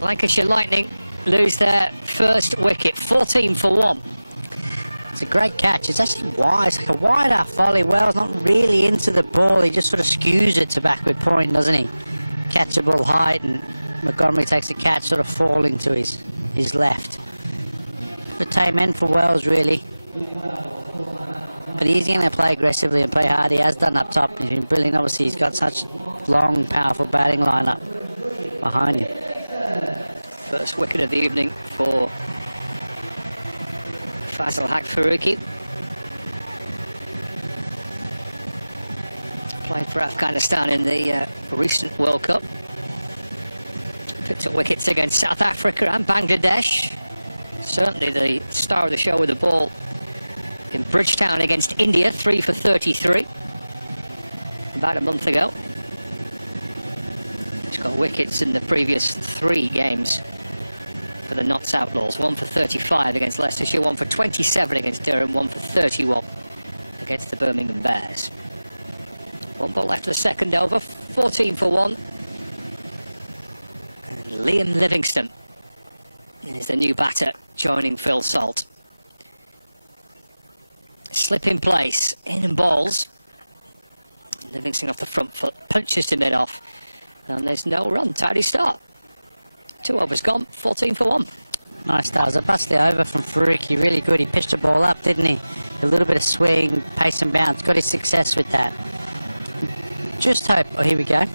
Lancashire Lightning lose their first wicket, 14 for 1. It's a great catch. It's actually wide. It's like a wide half volley. Wells not really into the ball. He just sort of skews it to backward point, doesn't he? Catchable height, and Montgomery takes the catch, sort of falling to his left. Good tame end for Wells, really. But he's going to play aggressively and play hard. He has done up top. He's been brilliant. Obviously, he's got such long, powerful batting lineup behind him. First wicket of the evening for Fazal Haq Faruqi. Played for Afghanistan in the recent World Cup. Picked up wickets against South Africa and Bangladesh. Certainly the star of the show with the ball in Bridgetown against India, 3 for 33. About a month ago. He's got wickets in the previous 3 games for the Notts Outlaws. 1 for 35 against Leicestershire, 1 for 27 against Durham, 1 for 31 against the Birmingham Bears. 1 ball left of the second over, 14 for 1. And Liam Livingston is the new batter joining Phil Salt. Slip in place, in and balls. Livingston off the front foot, punches to mid-off. And there's no run, tidy start. 2 overs gone, 14 for 1. Nice start. It was a busty over from Faruqi, really good. He pitched the ball up, didn't he? A little bit of swing, pace and bounce. Got his success with that. Just hope. Oh, here we go.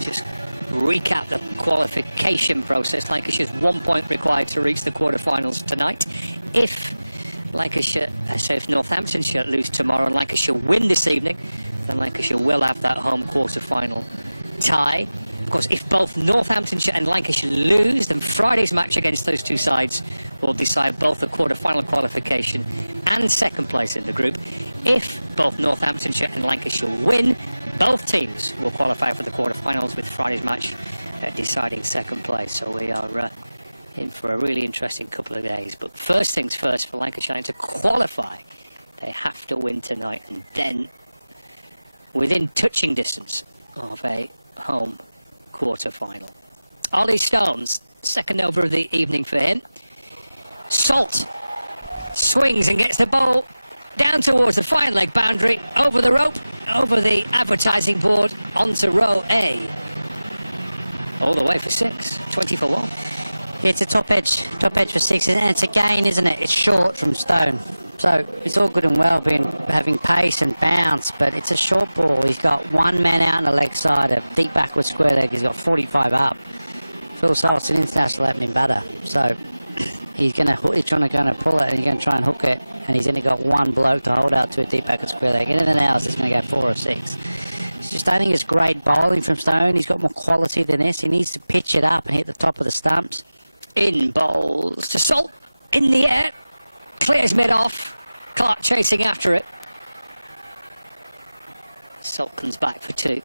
Just recap the qualification process. Lancashire's 1 point required to reach the quarterfinals tonight. If Northamptonshire lose tomorrow and Lancashire win this evening, then Lancashire will have that home quarter-final tie. Of course, if both Northamptonshire and Lancashire lose, then Friday's match against those two sides will decide both the quarter-final qualification and second place in the group. If both Northamptonshire and Lancashire win, both teams will qualify for the quarter-finals, with Friday's match deciding second place. So we are in for a really interesting couple of days. But first things first, for Lancashire to qualify, they have to win tonight, and then within touching distance of a home quarter-final. Ollie Stones, second over of the evening for him. Salt swings and gets the ball down towards the fine leg boundary, over the rope, over the advertising board, onto row A. All the way for 6, 20 for 1. Yeah, it's a top edge for 6, and it's a gain, isn't it? It's short from Stone. So it's all good and well having pace and bounce, but it's a short ball. He's got one man out on the leg side, a deep backward square leg. He's got 45 up. Phil Salt's an international opening batter, so he's trying to pull it, and he's going to try and hook it, and he's only got one bloke to hold out to a deep backward square leg. Anything else is going to go 4 or 6. It's just, I think it's great bowling from Stone. He's got more quality than this. He needs to pitch it up and hit the top of the stumps. In bowls to Salt, in the air, clears mid-off, Clark chasing after it. Salt comes back for 2.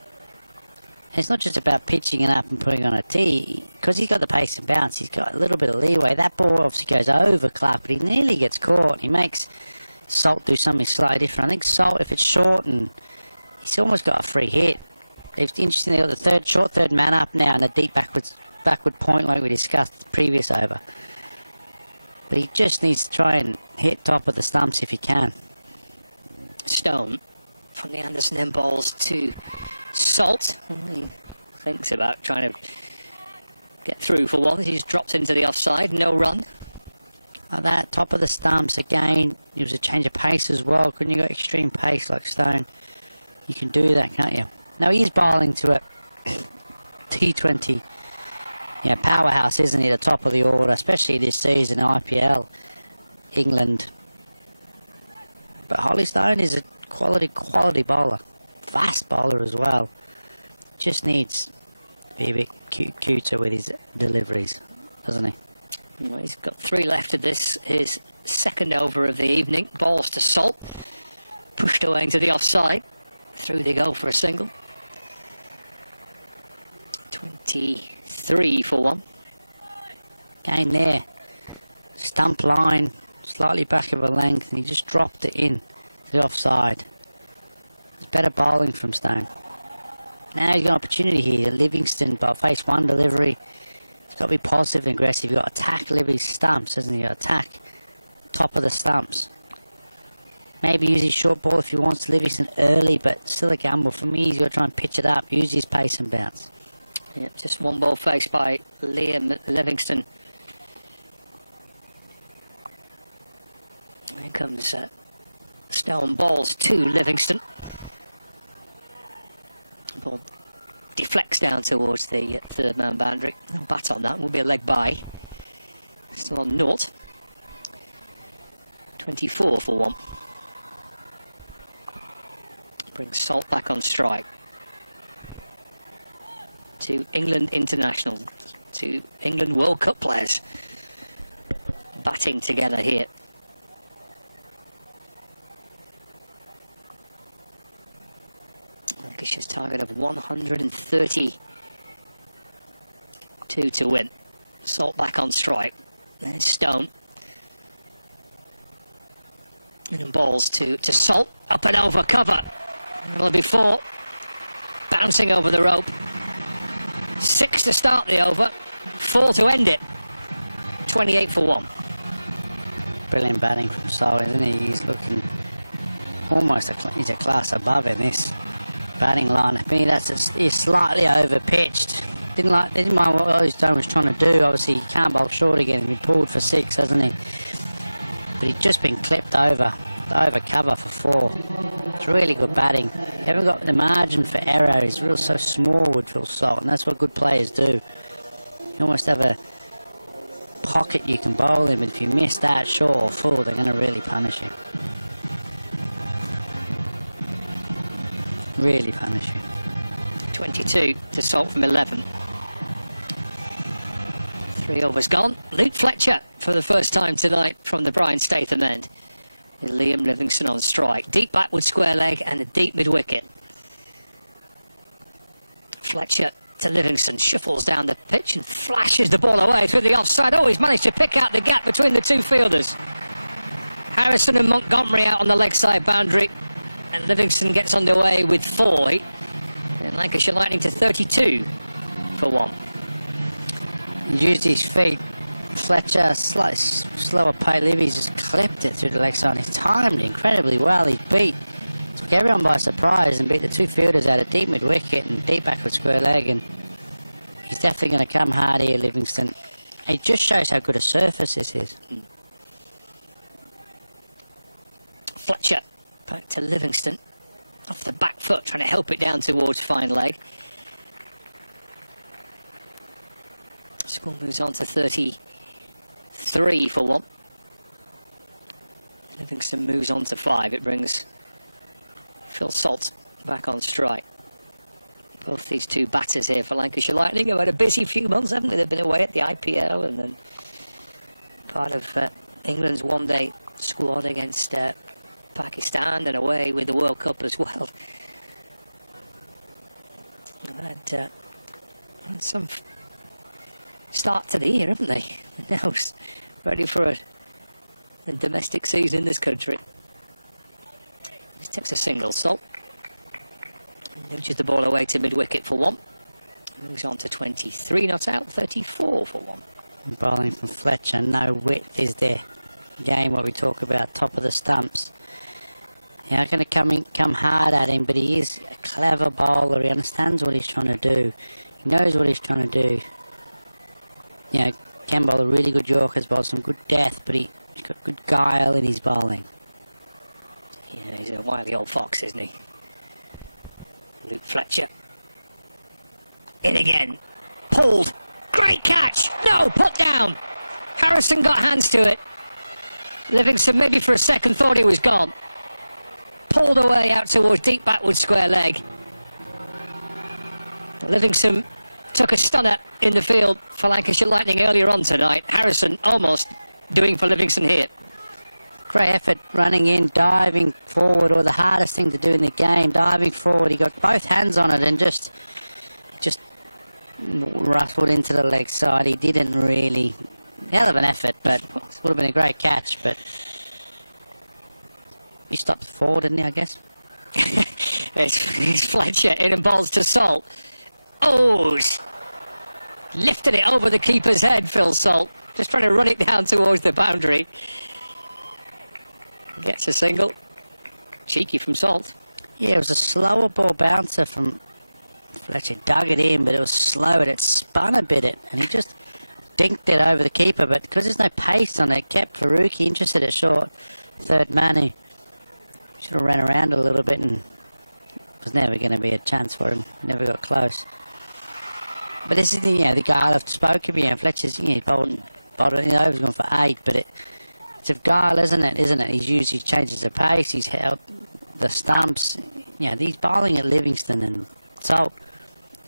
It's not just about pitching it up and putting on a tee, because he's got the pace and bounce, he's got a little bit of leeway. That ball obviously goes over Clark, but he nearly gets caught. He makes Salt do something slightly different. I think Salt, if it's short, and he's almost got a free hit. It's interesting, they got the third man up now, and a deep backward point like we discussed the previous over. But he just needs to try and hit top of the stumps if he can. Stone from the Anderson end balls to Salt. He thinks about trying to get through for 1. He's dropped into the offside, no run. Like that, top of the stumps again. It was a change of pace as well. Couldn't you got extreme pace like Stone? You can do that, can't you? Now he's bowling to a T20 powerhouse, isn't he? The top of the order, especially this season, IPL, England. But Holly Stone is a quality bowler. Fast bowler as well. Just needs to be a bit cuter with his deliveries, doesn't he? Well, he's got 3 left of this. His second over of the evening. Balls to Salt. Pushed away into the offside. Through they go for a single. 23 for 1. Game there. Stump line, slightly back of a length, and he just dropped it in to the offside. It's better bowling from Stone. Now he's got an opportunity here. Livingston, but face 1 delivery. He's got to be positive and aggressive. You've got to attack Livy's stumps, hasn't he? You've got to attack top of the stumps. Maybe use his short ball if he wants to Livingston early, but still a gamble. For me, he's got to try and pitch it up, use his pace and bounce. Yep, just one ball faced by Liam Livingston. Here comes Stone, balls to Livingston. Ball deflects down towards the third man boundary. No bat on that, will be a leg by. Still on 0. 24 for 1. Brings Salt back on strike. To England international, to England World Cup players batting together here. Lancashire's target of 132 to win. Salt back on strike. There's Stone. And balls to Salt. Up and over cover. It'll be 4. Bouncing over the rope. 6 to start the over. 4 to end it. 28 for 1. Brilliant batting from Salt, isn't he? He's looking almost he's a class above in this batting line. I mean, he's slightly over pitched. Didn't mind what Ollie Stone was trying to do. Obviously, he can't bowl short again. He's been pulled for 6, hasn't he? But he's just been clipped over. over cover for 4. It's really good batting. You haven't got the margin for error. He's real so small with Phil Salt, and that's what good players do. You almost have a pocket you can bowl in, but if you miss that short or full, they're going to really punish you. Really punish you. 22 to Salt from 11. 3 overs gone. Luke Fletcher for the first time tonight from the Brian Statham end. And Liam Livingstone on strike. Deep backward square leg and a deep mid wicket. Fletcher to Livingstone, shuffles down the pitch and flashes the ball away through the offside. Oh, he's managed to pick out the gap between the two fielders. Harrison and Montgomery out on the leg side boundary, and Livingstone gets underway with 4. And Lancashire Lightning to 32 for 1. He used his feet. Fletcher, slightly slower pace. Livy's just clipped it through the leg side. He timed incredibly well. He took everyone by surprise and beat the 2 fielders out of deep mid wicket and deep backward square leg. And he's definitely going to come hard here, Livingstone. It just shows how good a surface this is. Fletcher back to Livingstone. Off the back foot, trying to help it down towards fine leg. Score moves on to 33 for 1. Livingstone moves on to 5. It brings Phil Salt back on strike. Both these 2 batters here for Lancashire Lightning have had a busy few months, haven't they? They've been away at the IPL and then part of England's one-day squad against Pakistan and away with the World Cup as well. Had some start to the year, haven't they? And now ready for a domestic season in this country. This takes a single, Salt. Nudges the ball away to mid-wicket for 1. Moves on to 23 not out, 34 for 1. Bowling from Fletcher, no width is there. Again, what we talk about, top of the stumps. You're not going to come hard at him, but he is a clever bowler. He understands what he's trying to do. He knows what he's trying to do. You know, can bowl a really good Yorkers, bowl some good depth, but he's got good guile in his bowling. Yeah, he's a wily old fox, isn't he? Luke Fletcher. In again. Pulled. Great catch. No, put down. Harrison got hands to it. Livingstone maybe for a second thought he was gone. Pulled away out towards deep backward square leg. Livingstone took a stunner in the field for Lancashire Lightning earlier on tonight. Harrison almost doing for Livingstone here. Great effort running in, diving forward, or the hardest thing to do in the game, diving forward. He got both hands on it and just rustled into the leg side. He didn't really, hell of an effort, but it would have been a great catch, but he stopped forward, didn't he, I guess? It's Fletcher in and bowls to Salt. Oh, lifted it over the keeper's head, Phil Salt. Just trying to run it down towards the boundary. Gets a single. Cheeky from Salt. Yeah, it was a slower ball bouncer from Fletcher. Dug it in, but it was slow and it spun a bit, and he just dinked it over the keeper. But because there's no pace on it, kept Faruqi interested at short. Third man, he should have ran around a little bit, and it was never going to be a chance for him. Never got close. But this is the guy I've spoken about. Fletcher's, he bowled it, he's gone for 8, but it's of guile, isn't it? He changes the pace, he's held the stumps. He's bowling at Livingstone and Salt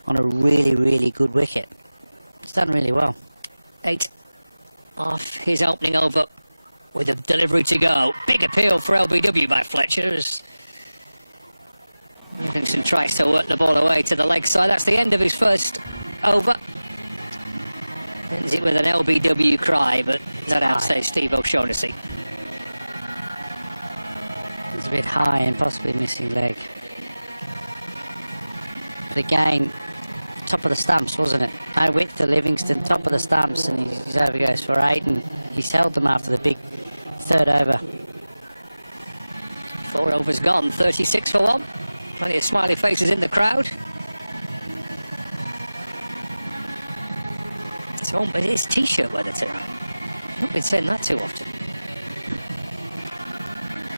on a really, really good wicket. It's done really well. 8 off his opening over with a delivery to go. Big appeal for LBW by Fletcher. Livingstone tries to work the ball away to the leg side. That's the end of his first over. Ends it with an LBW cry, but that outstays Steve O'Shaughnessy. It's a bit high and possibly missing leg. But again, top of the stumps, wasn't it? No width to Livingstone, top of the stumps, and his over goes for 8, and he's held them after the big third over. 4 overs gone, 36 for 1. Plenty of smiley faces in the crowd. It is t-shirt weather tonight. I've not been saying that too often.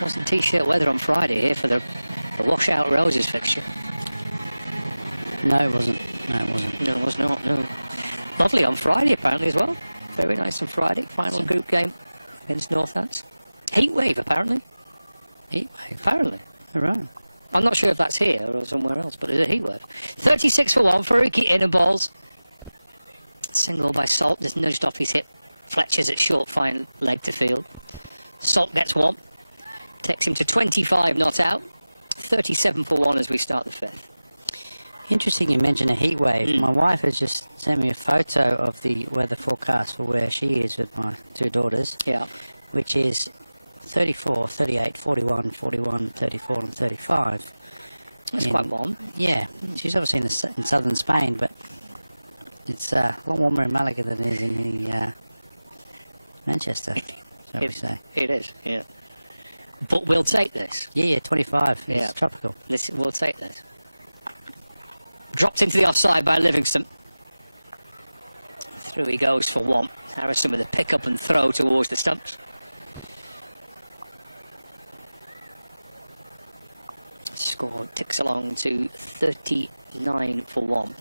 Wasn't T-shirt weather on Friday here for the Washout Roses fixture. No, it wasn't. No, it wasn't. No, it was not, no. Lovely on Friday, apparently, as well. Very nice on Friday. Final group game against Northants. Heat wave, apparently. Heat wave? Apparently. All right. I'm not sure if that's here or somewhere else, but there's a heat wave. 36 for 1. Faruqi in and balls. Single by Salt. Just nudged off his hip. Fletcher's at short, fine leg to field. Salt gets 1. Takes him to 25 not out. 37 for 1 as we start the 5th. Interesting you mentioned a heat wave. My wife has just sent me a photo of the weather forecast for where she is with my 2 daughters. Yeah. Which is 34, 38, 41, 41, 34 and 35. That's quite warm. Yeah. She's obviously in southern Spain, but it's a lot warmer in Malaga than it is in the Manchester, shall we say. It is, yeah. But we'll take this. Yeah, 25. Yeah. It's tropical. We'll take this. Dropped into the offside by Livingston. Through he goes for 1. Harrison with a pick up and throw towards the stumps. Score ticks along to 39 for 1.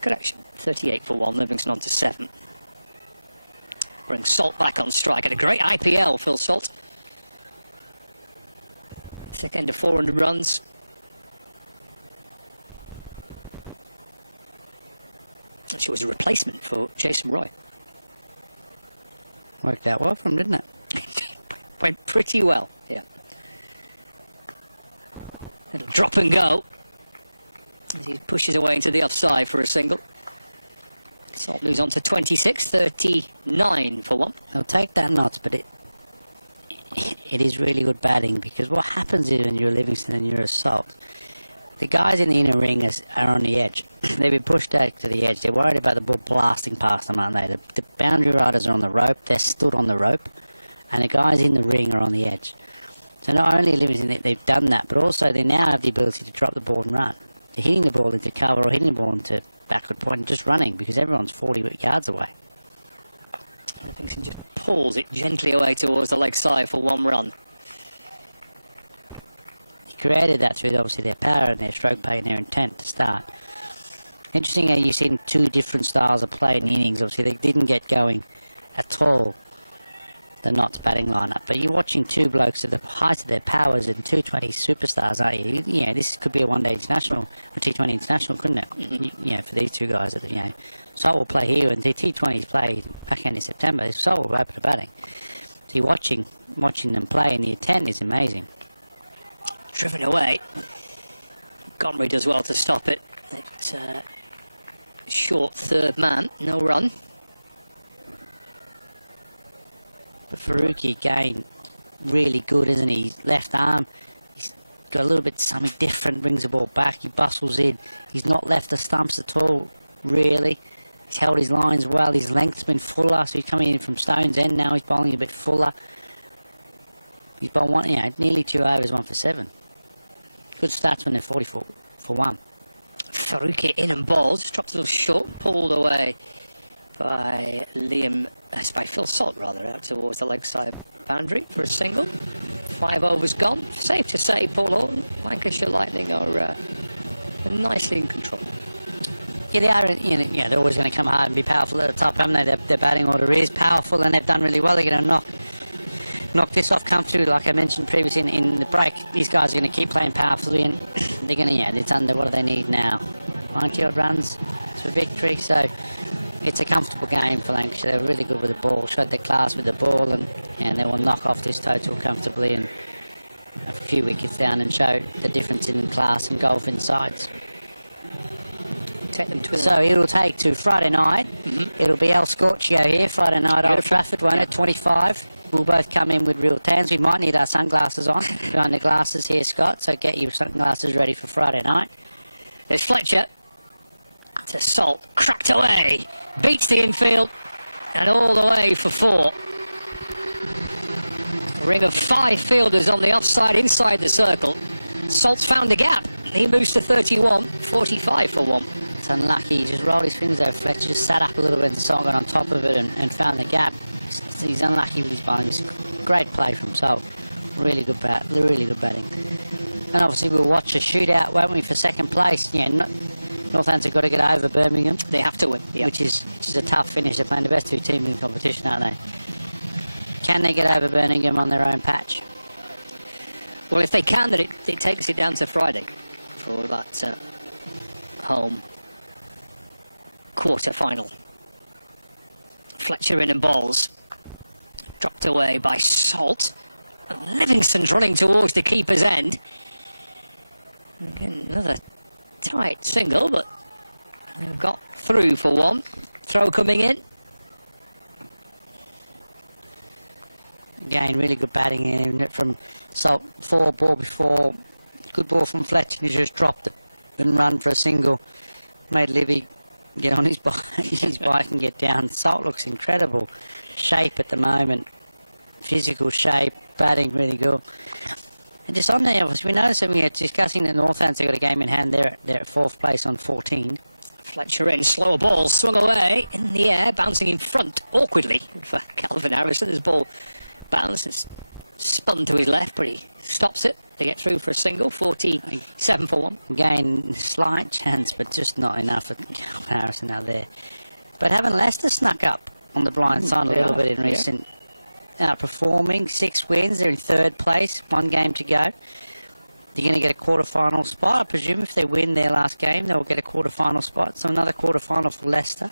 Correction, 38 for 1. Livingston on to 7. Brings Salt back on strike. And a great IPL, Phil Salt. Thick end of 400 runs. She was a replacement for Jason Roy. Worked out well for him, didn't it? Went pretty well, yeah. Little drop and go as he pushes away into the offside for a single. Salt moves on to 26, 39 for 1. I'll take that notch, but it is really good batting, because what happens is when you're Livingston and you're a Salt, the guys in the inner ring are on the edge. They've been pushed out to the edge. They're worried about the ball blasting past them, aren't they? The boundary riders are on the rope. They're stood on the rope. And the guys in the ring are on the edge. So not only Livingston, they've done that, but also they now have the ability to drop the ball and run. They're hitting the ball into cover or hitting the ball into backward point and just running, because everyone's 40 yards away. Livingston just pulls it gently away towards the leg side for 1 run. Created that through obviously their power and their stroke play and their intent to start. Interesting how you've seen 2 different styles of play in the innings. Obviously they didn't get going at all, the Notts batting lineup, but you're watching 2 blokes at the height of their powers and 220 superstars, aren't you? You know, this could be a one-day international or T20 international, couldn't it? You know, for these 2 guys, you know, Salt will play here and the T20s play back end of September. Salt will open the batting. So you're watching them play, and the intent is amazing. Driven away. Gomery does well to stop it. It's short 3rd man, no run. But Faruqi again, really good, isn't he? His left arm, he's got a little bit something different, brings the ball back, he bustles in. He's not left the stumps at all, really. He's held his lines well, his length's been fuller, so he's coming in from Stone's End now, he's bowling a bit fuller. He's bowled one, you know, nearly 2 overs, 1 for 7. Good stats when they're 40 for 1. Faruqi in and balls, just dropped a little short, pulled away by by Phil Salt rather, out towards the leg side boundary for a single. 5 overs gone. Safe to say, Paul Horton, Lancashire Lightning are nicely in control. Yeah, they are. You know, they're always going to come hard and be powerful at the top, haven't they? Their batting order is powerful, and they've done really well. They're going to knock this off comfortably, like I mentioned previously in the break. These guys are going to keep playing powerfully, and they're going to, yeah, it's under, what do they need now? 90 odd runs for victory, so it's a comfortable game for Lancashire. They were really good with the ball, showed their class with the ball, and they will knock off this total comfortably and a few wickets down and show the difference in class and golf in sides. Take them to so it'll take to Friday night. It'll be El Scorchio here, Friday night, Old Trafford, won't it? 25. We'll both come in with real tans. We might need our sunglasses on behind the glasses here, Scott, so get your sunglasses ready for Friday night. There's Fletcher to Salt, cracked away, beats the infield, and all the way for 4. A ring of 5 fielders on the offside inside the circle. Salt's found a gap. He moves to 31, 45 for 1. It's unlucky. He just rolled his fingers over. Fletcher just sat up a little bit and Salt got on top of it and found the gap. He's unlucky with his bowling. It's great play from Salt. Really good batting. And obviously we'll watch a shootout, won't we, for second place? Yeah, Northampton got to get over Birmingham. They have to win, yeah. Which is a tough finish. They're playing the best two teams in the competition, aren't they? Can they get over Birmingham on their own patch? Well, if they can, then it takes it down to Friday for that home quarter-final. Fletcher in and balls. Dropped away by Salt. And Livingston's running towards the keeper's end. Again, another tight single, but they've got through for one. Throw coming in. Again, really good batting in from Salt. 4 ball before. Good ball from Fletcher. He just dropped it and run for a single. Made Livy get on his bike and get down. Salt looks incredible shape at the moment. Physical shape, batting really good. And just on there, we noticed that we were discussing that Northampton got a game in hand. They're at 4th place on 14. Fletcher in, slow ball, swung away in the air, bouncing in front awkwardly for Calvin Harrison. His ball bounced and spun to his left, but he stops it. They get through for a single, 47 for 1. Again, slight chance, but just not enough for Calvin Harrison out there. But haven't Leicester snuck up on the blind side a little bit in recent... Outperforming, 6 wins, they're in 3rd place, 1 game to go. They're going to get a quarter-final spot. I presume if they win their last game, they'll get a quarter-final spot. So another quarter-final for Leicester.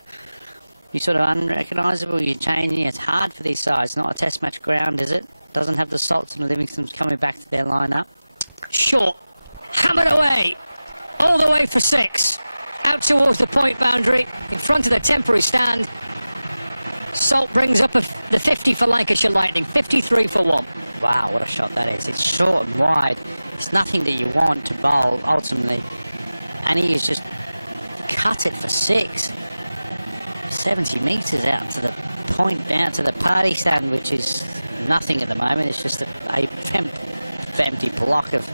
You're sort of unrecognisable, you're changing. It's hard for these sides. Not a test match ground, is it? Doesn't have the Salts and the Livingstons coming back to their lineup. Short, hammered away, all the way for 6. Out towards the point boundary, in front of the temporary stand. Salt brings up the 50 for Lancashire Lightning, 53 for 1. Wow, what a shot that is. It's short and wide. It's nothing that you want to bowl, ultimately. And he has just cut it for 6. 70 metres out to the point, out to the party stand, which is nothing at the moment. It's just a empty block of...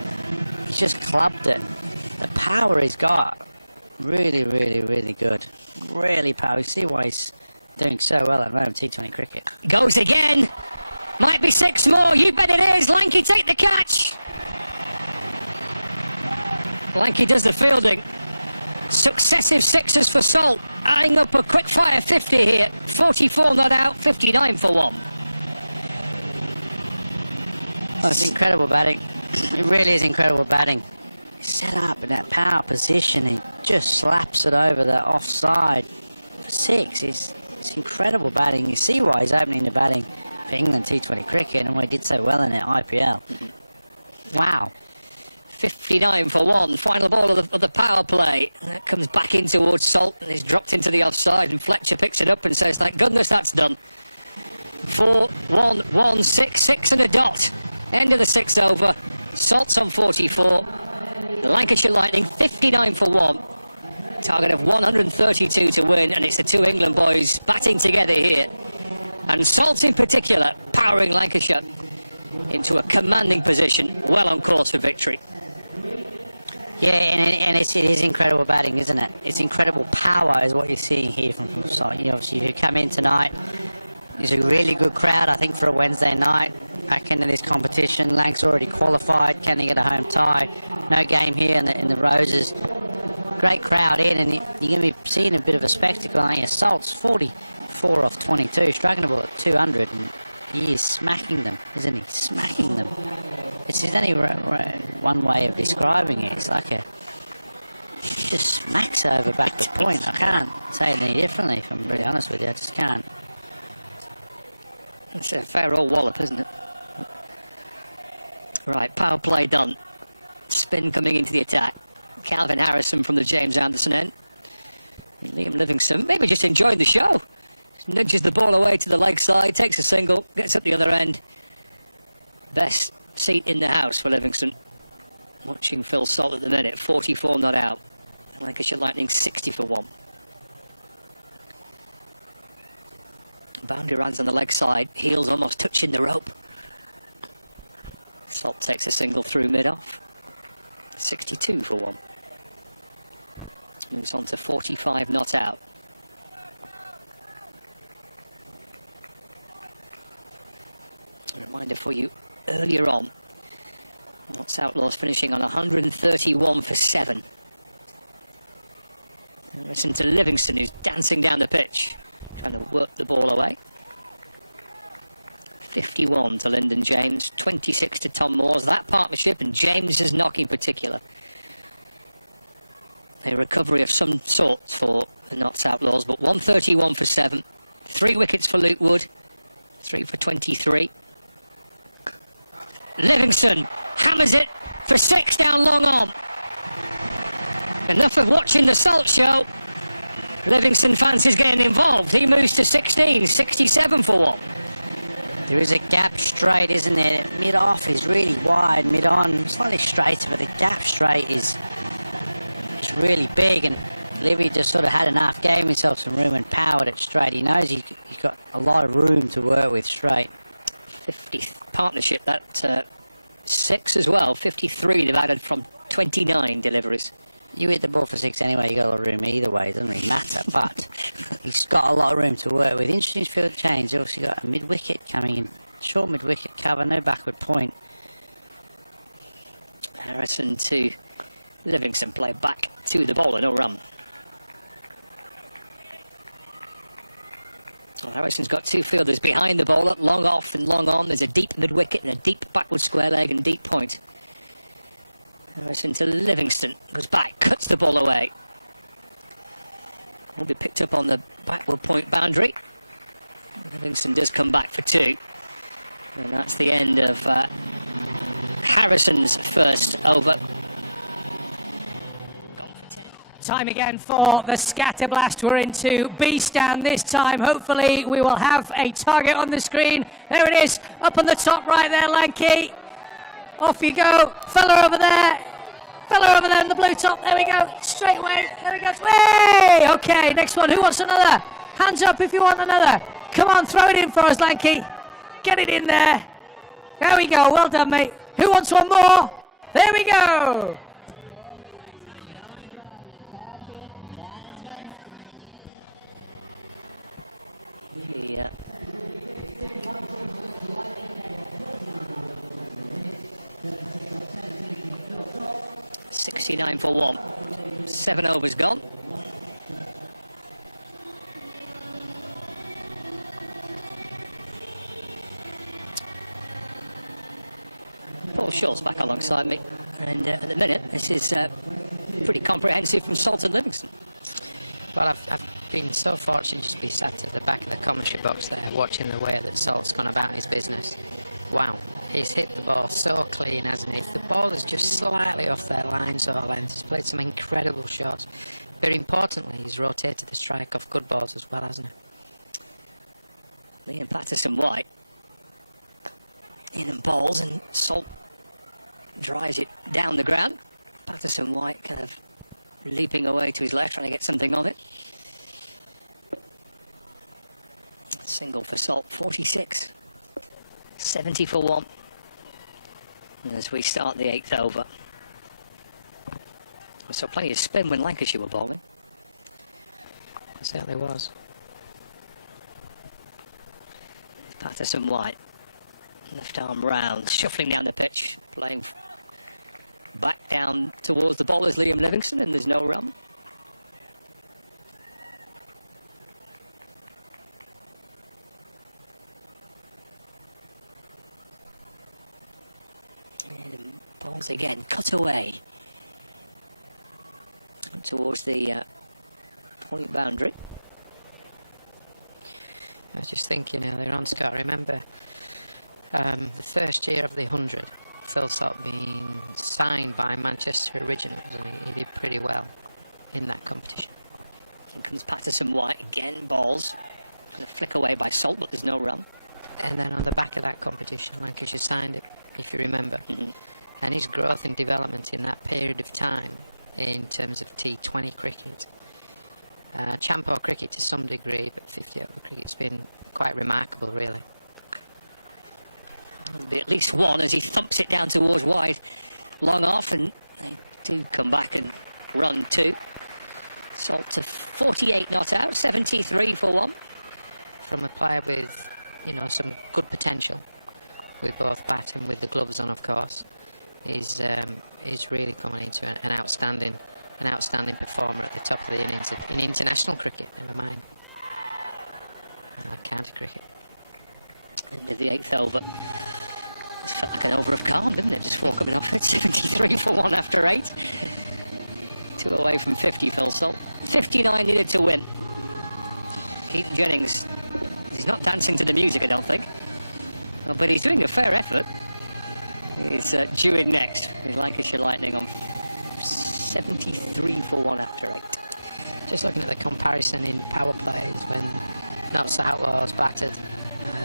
He's just clubbed it. The power he's got, really, really, really good. Really powerful. You see why he's doing so well at home T20 cricket. Goes again. Might be 6 more. You bet it is. Lanky take the catch. Lanky does the fielding. Successive 6s for Salt. Eyeing up a quick fire 50 here. 44 not out, 59 for 1. Oh, it's incredible batting. It really is incredible batting. He's set up in that power position. He just slaps it over the offside for 6. It's incredible batting. You see why he's opening the batting for England T20 cricket, and we did so well in our IPL. Wow. 59 for 1. Final ball of the power play. And that comes back in towards Salt and is dropped into the offside, and Fletcher picks it up and says, thank goodness that's done. 4, 1, 1, 6, 6 and a dot. End of the 6th over. Salt's on 44. Lancashire Lightning 59 for 1. Target of 132 to win, and it's the 2 England boys batting together here. And Salt in particular powering Lancashire into a commanding position, well on course for victory. Yeah, and it is incredible batting, isn't it? It's incredible power is what you're seeing here from Salt. Obviously, you come in tonight, there's a really good crowd, I think, for a Wednesday night. Back into this competition. Lank's already qualified. Can they get a home tie? No game here in the Roses. Great crowd in, and you're going to be seeing a bit of a spectacle, aren't you? Salt's 44 off 22, striking the ball at 200, and he is smacking them, isn't he? Smacking them. It's only one way of describing it. It's like just smacks over back the point. I can't say it any differently, if I'm really honest with you. I just can't. It's a fair old wallop, isn't it? Right, power play done. Spin coming into the attack. Calvin Harrison from the James Anderson end. And Liam Livingston, maybe just enjoying the show. Nudges the ball away to the leg side, takes a single, gets up the other end. Best seat in the house for Livingston. Watching Phil Salt at the minute, 44 not out. Lancashire Lightning 60 for 1. Boundary runs on the leg side, heels almost touching the rope. Salt takes a single through mid-off. 62 for 1. Moves on to 45 not out. A reminder for you, earlier on, Notts Outlaws finishing on 131 for 7. And listen to Livingston, who's dancing down the pitch, trying to work the ball away. 51 to Lyndon James, 26 to Tom Moores. That partnership, and James's knock in particular, a recovery of some sort for the Notts Outlaws, but 131 for 7. 3 wickets for Luke Wood, 3 for 23. Livingston hammers it for 6 down long on. Enough of watching the Salt show. Livingston fancies getting involved. He moves to 16, 67 for 1. There is a gap straight, isn't there? Mid-off is really wide, mid-on slightly straighter, but the gap straight is really big, and Livy just sort of had enough, gave himself some room and powered it straight. He knows he's got a lot of room to work with straight. 50th partnership, that 6 as well. 53 they've added from 29 deliveries. You hit the ball for 6 anyway, you got a lot of room either way, it doesn't really matter, but he's got a lot of room to work with. Interesting field change, he's obviously got a mid-wicket coming in, short mid-wicket cover, no backward point. Harrison to Livingston, play back to the bowler, no run. Well, Harrison's got 2 fielders behind the bowler, long off and long on. There's a deep mid-wicket and a deep backward square leg and deep point. Harrison to Livingston, goes back, cuts the ball away. Will be picked up on the backward point boundary. Livingston does come back for 2. And that's the end of Harrison's first over. Time again for the scatter blast. We're into B stand this time. Hopefully we will have a target on the screen. There it is, up on the top right there, Lanky. Off you go, fella over there in the blue top. There we go, straight away. There we go. Hey! Okay, next one. Who wants another? Hands up if you want another. Come on, throw it in for us, Lanky. Get it in there. There we go. Well done, mate. Who wants one more? There we go. Yeah. 69 for 1. 7 overs gone. Paul Shaw's back alongside me, and at the minute this is pretty comprehensive from Salt and Livingston. Well, I've been so fortunate just to be sat at the back of the commentary box there, watching the way that Salt's gone about his business. Wow, he's hit the ball so clean, hasn't he? If the ball is just slightly off their lines or length, he's played some incredible shots. Very importantly, he's rotated the strike off good balls as well, hasn't he? Liam Patterson-White in and bowls, and Salt drives it down the ground. Patterson-White kind of leaping away to his left, trying to get something on it. Single for Salt, 46. 70 for 1. And as we start the 8th over. We saw plenty of spin when Lancashire were bowling. It certainly was. Patterson-White, left arm round, shuffling down the pitch, playing back down towards the bowlers, Liam Livingston, and there's no run. And bowls again, cut away towards the point boundary. I was just thinking earlier on, Scott, remember the first year of the 100, Phil Salt being signed by Manchester Originals, and he did pretty well in that competition. Here comes Patterson-White again, balls. Going to flick away by Salt, but there's no run. And then on the back of that competition, Lancashire signed him, if you remember. And his growth and development in that period of time, in terms of T20 cricket, Champo cricket to some degree, but 50 over cricket's been quite remarkable, really. There'll be at least one as he thumps it down towards wide, long off, and they do come back and run 2. Salt to 48 not out, 73 for 1. From a player with, you know, some good potential, with both bat and with the gloves on, of course. is really coming into an outstanding performer at the top of the innings in international cricket. Never mind county cricket. Into the 8th over. It felt like an over of calm, didn't it? Just 4 coming off it. 73 for 1 after 8. 2 away from 50, Phil Salt. 59 needed to win. Keaton Jennings, he's not dancing to the music, I don't think. Oh, but he's doing a fair effort. He's due in next with Lancashire Lightning on 73 for 1 after 8. Just looking at the comparison in power plays when Notts Outlaws batted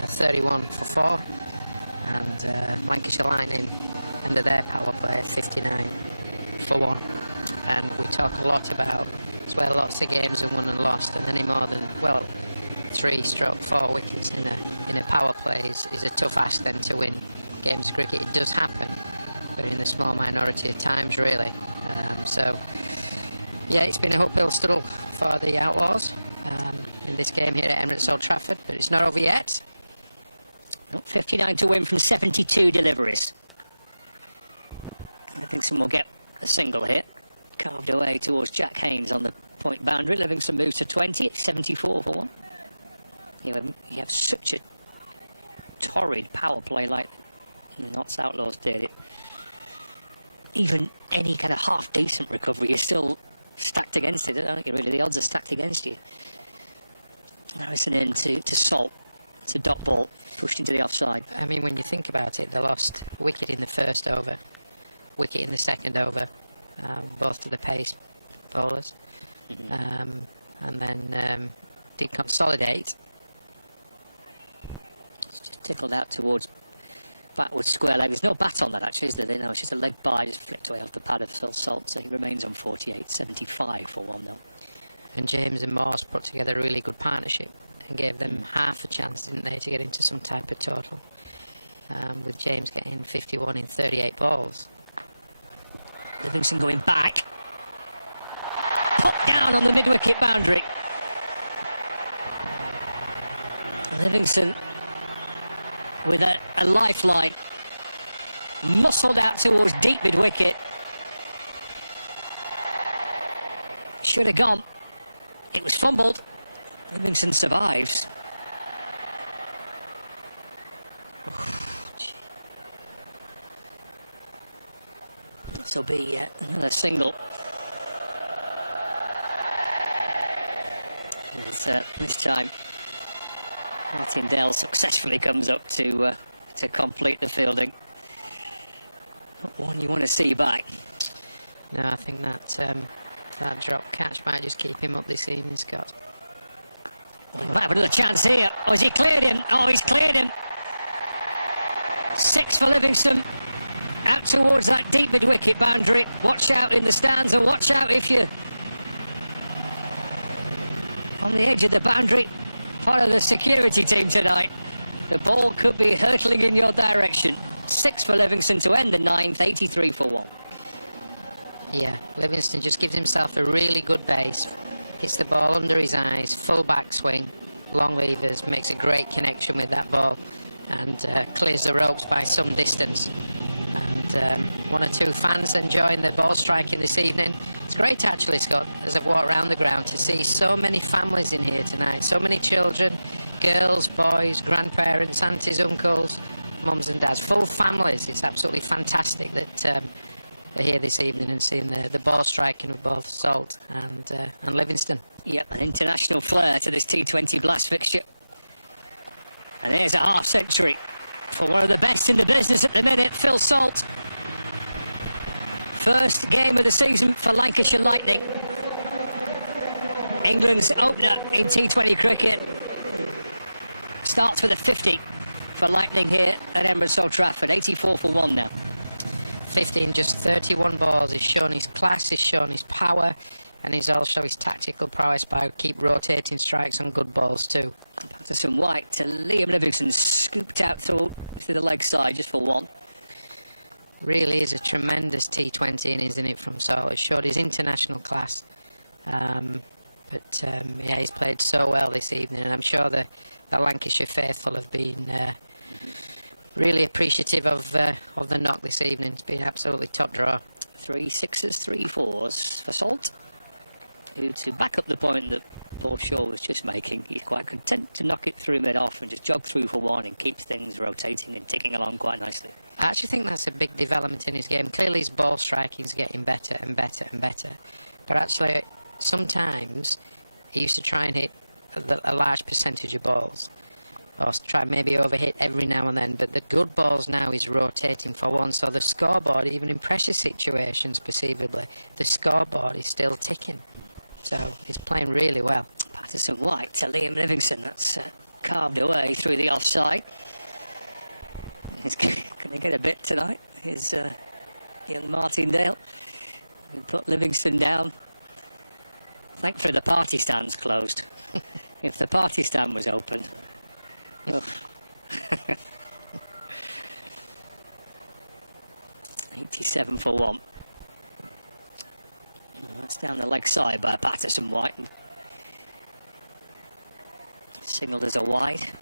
31 for 4 and Lancashire Lightning under their power play 59 for 1. And we talk a lot about as well, lots of games are won and lost, and any more than 3/4 wickets in a power play is a tough ask then to win games of cricket. It does happen, but in the small minority of times really. So yeah, it's been a uphill struggle for the Outlaws in this game here at Emirates Old Trafford, but it's not over yet. 59 to win from 72 deliveries. Livingston will get a single hit. Carved away towards Jack Haynes on the point boundary. Livingston moves to 20 at 74 for 1. You have such a torrid power play like the Notts Outlaws did. Even any kind of half-decent recovery, you're still stacked against it, aren't you, really? The odds are stacked against you. Harrison in to Salt. It's a dot ball, pushed into the offside. I mean, when you think about it, they lost wicket in the first over, wicket in the second over, both to the pace bowlers, and then did consolidate. It's just tickled out towards backward square leg. There's no bat on that actually, is there? No, it's just a leg by, just flicked away off the pad of Phil Salt, so he remains on 48, 75 for 1 though. And James and Morse put together a really good partnership and gave them half a chance, didn't they, to get into some type of total, with James getting 51 in 38 balls. Livingston going back. Put down on the mid-wicket boundary. Livingston with a lifeline. Muscled out towards deep mid-wicket. Should have gone. It was fumbled. Livingston survives. This will be another single. This time, Martindale successfully comes up to complete the fielding. Not one you want to see back. No, I think that drop catch might just keep him up this evening, Scott. Well, he might have another chance here. Oh, has he cleared him? Oh, he's cleared him. 6 for Livingston. Out towards that deep mid-wicket boundary. Watch out in the stands, and watch out if you're on the edge of the boundary. Part of the security team tonight. The ball could be hurtling in your direction. 6 for Livingston to end the 9th, 83 for 1. Yeah, Livingston just gives himself a really good base. Hits the ball under his eyes, full backswing, long levers, makes a great connection with that ball, and clears the ropes by some distance. And 1 or 2 fans enjoying the ball striking this evening. It's great actually, Scott, as I've walked around the ground, to see so many families in here tonight. So many children, girls, boys, grandparents, aunties, uncles, mums and dads, full families. It's absolutely fantastic that they're here this evening and seeing the ball striking of both Salt and Livingston. Yep, an international flair to this T20 Blast fixture. And here's a half century for one of the best in the business at the minute, Phil Salt. First game of the season for Lancashire Lightning. England's opener in T20 cricket. Starts with a 50 for Lightning here at Emirates Old Trafford. 84 for 1 now. 50 in just 31 balls. He's shown his class, he's shown his power, and he's also his tactical prowess by keep rotating strikes on good balls too. Patterson White to Liam Livingston, scooped out through the leg side just for 1. Really is a tremendous T20 in, isn't it, from Salt? It showed his international class. Yeah, he's played so well this evening, and I'm sure the Lancashire faithful have been really appreciative of the knock this evening. It's been absolutely top draw. 3 6s, 3 4s for Salt, who, to back up the point that Paul Shaw was just making, he's quite content to knock it through mid-off and just jog through for one and keeps things rotating and ticking along quite nicely. I actually think that's a big development in his game. Clearly his ball striking is getting better and better and better. But actually, sometimes he used to try and hit a large percentage of balls, or try maybe overhit every now and then. But the good balls now is rotating for one, so the scoreboard, even in pressure situations perceivably, the scoreboard is still ticking. So he's playing really well. Patterson White to Liam Livingston. That's carved away through the offside. He's going to get a bit tonight. Here's young Martindale. He put Livingston down. Thankfully the party stand's closed. If the party stand was open. Oh. 87 for 1. That's down the leg side by Patterson White. Signalled as a wide.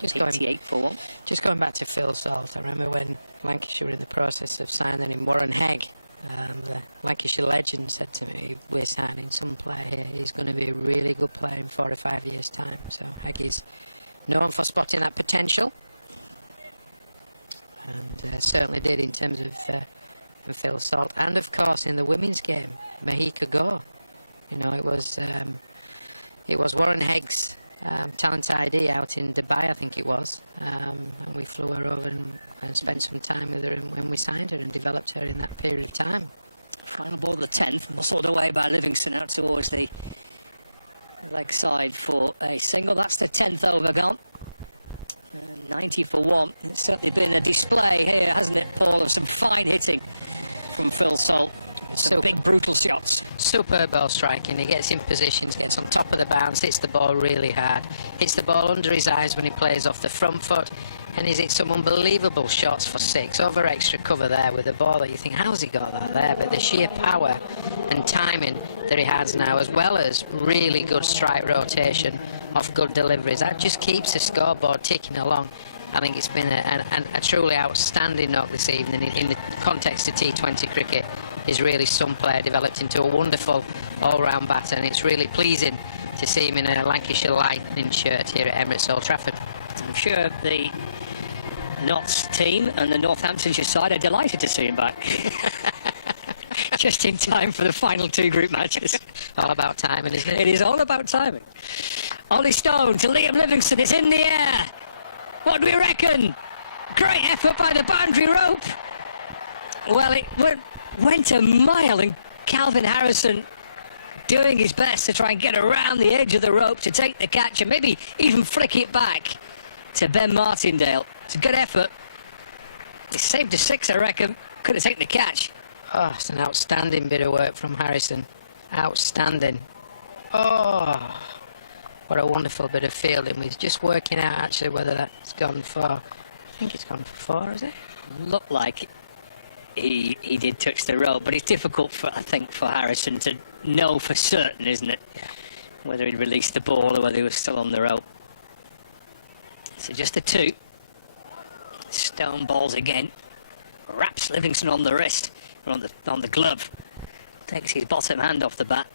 Just 88 for 1. Just going back to Phil Salt, I remember when Lancashire were in the process of signing him, Warren Hegg, the Lancashire legend, said to me, we're signing some player here. He's going to be a really good player in 4 or 5 years' time. So Hegg is known for spotting that potential. And certainly did in terms of Phil Salt. And of course in the women's game, Mahika Go. You know, it was Warren Hegg's talent ID out in Dubai, I think it was, and we flew her over and spent some time with her when we signed her and developed her in that period of time. Final ball of the 10th, muscled away by Livingston out towards the leg side for a single. That's the 10th over gone. 90 for 1. It's certainly been a display here, hasn't it, Paul, of some fine hitting from Phil Salt. Some big brutal shots. Superb ball striking. He gets in positions, gets on top of the bounce, hits the ball really hard, hits the ball under his eyes when he plays off the front foot, and he's hit some unbelievable shots for 6 over extra cover there with a ball that you think, how's he got that there? But the sheer power and timing that he has now, as well as really good strike rotation off good deliveries, that just keeps the scoreboard ticking along. I think it's been a truly outstanding knock this evening in the context of T20 cricket. Is really some player developed into a wonderful all-round batter, and it's really pleasing to see him in a Lancashire Lightning shirt here at Emirates Old Trafford. I'm sure the Notts team and the Northamptonshire side are delighted to see him back. Just in time for the final 2 group matches. All about timing, isn't it? It is all about timing. Ollie Stone to Liam Livingston. It's in the air. What do we reckon? Great effort by the boundary rope. Well, it went a mile, and Calvin Harrison doing his best to try and get around the edge of the rope to take the catch and maybe even flick it back to Ben Martindale. It's a good effort. He saved a 6, I reckon. Could have taken the catch. Oh, it's an outstanding bit of work from Harrison. Outstanding. Oh, what a wonderful bit of fielding. We're just working out actually whether that's gone for, I think it's gone for 4, is it? Looked like he did touch the rope, but it's difficult for Harrison to know for certain, isn't it? Yeah. Whether he released the ball or whether he was still on the rope. So just a 2. Stone balls again. Wraps Livingston on the wrist, or on the glove. Takes his bottom hand off the bat.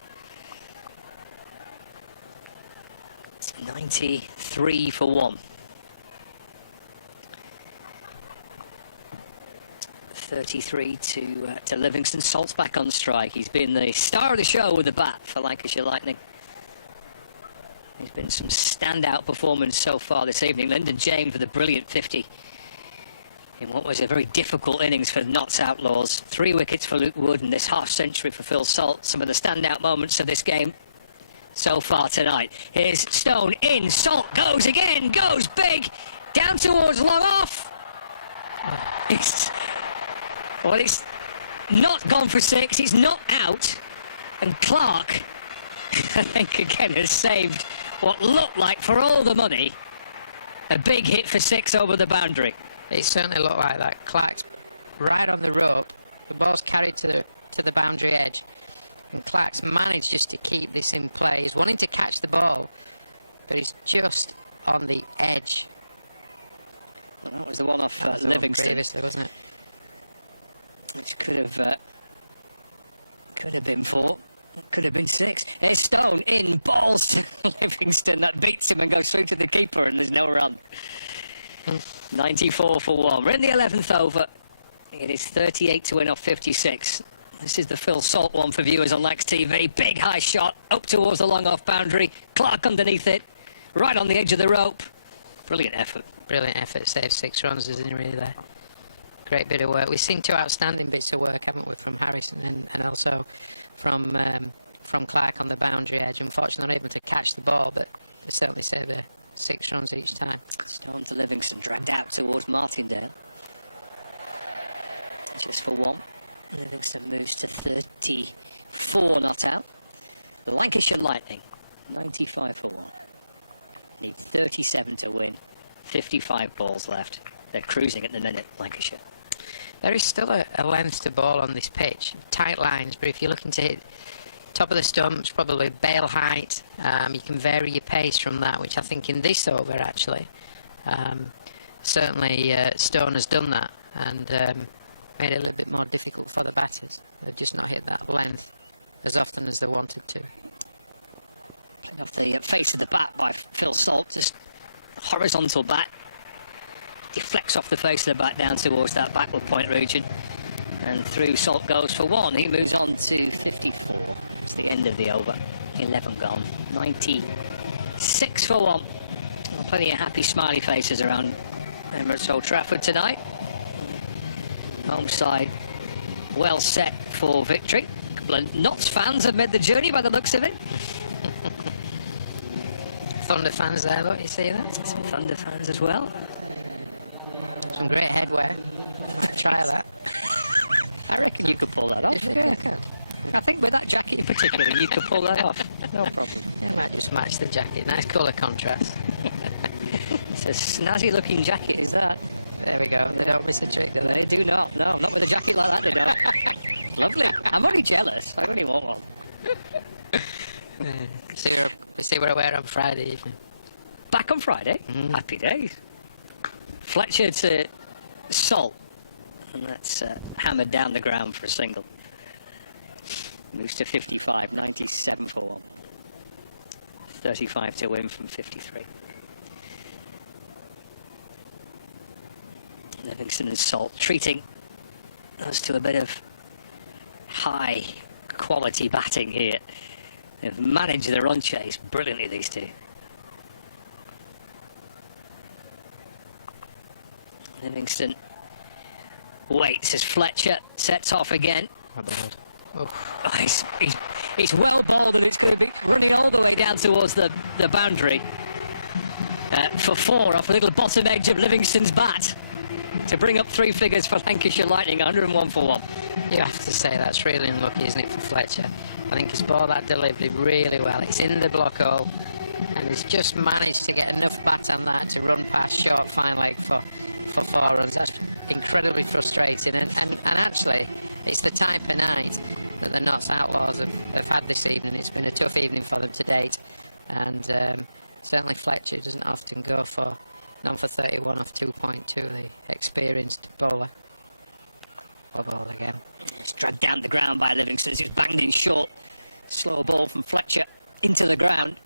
93 for 1. 33 to Livingston. Salt's back on strike. He's been the star of the show with the bat for Lancashire Lightning. There's been some standout performance so far this evening. Lyndon James with a brilliant 50 in what was a very difficult innings for the Notts Outlaws. 3 wickets for Luke Wood and this half century for Phil Salt. Some of the standout moments of this game so far tonight. Here's Stone in. Salt goes again. Goes big. Down towards long off. It's not gone for 6. It's not out. And Clark, I think, again has saved what looked like, for all the money, a big hit for 6 over the boundary. It certainly looked like that. Clark's right on the rope. The ball's carried to the boundary edge. And Clark's managed just to keep this in play. He's wanting to catch the ball, but he's just on the edge Well, that was the one off That was the one Livingston. previously, wasn't it? Which could have been 4. Could have been 6. Here's Stone in, balls to Livingston. That beats him and goes through to the keeper, and there's no run. 94 for 1. We're in the 11th over. It is 38 to win off 56. This is the Phil Salt one for viewers on Lax TV. Big high shot up towards the long off boundary. Clark underneath it, right on the edge of the rope. Brilliant effort. Brilliant effort. Saved 6 runs, isn't he, really, there? Great bit of work. We've seen 2 outstanding bits of work, haven't we, from Harrison and also from Clark on the boundary edge. Unfortunately, not able to catch the ball, but they certainly saved 6 runs each time. Stone to Livingston, dragged out towards Martindale. Just for 1. Livingston moves to 34 not out. The Lancashire Lightning, 95 for 1. Need 37 to win. 55 balls left. They're cruising at the minute, Lancashire. There is still a length to ball on this pitch. Tight lines, but if you're looking to hit top of the stumps, probably bail height, you can vary your pace from that, which I think in this over, actually, certainly Stone has done that and made it a little bit more difficult for the batters. They've just not hit that length as often as they wanted to. Played off the face of the bat by Phil Salt, just horizontal bat. Deflects off the face of the bat down towards that backward point region. And through Salt goes for 1. He moves on to 54. It's the end of the over. 11 gone. 96 for 1. Well, plenty of happy smiley faces around Emirates Old Trafford tonight. Home side well set for victory. A couple of Notts fans have made the journey by the looks of it. Thunder fans there, look, you see that? Some Thunder fans as well. Some great headwear. Might try that. I reckon you could pull that off. Yeah, I could. I think with that jacket in particular, you could pull that off. No problem. Yeah, I might just match the jacket. Nice colour contrast. It's a snazzy looking jacket, is that? There we go. They don't miss a trick, do they? They do not. No, not with a jacket like that, they don't. Lovely. I'm only jealous. I only want one. We see what I wear on Friday evening. Back on Friday? Happy days. Fletcher to Salt. And that's hammered down the ground for a single. Moves to 55, 97 for 1. 35 to win from 53. Livingston and Salt treating us to a bit of high quality batting here. They've managed the run chase brilliantly, these two. Livingston waits as Fletcher sets off again. Oh, he's well bowled, and it's going to be running all the way down towards the boundary for 4 off a little bottom edge of Livingston's bat to bring up 3 figures for Lancashire Lightning. 101 for 1. You have to say that's really unlucky, isn't it, for Fletcher? I think he's bowled that delivery really well. It's in the block hole, and he's just managed to get enough bat on that to run past short fine leg for 4 runs. That's incredibly frustrating, and actually it's the type of night that the Notts Outlaws have had this evening. It's been a tough evening for them to date, and certainly Fletcher doesn't often go for none for 31 off 2.2, the experienced bowler. Ball again. It's dragged down the ground by Livingston. It's banged in short. Slow ball from Fletcher into the ground.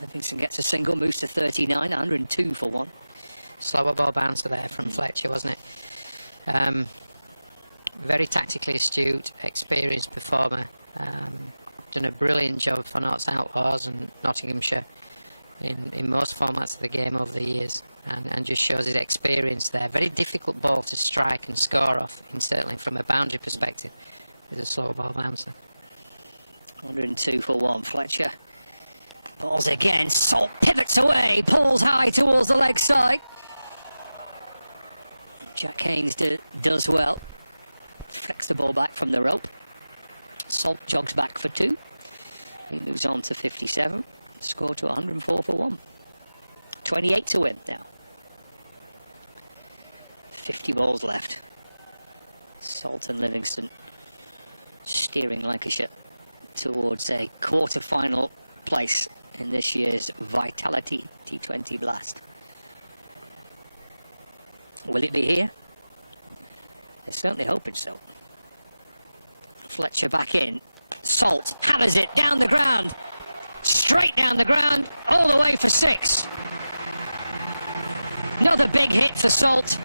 Livingston gets a single, moves to 39, 102 for 1. Slower ball bouncer there from Fletcher, wasn't it? Very tactically astute, experienced performer. Done a brilliant job for Notts Outlaws and Nottinghamshire in most formats of the game over the years, and just shows his experience there. Very difficult ball to strike and score off, and certainly from a boundary perspective, is a slower ball bouncer. 102 for 1. Fletcher balls again. Salt pivots away, pulls high towards the leg side. Jack Haynes does well. Flicks the ball back from the rope. Salt jogs back for 2. He moves on to 57. Score to 104 for 1. 28 to win now. 50 balls left. Salt and Livingston steering Lancashire towards a quarter-final place in this year's Vitality T20 Blast. Will it be here? They're certainly hoping so. Fletcher back in. Salt hammers it down the ground. Straight down the ground, all the way for 6. Another big hit for Salt.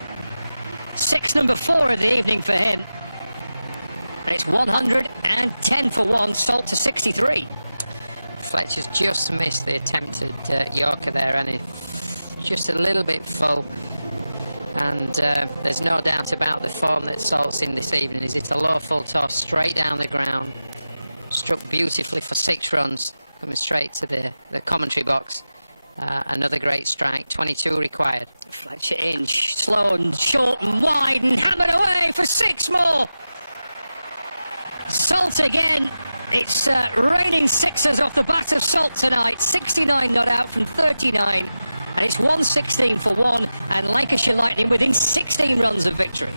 6 number 4 of the evening for him. And it's 110 for 1, Salt to 63. Fletcher's just missed the attempted Yorker there, and just a little bit full. And there's no doubt about the form that Salt's in this evening. He's hit a low full toss straight down the ground, struck beautifully for 6 runs, coming straight to the commentary box. Another great strike, 22 required. Fletcher in, slow and short and wide, and hammered away for 6 more. Salt again. It's raining 6s off the bat of Salt tonight. 69 not out from 39. And it's 116 for 1. And Lancashire Lightning within 16 runs of victory.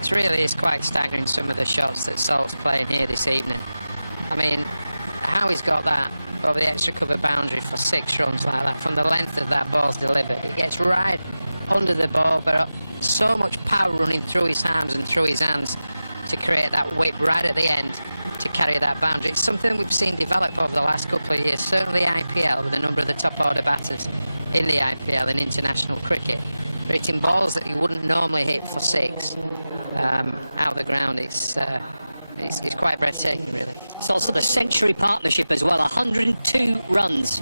It really is quite staggering, some of the shots that Salt's playing here this evening. I mean, how he's got that over the extra cover boundary for 6 runs like that, from the length that that ball's delivered. It gets right under the ball, but so much power running through his arms and through his hands to create that whip right at the end to carry that boundary. It's something that we've seen develop over the last couple of years, certainly the IPL, with a number of the top order batters in the IPL in international cricket, hitting balls that you wouldn't normally hit for 6 out of the ground. It's quite breathtaking, really. It's also the century partnership as well. 102 runs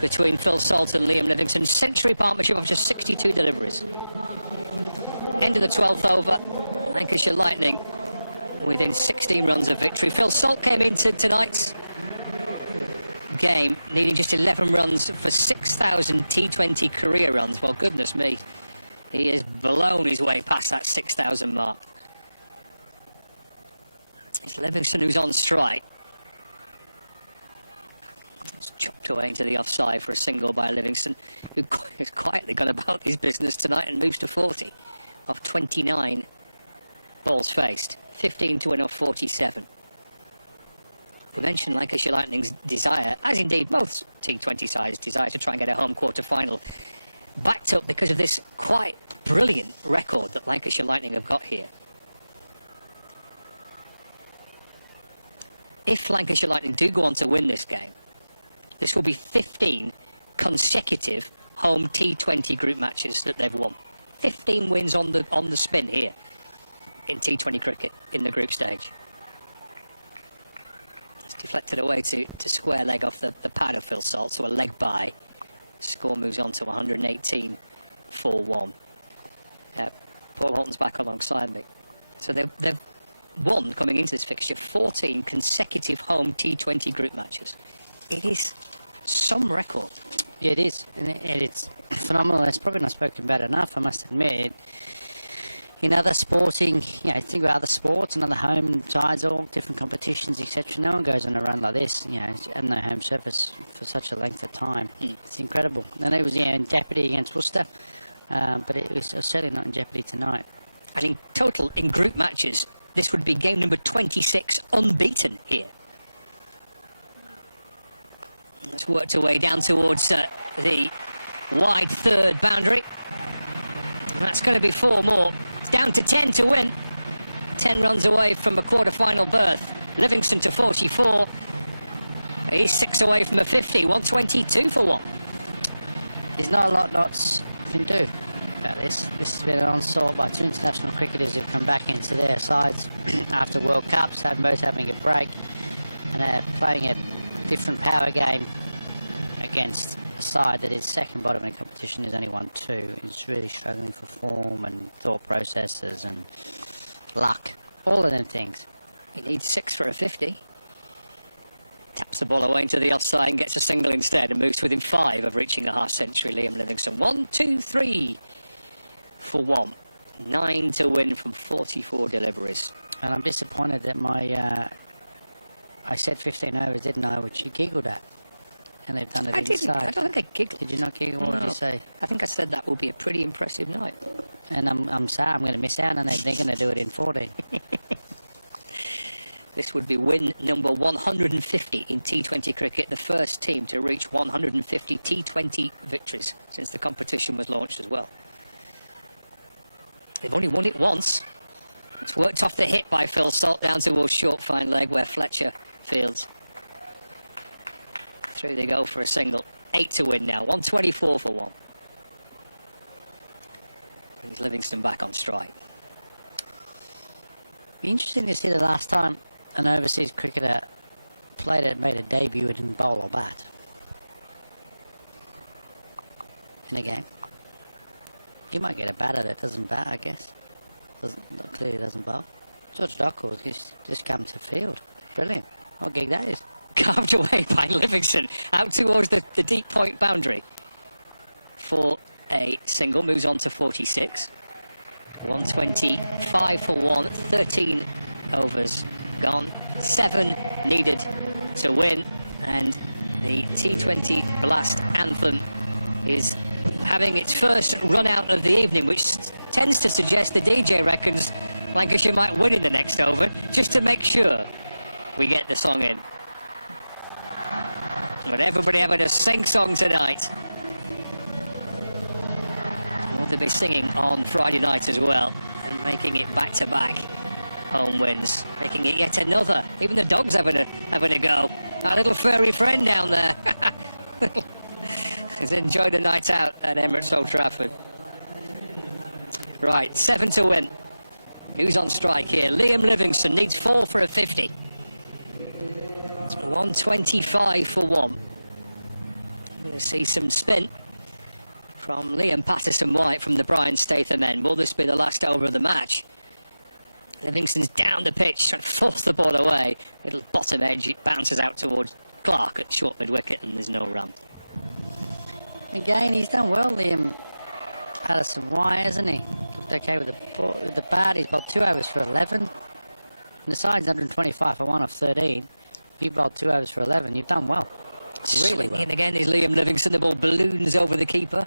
between Phil Salt and Liam Livingstone. Century partnership of just 62 deliveries. End of the 12th over. Lancashire Lightning within 16 runs of victory. Phil Salt came into tonight's game needing just 11 runs for 6,000 T20 career runs. Well, goodness me, he has blown his way past that 6,000 mark. It's Livingstone who's on strike. It's chopped away into the offside for a single by Livingstone, who has quietly gone about his business tonight and moves to 40 of 29 balls faced. 15 to win off 47. We mentioned Lancashire Lightning's desire, as indeed most T20 sides' desire, to try and get a home quarter-final, backed up because of this quite brilliant record that Lancashire Lightning have got here. If Lancashire Lightning do go on to win this game, this will be 15 consecutive home T20 group matches that they've won. 15 wins on the spin here in T20 cricket in the group stage. It's deflected away to square leg off the pad of Phil Salt, so a leg by. Score moves on to 118 for 1. Paul Holton's back alongside me. So they've won, coming into this fixture, 14 consecutive home T20 group matches. It is some record. Yeah, it is. And it's phenomenal. It's probably not spoken about enough, I must admit. In other sporting, think about other sports and other home sides, all different competitions, etc. No one goes on a run like this, and no home surface for such a length of time. It's incredible. And it was in jeopardy against Worcester, but it was certainly not in jeopardy tonight. And in total, in group matches, this would be game number 26 unbeaten here. Let's work our way down towards the wide third boundary. And that's going to be 4 more. It's down to 10 to win. 10 runs away from a quarter-final berth. Livingstone to 44. He's 6 away from a 50. 122 for 1. There's not a lot Notts can do about this. This has been an onslaught by 2 international cricketers who've come back into their sides after World Cups, both having a break, and they're playing a different power game against a side that is second bottom in competition, has only won 2. It's really struggling for form and thought processes and luck, all of them things. He needs 6 for a 50. Taps the ball away into the offside and gets a single instead, and moves to within 5 of reaching a half century. Liam Livingstone, 1, 2, 3 for 1. 9 to win from 44 deliveries. And I'm disappointed that I said 15 overs, didn't I, which you giggled at. And they've done it inside. I don't think I giggled. Did you not giggle? What did you say? I think I said that will be a pretty impressive night. And I'm sorry, I'm going to miss out on it. They're going to do it in 14. This would be win number 150 in T20 cricket, the first team to reach 150 T20 victories since the competition was launched as well. They've only won it once. It's worked off the hit by Phil Salt down towards short fine leg where Fletcher fields. Through they go for a single. 8 to win now. 124 for 1. Brings Livingston back on strike. Be interesting to see the last time an overseas cricketer made a debut and didn't bowl or bat in a game. You might get a batter that doesn't bat, I guess. Clearly doesn't bowl. George Dockrell just come to field. Brilliant. What gig that is. Carved away by Livingston out towards the deep point boundary for a single. Moves on to 46. 125 for 1. 13 overs gone. 7 needed to win. And the T20 Blast Anthem is having its first run out of the evening, which tends to suggest the DJ reckons Lancashire might win in the next over, just to make sure we get the song in. But everybody having a sing song tonight. Will they be singing on Friday night as well, and making it back-to-back home wins, making it yet another. Even the dogs having a go. Our little furry friend down there has enjoyed a night out at Emirates Old Trafford. Right, 7 to win. Who's on strike here? Liam Livingston needs 4 for a 50. 125 for 1. We're going to see some spin from Liam Patterson-White from the Brian Statham end. Will this be the last over of the match? Livingston's down the pitch, trying to force the ball away. Little bottom edge, it bounces out towards Clark at short mid-wicket, and there's no run. Again, he's done well, Liam Patterson-White, hasn't he? Looked okay with the bat. He's bowled 2 overs for 11. And the side's 125 for 1 off 13. If you bowled 2 overs for 11, you've done well. Really well. Swinging again is Liam Livingston. The ball balloons over the keeper.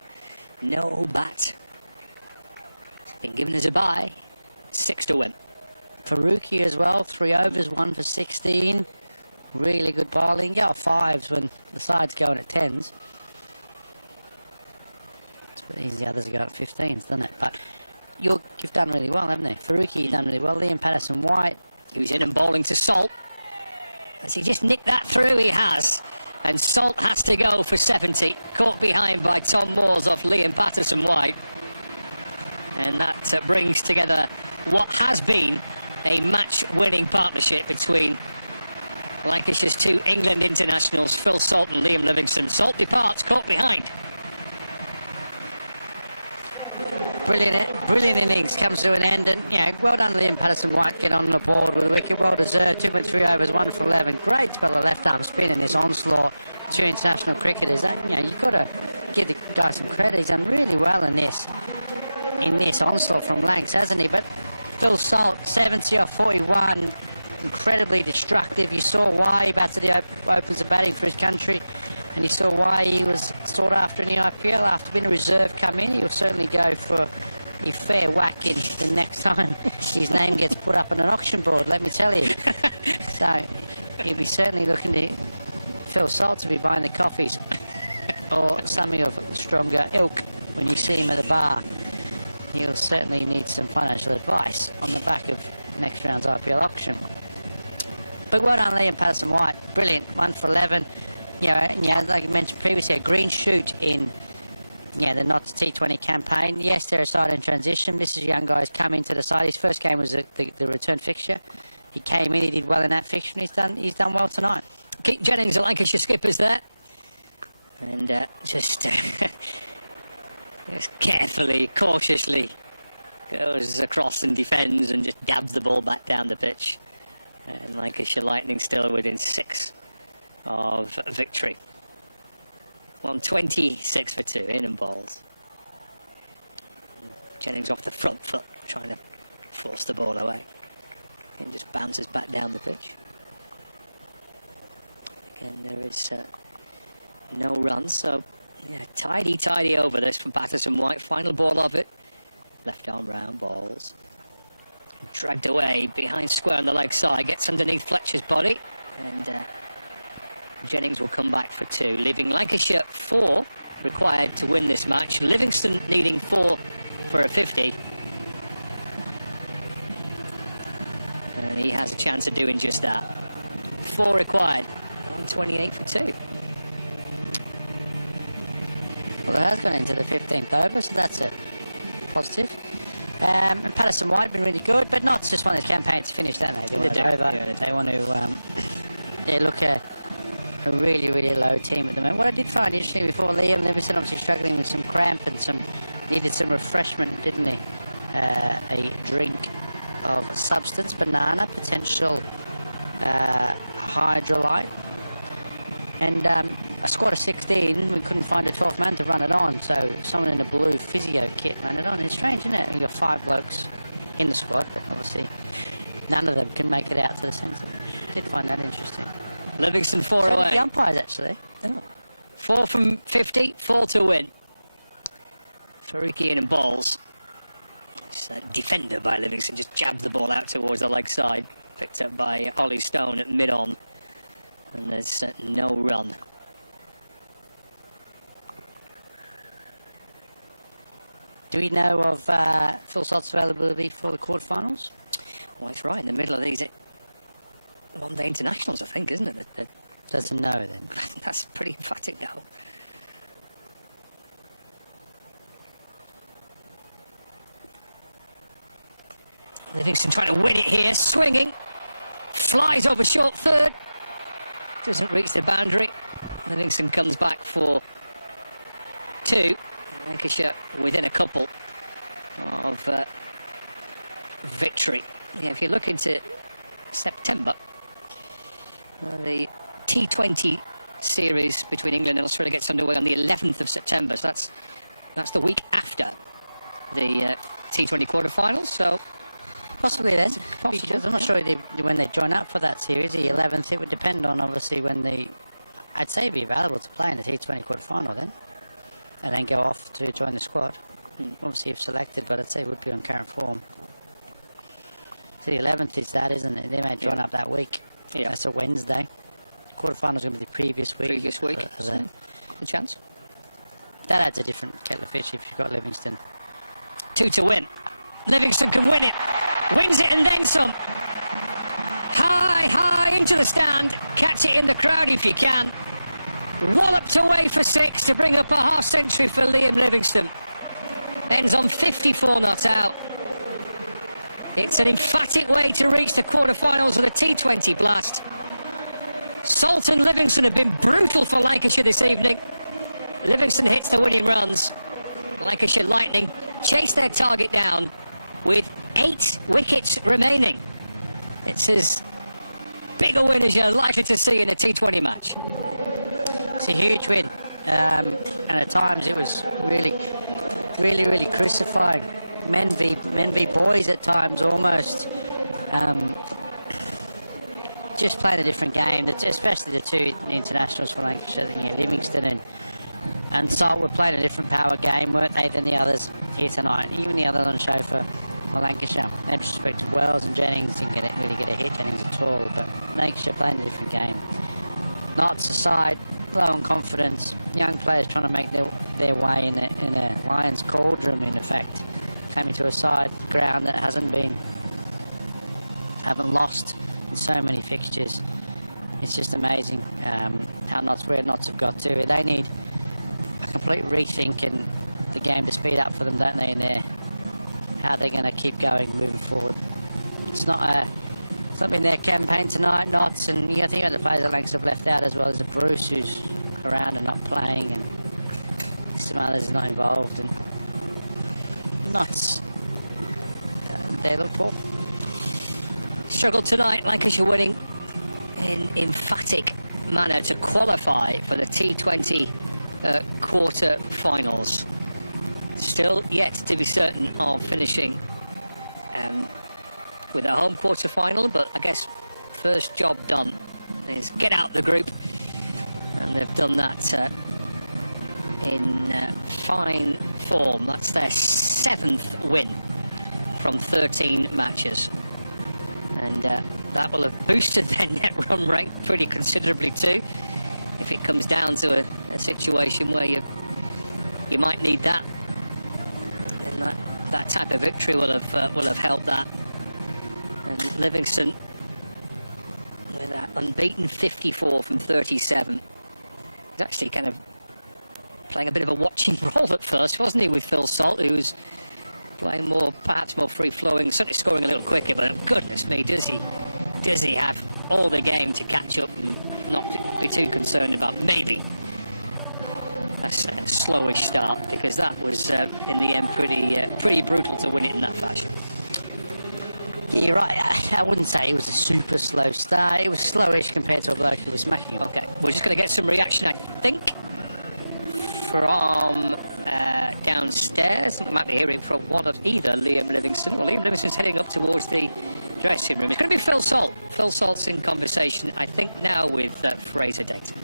No bat. Been given as a bye. 6 to win. Faruqi as well, 3 overs, 1 for 16. Really good bowling. Get off 5s when the side's going at 10s. It's a bit easy, the others are going at 15s, doesn't it? But you've done really well, haven't you? Faruqi, you've done really well. Liam Patterson-White. Who's in and bowling to Salt. Has he just nicked that through? He has. And Salt has to go for 70. Caught behind by Tom Moores off Liam Patterson-White. And that brings together what has been a match-winning partnership between Lancashire's 2 England internationals, Phil Salt and Liam Livingston. Salt departs, caught behind. Brilliant innings comes to an end, and well done Liam Patterson-White, get on the board with a wicket, well deserved. 2.3 overs, 1 for 11. Great spell of left arm spin in this onslaught. 2 international cricketers. You've got to give the guy some credit. He's done really well in this onslaught from Lancs, hasn't he? But Phil Salt, 70 off 41, incredibly destructive. You saw why he batted the opens of batting for his country, and you saw why he was sought after in the IPL. After being a reserve come in, he'll certainly go for a fair whack in the next time his name gets put up on an auction board, let me tell you. So he'll be certainly looking to Phil Salt to be buying the coffees or something of stronger ilk when you see him at the bar. He'll certainly need some financial advice on the back of next round's IPL auction. But well done Liam Patterson-White, brilliant, 1 for 11. Like I mentioned previously, a green shoot in the Notts T20 campaign. Yes, they're a side in transition. This is a young guy's come into the side. His first game was the return fixture. He came in, he did well in that fixture, and he's done well tonight. Keith Jennings, the Lancashire skipper's there. And just carefully, cautiously goes across and defends and just dabs the ball back down the pitch. And Lancashire Lightning still within 6 of victory. 126 for 2, in and balls. Jennings off the front foot, trying to force the ball away. And just bounces back down the pitch. Again, there is no run, so tidy over this from Patterson-White. Final ball of it. Left arm round, balls. Dragged away behind square on the leg side, gets underneath Fletcher's body, and Jennings will come back for 2, leaving Lancashire 4 required to win this match. Livingston needing 4 for a 50. And he has a chance of doing just that. 4 required. On 28 for 2. Well, it has gone into the 15th over, so that's a positive. And Patterson White been really good, but Notts just want this campaign to finish, don't they? They want it over. Yeah, they want to look a really, really low team at the moment. What I did find interesting before, Liam Livingston obviously struggling with some cramp and needed some refreshment, didn't he? A drink of substance, banana, potential hydrolyte. And a squad of 16, we couldn't find a 12th man to run it on, so someone in a blue physio kit ran it on. It's strange, isn't it? You've got 5 blokes in the squad, but obviously none of them can make it out to the centre. Did find that interesting. Livingston 4 away. The umpires, actually. Oh. 4 from 50, 4 to win. Faruqian and balls. This defender by Livingston just jabbed the ball out towards the leg side. Picked up by Ollie Stone at mid-on. And there's no run. Do we know of Phil Salt's availability for the quarterfinals? Well, it's right in the middle of these one-day internationals, I think, isn't it? Doesn't know then. That's pretty emphatic now. Livingston trying to win it here, swinging. Flies over short third. Doesn't reach the boundary. Livingston comes back for 2. Lancashire within a couple of victory. Yeah, if you look into September, the T20 series between England and Australia gets underway on the 11th of September. So that's the week after the T20 quarterfinals. So possibly then, because I'm not sure when they join up for that series, the 11th. It would depend on obviously when I'd say be available to play in the T20 quarterfinal then, and then go off to join the squad. Obviously, if selected, but I'd say it would be on current form. So the 11th is that, isn't it? They may join up that week. Yeah, that's a Wednesday. Quarterfinal's going to be the previous week. Previous week. A chance. That adds a different kettle of fish if you've got Livingston. 2 to win. Livingston can win it. Wins it and then some. High into the stand. Catch it in the crowd if you can. Walloped away for 6 to bring up a half century for Liam Livingston. Ends on 54 not out. It's an emphatic way to reach the quarterfinals of the T20 Blast. Salt and Livingston have been brutal for Lancashire this evening. Livingston hits the winning runs. Lancashire Lightning chase their target down with 8 wickets remaining. It's as big a win as you're likely to see in a T20 match. It's a huge win, and at times it was really crucifying. Men v boys at times almost. Just playing a different game, especially the 2 internationals for Lancashire, Livingston and Salt were playing a different power game, weren't they, than the others here tonight. Even the others on the show for Lancashire. No disrespect to Wells and Jennings, didn't really get a hit, Jennings at all, but Lancashire playing a different game. Notts aside, low on confidence, young players trying to make their way in a Lions cauldron, in effect. Coming to a side ground that haven't lost in so many fixtures. It's just amazing where Notts have got to. They need a complete rethink in the game to speed up for them, don't they, in there? How they're going to keep going moving forward. It's not been their campaign tonight, Notts, and you think about the players that Lancashire have left out as well as Bruce, who's around and not playing, and some others not involved, and Notts, they look poor. Struggled tonight, Lancashire winning in emphatic manner to qualify for the T20 quarter-finals. Still yet to be certain of finishing with a home quarter-final, but I guess first job done is get out the group, and they've done that in fine form. That's their 7th win from 13 matches, and that will have boosted their net run rate pretty considerably too, if it comes down to a situation where you might need that, and that type of victory will have helped that. And Livingston with that unbeaten 54 from 37. He's actually kind of playing a bit of a watching role at first, wasn't he, with Phil Salt, who was playing more, perhaps more free-flowing, certainly scoring a little quicker, but goodness me, does he have all the game to catch up and not to be too concerned about maybe a slowish start, because that was in the end pretty brutal to win it in that fashion. Yeah, you're right. I wouldn't say it was a super slow start. It was slowish compared to a bloke who was smacking him. Okay, we're just going to get some reaction, I think, from downstairs. We might be hearing from one of either Liam Livingston. Well, Liam Livingston's heading up towards the dressing room. It's going to be Phil Salt. Phil Salt's in conversation, I think, now with Fraser Dayton.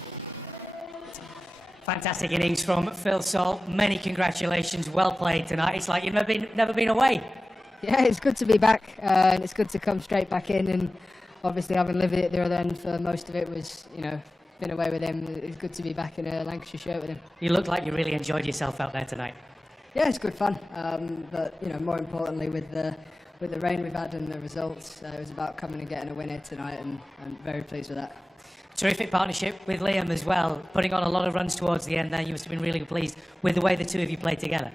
Fantastic innings from Phil Salt. Many congratulations. Well played tonight. It's like you've never been away. Yeah, it's good to be back, and it's good to come straight back in. And obviously, having lived it at the other end for most of it was, been away with him. It's good to be back in a Lancashire shirt with him. You look like you really enjoyed yourself out there tonight. Yeah, it's good fun. But more importantly, with the rain we've had and the results, it was about coming and getting a winner tonight, and I'm very pleased with that. Terrific partnership with Liam as well, putting on a lot of runs towards the end there. You must have been really pleased with the way the two of you played together.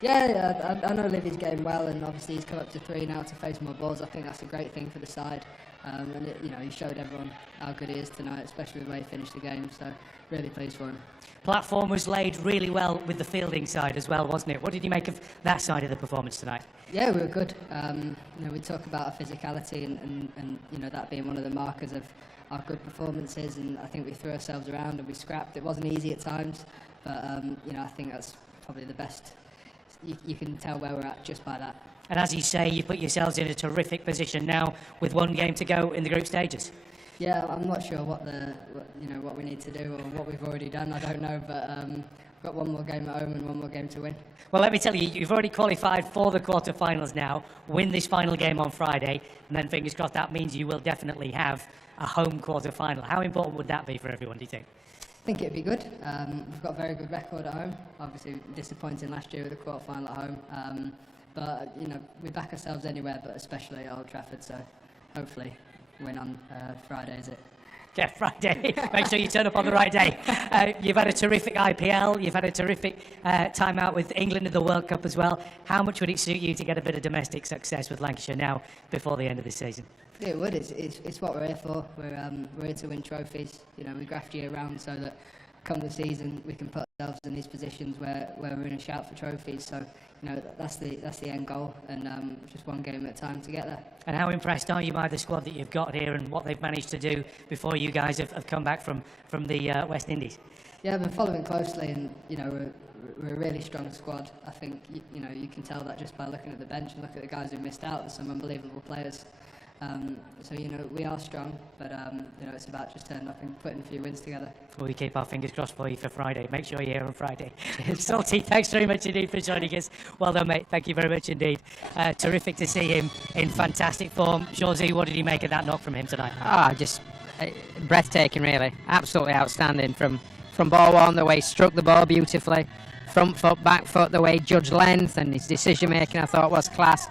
Yeah, I know Livy's game well, and obviously he's come up to 3 now to face more balls. I think that's a great thing for the side, and he showed everyone how good he is tonight, especially the way he finished the game. So really pleased for him. Platform was laid really well with the fielding side as well, wasn't it? What did you make of that side of the performance tonight? Yeah, we were good. We talk about our physicality and that being one of the markers of our good performances, and I think we threw ourselves around and we scrapped. It wasn't easy at times, but I think that's probably the best. You can tell where we're at just by that. And as you say, you put yourselves in a terrific position now with one game to go in the group stages. Yeah, I'm not sure what we need to do or what we've already done. I don't know, but we've got one more game at home and one more game to win. Well, let me tell you, you've already qualified for the quarterfinals now. Win this final game on Friday, and then fingers crossed that means you will definitely have a home quarterfinal. How important would that be for everyone, do you think? I think it'd be good. We've got a very good record at home. Obviously disappointing last year with the quarterfinal at home, but we back ourselves anywhere, but especially at Old Trafford. So hopefully win on Friday, is it? Yeah, Friday. Make sure you turn up on the right day. You've had a terrific IPL. You've had a terrific time out with England in the World Cup as well. How much would it suit you to get a bit of domestic success with Lancashire now before the end of the season? Yeah, it would. It's what we're here for. We're here to win trophies. We graft year round so that come the season we can put ourselves in these positions where we're in a shout for trophies. So that's the end goal, and just one game at a time to get there. And how impressed are you by the squad that you've got here and what they've managed to do before you guys have come back from the West Indies? Yeah, I've been following closely, and we're a really strong squad. I think you can tell that just by looking at the bench and look at the guys who missed out. There's some unbelievable players. So we are strong, but it's about just turning up and putting a few wins together. Well, we keep our fingers crossed for you for Friday. Make sure you're here on Friday. Salty, thanks very much indeed for joining us. Well done, mate. Thank you very much indeed. Terrific to see him in fantastic form. Shawzy, what did you make of that knock from him tonight? Just breathtaking, really. Absolutely outstanding from ball one, the way he struck the ball beautifully. Front foot, back foot, the way he judged length and his decision making, I thought was class.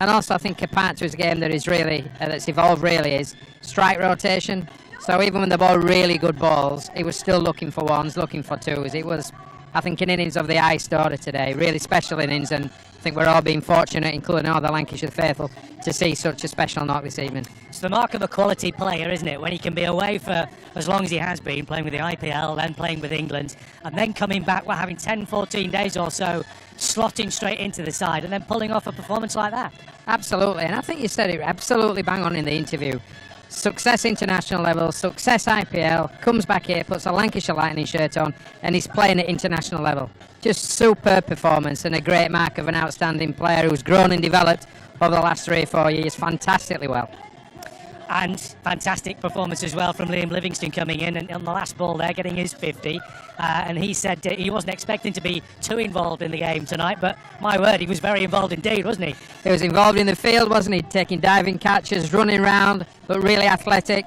And also, I think a part to his game that is really that's evolved really is strike rotation. So even when the ball really good balls, he was still looking for ones, looking for twos. It was, I think, an innings of the highest order today. Really special innings, and I think we're all being fortunate, including all the Lancashire faithful, to see such a special knock this evening. It's the mark of a quality player, isn't it? When he can be away for as long as he has been, playing with the IPL, then playing with England, and then coming back, having 10, 14 days or so, slotting straight into the side and then pulling off a performance like that. Absolutely, and I think you said it absolutely bang on in the interview. Success international level, success IPL, comes back here, puts a Lancashire Lightning shirt on, and he's playing at international level. Just superb performance and a great mark of an outstanding player who's grown and developed over the last 3 or 4 years fantastically well. And fantastic performance as well from Liam Livingston coming in and on the last ball there getting his 50. And he said he wasn't expecting to be too involved in the game tonight, but my word, he was very involved indeed, wasn't he? He was involved in the field, wasn't he? Taking diving catches, running round, but really athletic.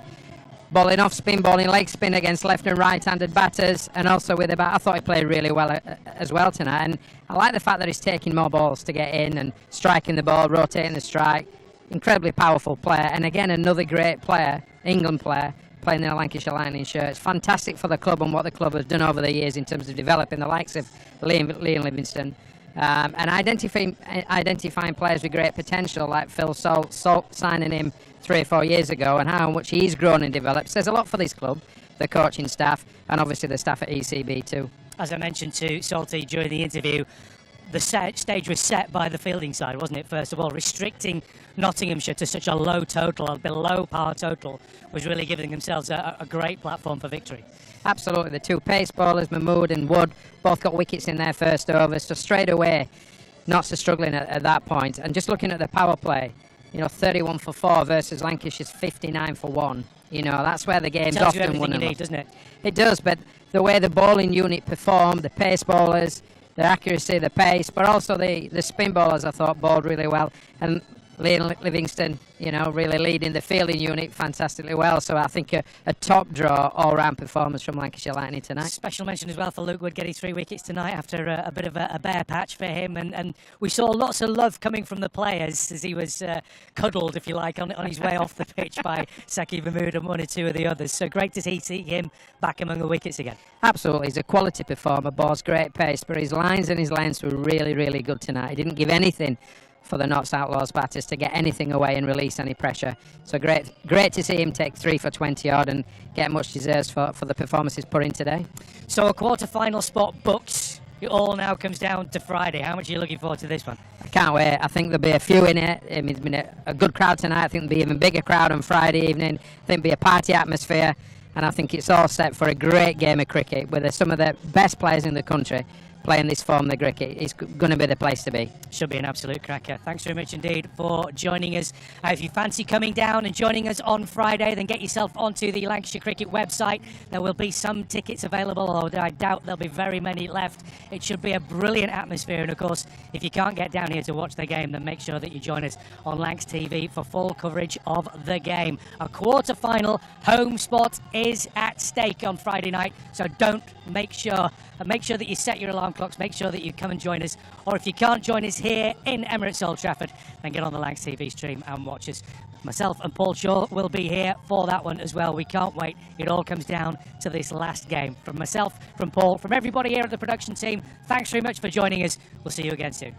Bowling off spin, bowling leg spin against left and right-handed batters, and also with the bat. I thought he played really well as well tonight. And I like the fact that he's taking more balls to get in and striking the ball, rotating the strike. Incredibly powerful player, and again another great player England player, playing in a Lancashire Lightning shirt. It's fantastic for the club and what the club has done over the years in terms of developing the likes of Liam Livingstone. And identifying players with great potential like Phil Salt, signing him 3 or 4 years ago, and how much he's grown and developed says a lot for this club, the coaching staff, and obviously the staff at ECB too. As I mentioned to Salty during the interview, the stage was set by the fielding side, wasn't it? First of all, restricting Nottinghamshire to such a low total, a below par total, was really giving themselves a great platform for victory. Absolutely. The two pace bowlers, Mahmood and Wood, both got wickets in their first overs, so straight away, not so struggling at that point. And just looking at the power play, 31 for 4 versus Lancashire's 59 for 1. That's where the game's often won and lost. Doesn't it? It does, but the way the bowling unit performed, the pace bowlers, the accuracy, the pace, but also the spin bowlers, I thought, bowled really well. And Liam Livingstone, really leading the fielding unit fantastically well. So I think a top draw all-round performance from Lancashire Lightning tonight. Special mention as well for Luke Wood getting 3 wickets tonight after a bit of a bare patch for him. And we saw lots of love coming from the players as he was cuddled, if you like, on his way off the pitch by Saki Mahmood and 1 or 2 of the others. So great to see him back among the wickets again. Absolutely. He's a quality performer, bowls great pace, but his lines and his lengths were really, really good tonight. He didn't give anything for the Notts Outlaws batters to get anything away and release any pressure. So great to see him take 3 for 20 odd and get much deserved for the performances put in today. So a quarter-final spot booked. It all now comes down to Friday. How much are you looking forward to this one? I can't wait. I think there'll be a few in it. It's been a good crowd tonight. I think there'll be an even bigger crowd on Friday evening. I think there'll be a party atmosphere, and I think it's all set for a great game of cricket with some of the best players in the country playing this form of cricket. It's going to be the place to be. Should be an absolute cracker. Thanks very much indeed for joining us. If you fancy coming down and joining us on Friday, then get yourself onto the Lancashire Cricket website. There will be some tickets available, although I doubt there'll be very many left. It should be a brilliant atmosphere, and of course, if you can't get down here to watch the game, then make sure that you join us on Lancs TV for full coverage of the game. A quarter-final home spot is at stake on Friday night, so make sure that you set your alarm clocks, make sure that you come and join us, or if you can't join us here in Emirates Old Trafford, then get on the Lancs TV stream and watch us. Myself and Paul Shaw will be here for that one as well. We can't wait. It all comes down to this last game. From myself, from Paul, from everybody here at the production team, thanks very much for joining us. We'll see you again soon.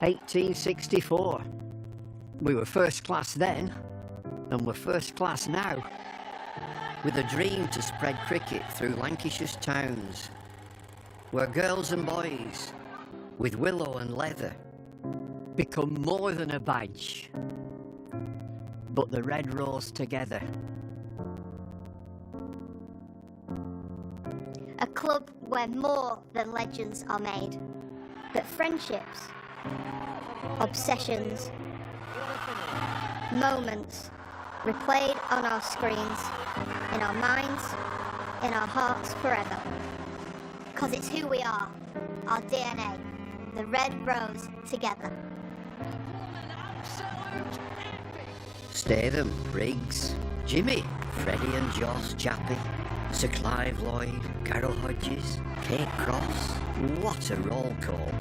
1864. We were first class then, and we're first class now. With a dream to spread cricket through Lancashire's towns, where girls and boys, with willow and leather, become more than a badge, but the red rose together. A club where more than legends are made, but friendships, obsessions, moments replayed on our screens, in our minds, in our hearts forever. 'Cause it's who we are, our DNA, the red rose together. Statham, Briggs, Jimmy, Freddie and Joss Chappie, Sir Clive Lloyd, Carol Hodges, Kate Cross. What a roll call.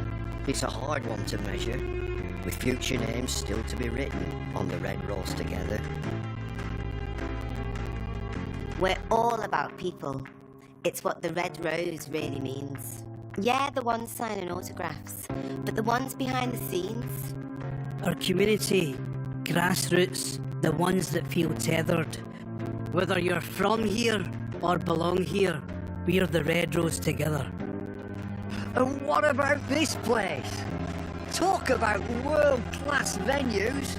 It's a hard one to measure, with future names still to be written on the red rose together. We're all about people. It's what the red rose really means. Yeah, the ones signing autographs, but the ones behind the scenes. Our community, grassroots, the ones that feel tethered. Whether you're from here or belong here, we're the red rose together. And what about this place? Talk about world-class venues,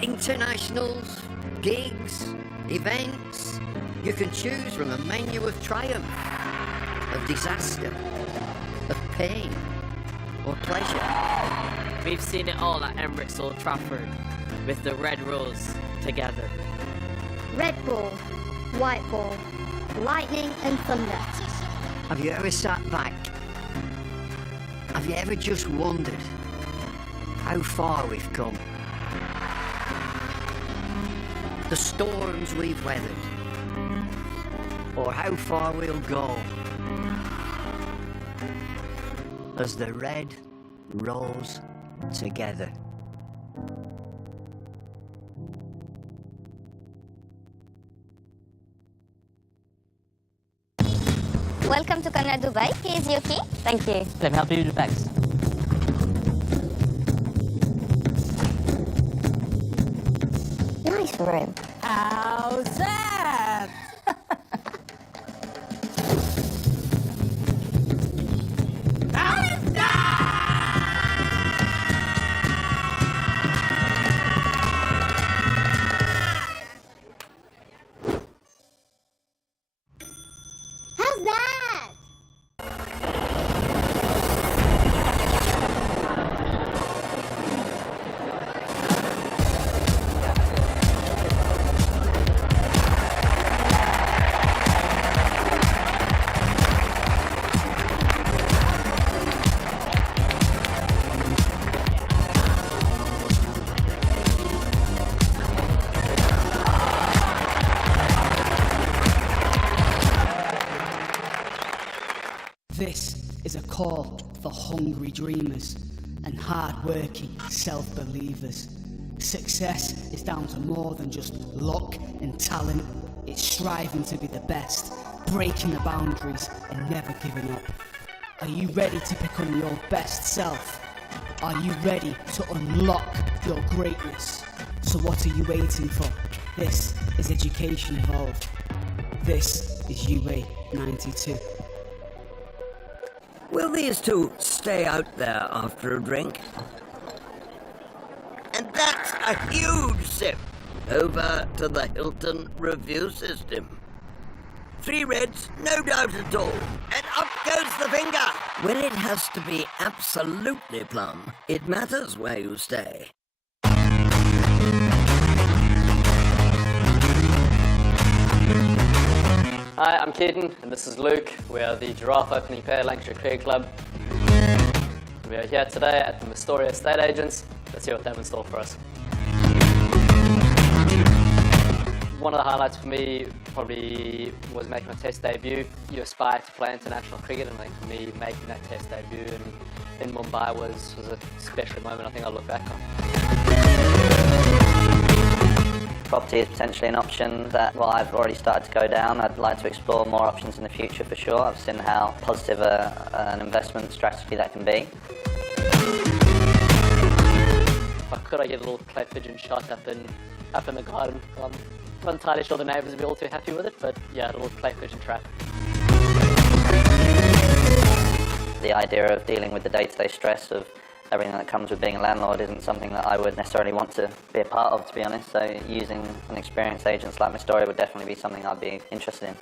internationals, gigs, events. You can choose from a menu of triumph, of disaster, of pain, or pleasure. We've seen it all at Emirates Old Trafford, with the red rose together. Red ball, white ball, lightning and thunder. Have you ever sat back? Have you ever just wondered how far we've come? The storms we've weathered, or how far we'll go as the red rose together. Welcome to Kannada Dubai. Here's your key. Thank you. Let me help you with the bags. Nice room. How's that? How's that? This is a call for hungry dreamers and hard-working self-believers. Success is down to more than just luck and talent. It's striving to be the best, breaking the boundaries and never giving up. Are you ready to become your best self? Are you ready to unlock your greatness? So what are you waiting for? This is Education Evolved. This is UA 92. Will these two stay out there after a drink? And that's a huge sip over to the Hilton review system. 3 reds, no doubt at all. And up goes the finger. When it has to be absolutely plum, it matters where you stay. Hi, I'm Keaton, and this is Luke. We are the Giraffe opening pair at Lancashire Cricket Club. We are here today at the Mestoria Estate Agents. Let's see what they have in store for us. One of the highlights for me probably was making my Test debut. You aspire to play international cricket, and I think for me, making that Test debut in Mumbai was a special moment I think I'll look back on. Property is potentially an option that, well, I've already started to go down. I'd like to explore more options in the future for sure. I've seen how positive an investment strategy that can be. could I get a little clay pigeon shot up in the garden? I'm not entirely sure the neighbours will be all too happy with it, but yeah, a little clay pigeon trap. The idea of dealing with the day-to-day stress of everything that comes with being a landlord isn't something that I would necessarily want to be a part of, to be honest. So using an experienced agent like Miss Dory would definitely be something I'd be interested in.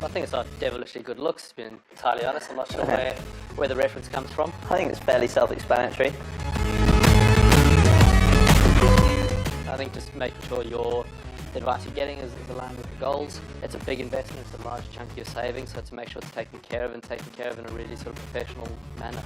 I think it's not devilishly good looks, to be entirely honest. I'm not sure where the reference comes from. I think it's fairly self-explanatory. I think just making sure the advice you're getting is aligned with the goals. It's a big investment, it's a large chunk of your savings, so to make sure it's taken care of in a really sort of professional manner.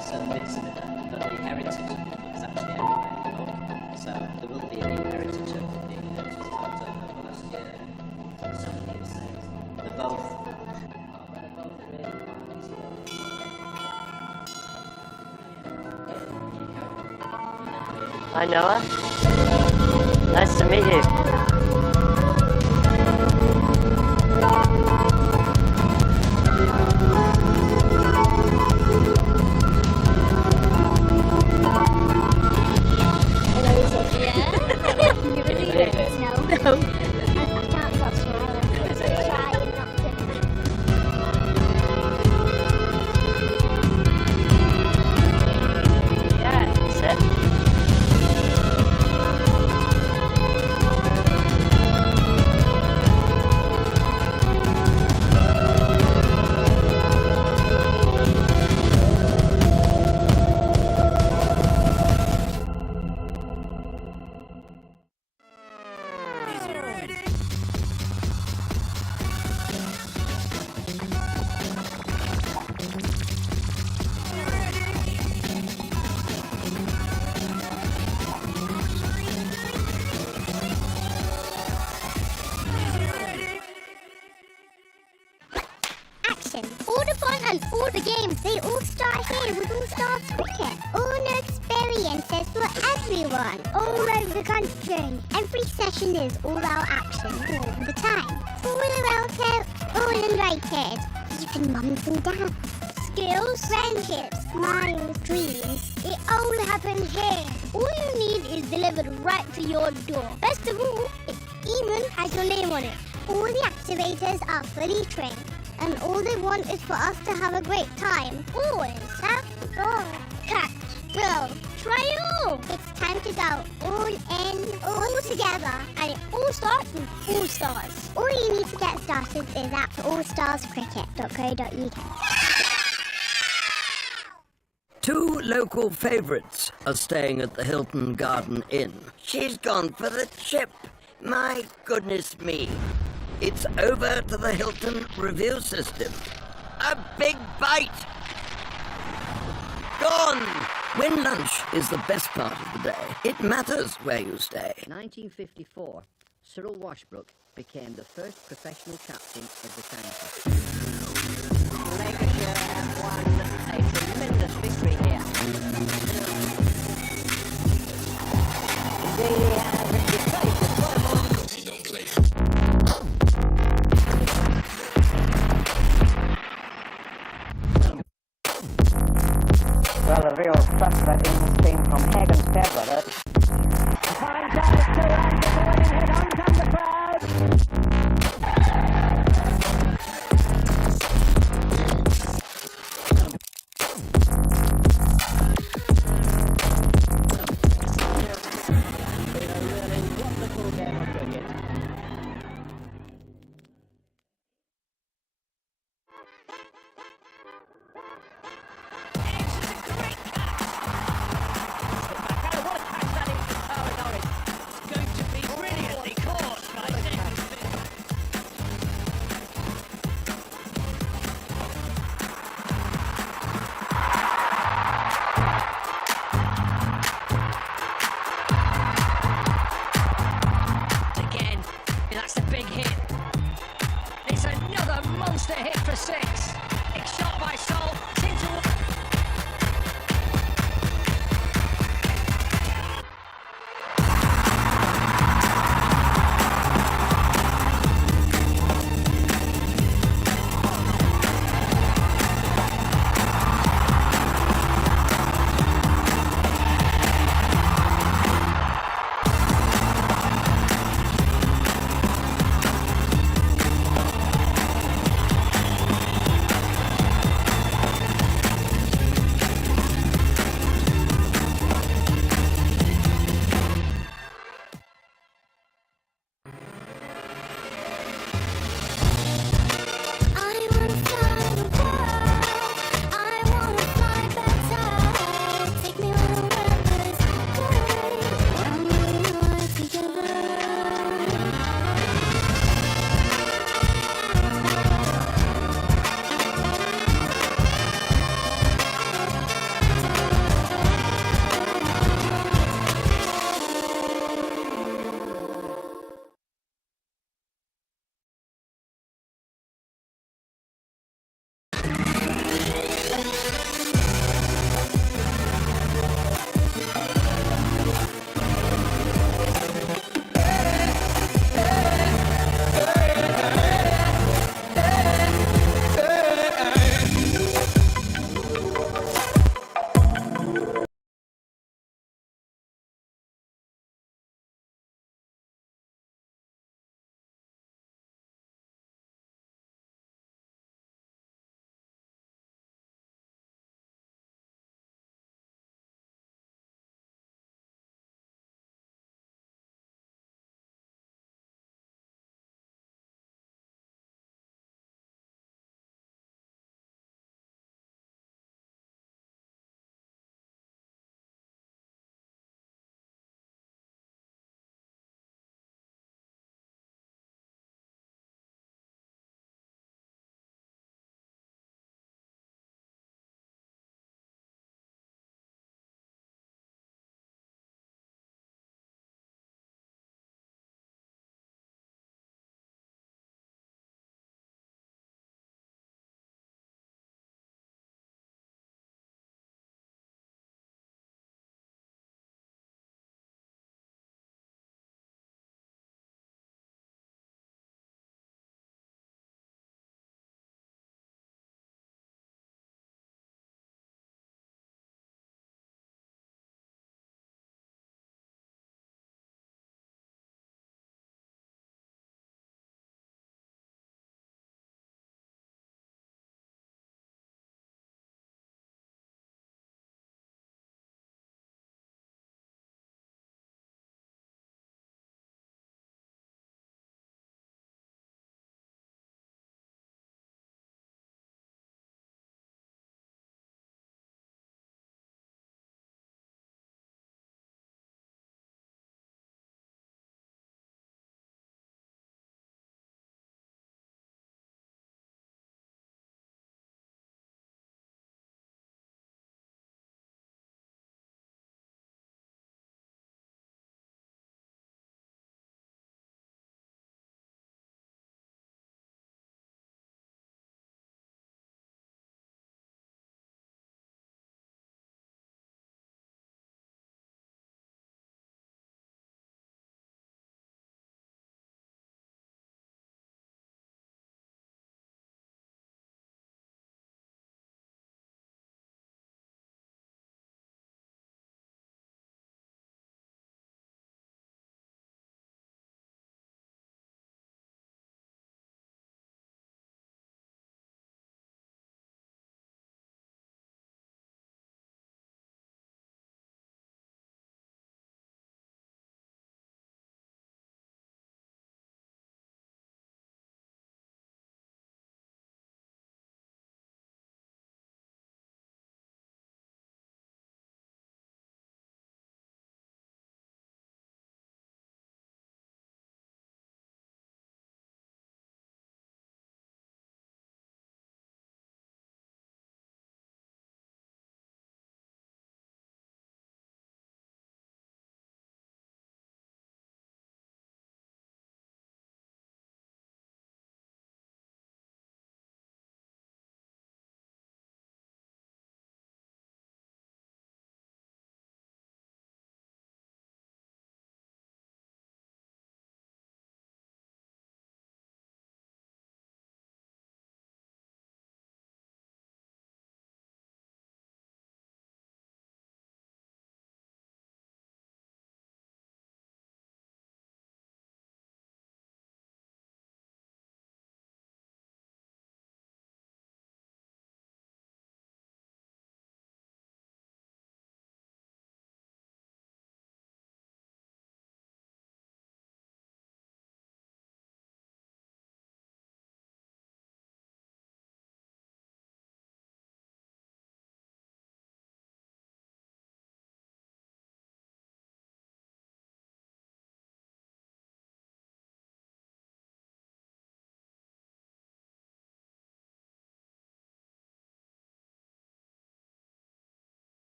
Some bits of it, but the heritage of it is actually everywhere. So there will be a new heritage of the last year. Some of these things, they're both really Hi Noah, nice to meet you. All the fun and all the games, they all start here with All Stars Cricket. All new experiences for everyone, all over the country. Every session is all-out action all the time. All welcome, all invited. Even mums and dads. Skills, friendships, smiles, dreams. It all happens here. All you need is delivered right to your door. Best of all, it even has your name on it. All the activators are fully trained. And all they want is for us to have a great time. Always. That's all. Catch, go, try it all. It's time to go all in, all together. And it all starts with All Stars. All you need to get started is at allstarscricket.co.uk. Two local favourites are staying at the Hilton Garden Inn. She's gone for the chip. My goodness me. It's over to the Hilton review system. A big bite! Gone! When lunch is the best part of the day, it matters where you stay. 1954, Cyril Washbrook became the first professional captain of the county. Lancashire have won a tremendous victory here. They have decided to put them on. Well, a real suspect in this team from Hagen's Fairbrother. Finds out it's 2 runs to win, and on comes the crowd.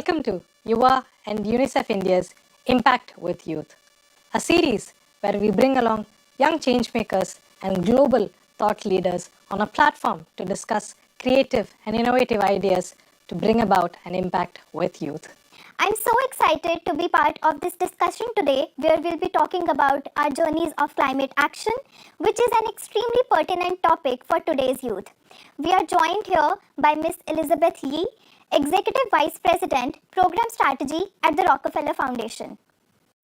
Welcome to Yuva and UNICEF India's Impact with Youth, a series where we bring along young changemakers and global thought leaders on a platform to discuss creative and innovative ideas to bring about an impact with youth. I'm so excited to be part of this discussion today, where we'll be talking about our journeys of climate action, which is an extremely pertinent topic for today's youth. We are joined here by Miss Elizabeth Yee, Executive Vice President, Program Strategy at the Rockefeller Foundation.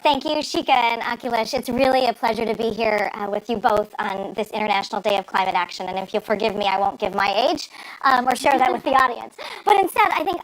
Thank you, Shika and Akhilesh. It's really a pleasure to be here with you both on this International Day of Climate Action. And if you'll forgive me, I won't give my age or share that with the audience. But instead, I think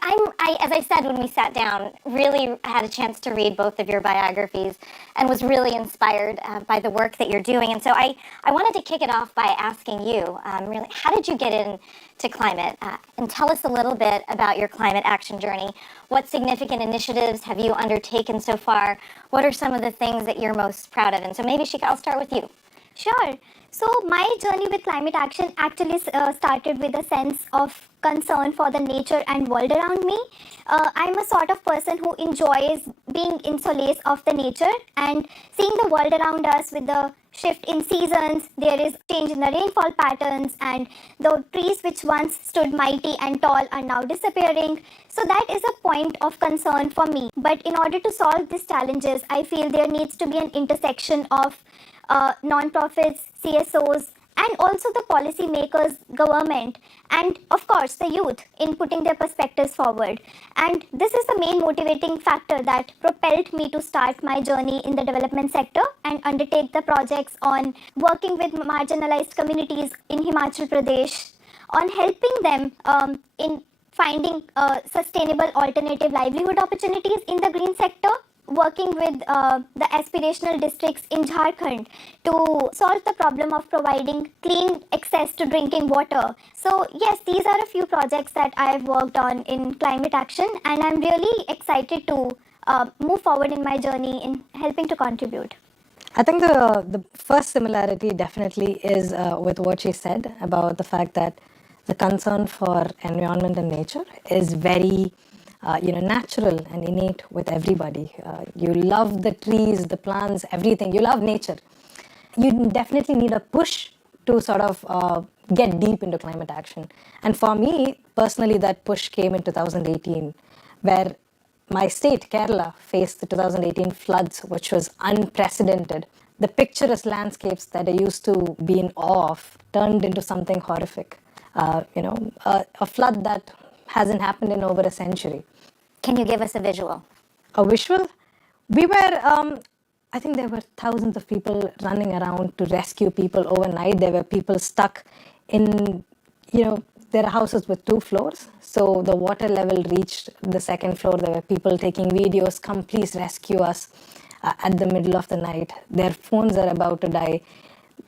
as I said when we sat down, really had a chance to read both of your biographies and was really inspired by the work that you're doing. And so I wanted to kick it off by asking you, really, how did you get into climate? And tell us a little bit about your climate action journey. What significant initiatives have you undertaken so far? What are some of the things that you're most proud of? And so maybe, Shika, I'll start with you. Sure. So my journey with climate action actually started with a sense of concern for the nature and world around me. I'm a sort of person who enjoys being in solace of the nature and seeing the world around us with the shift in seasons. There is change in the rainfall patterns, and the trees which once stood mighty and tall are now disappearing. So that is a point of concern for me. But in order to solve these challenges, I feel there needs to be an intersection of non-profits, CSOs, and also the policymakers, government, and of course the youth in putting their perspectives forward. And this is the main motivating factor that propelled me to start my journey in the development sector and undertake the projects on working with marginalized communities in Himachal Pradesh, on helping them in finding sustainable alternative livelihood opportunities in the green sector, working with the aspirational districts in Jharkhand to solve the problem of providing clean access to drinking water. So yes, these are a few projects that I've worked on in climate action, and I'm really excited to move forward in my journey in helping to contribute. I think the first similarity definitely is with what she said about the fact that the concern for environment and nature is very natural and innate with everybody. You love the trees, the plants, everything. You love nature. You definitely need a push to sort of get deep into climate action. And for me, personally, that push came in 2018, where my state, Kerala, faced the 2018 floods, which was unprecedented. The picturesque landscapes that I used to be in awe of turned into something horrific. A flood that hasn't happened in over a century. Can you give us a visual? A visual? We were, I think there were thousands of people running around to rescue people overnight. There were people stuck in, there are houses with 2 floors. So the water level reached the 2nd floor. There were people taking videos, come please rescue us at the middle of the night. Their phones are about to die.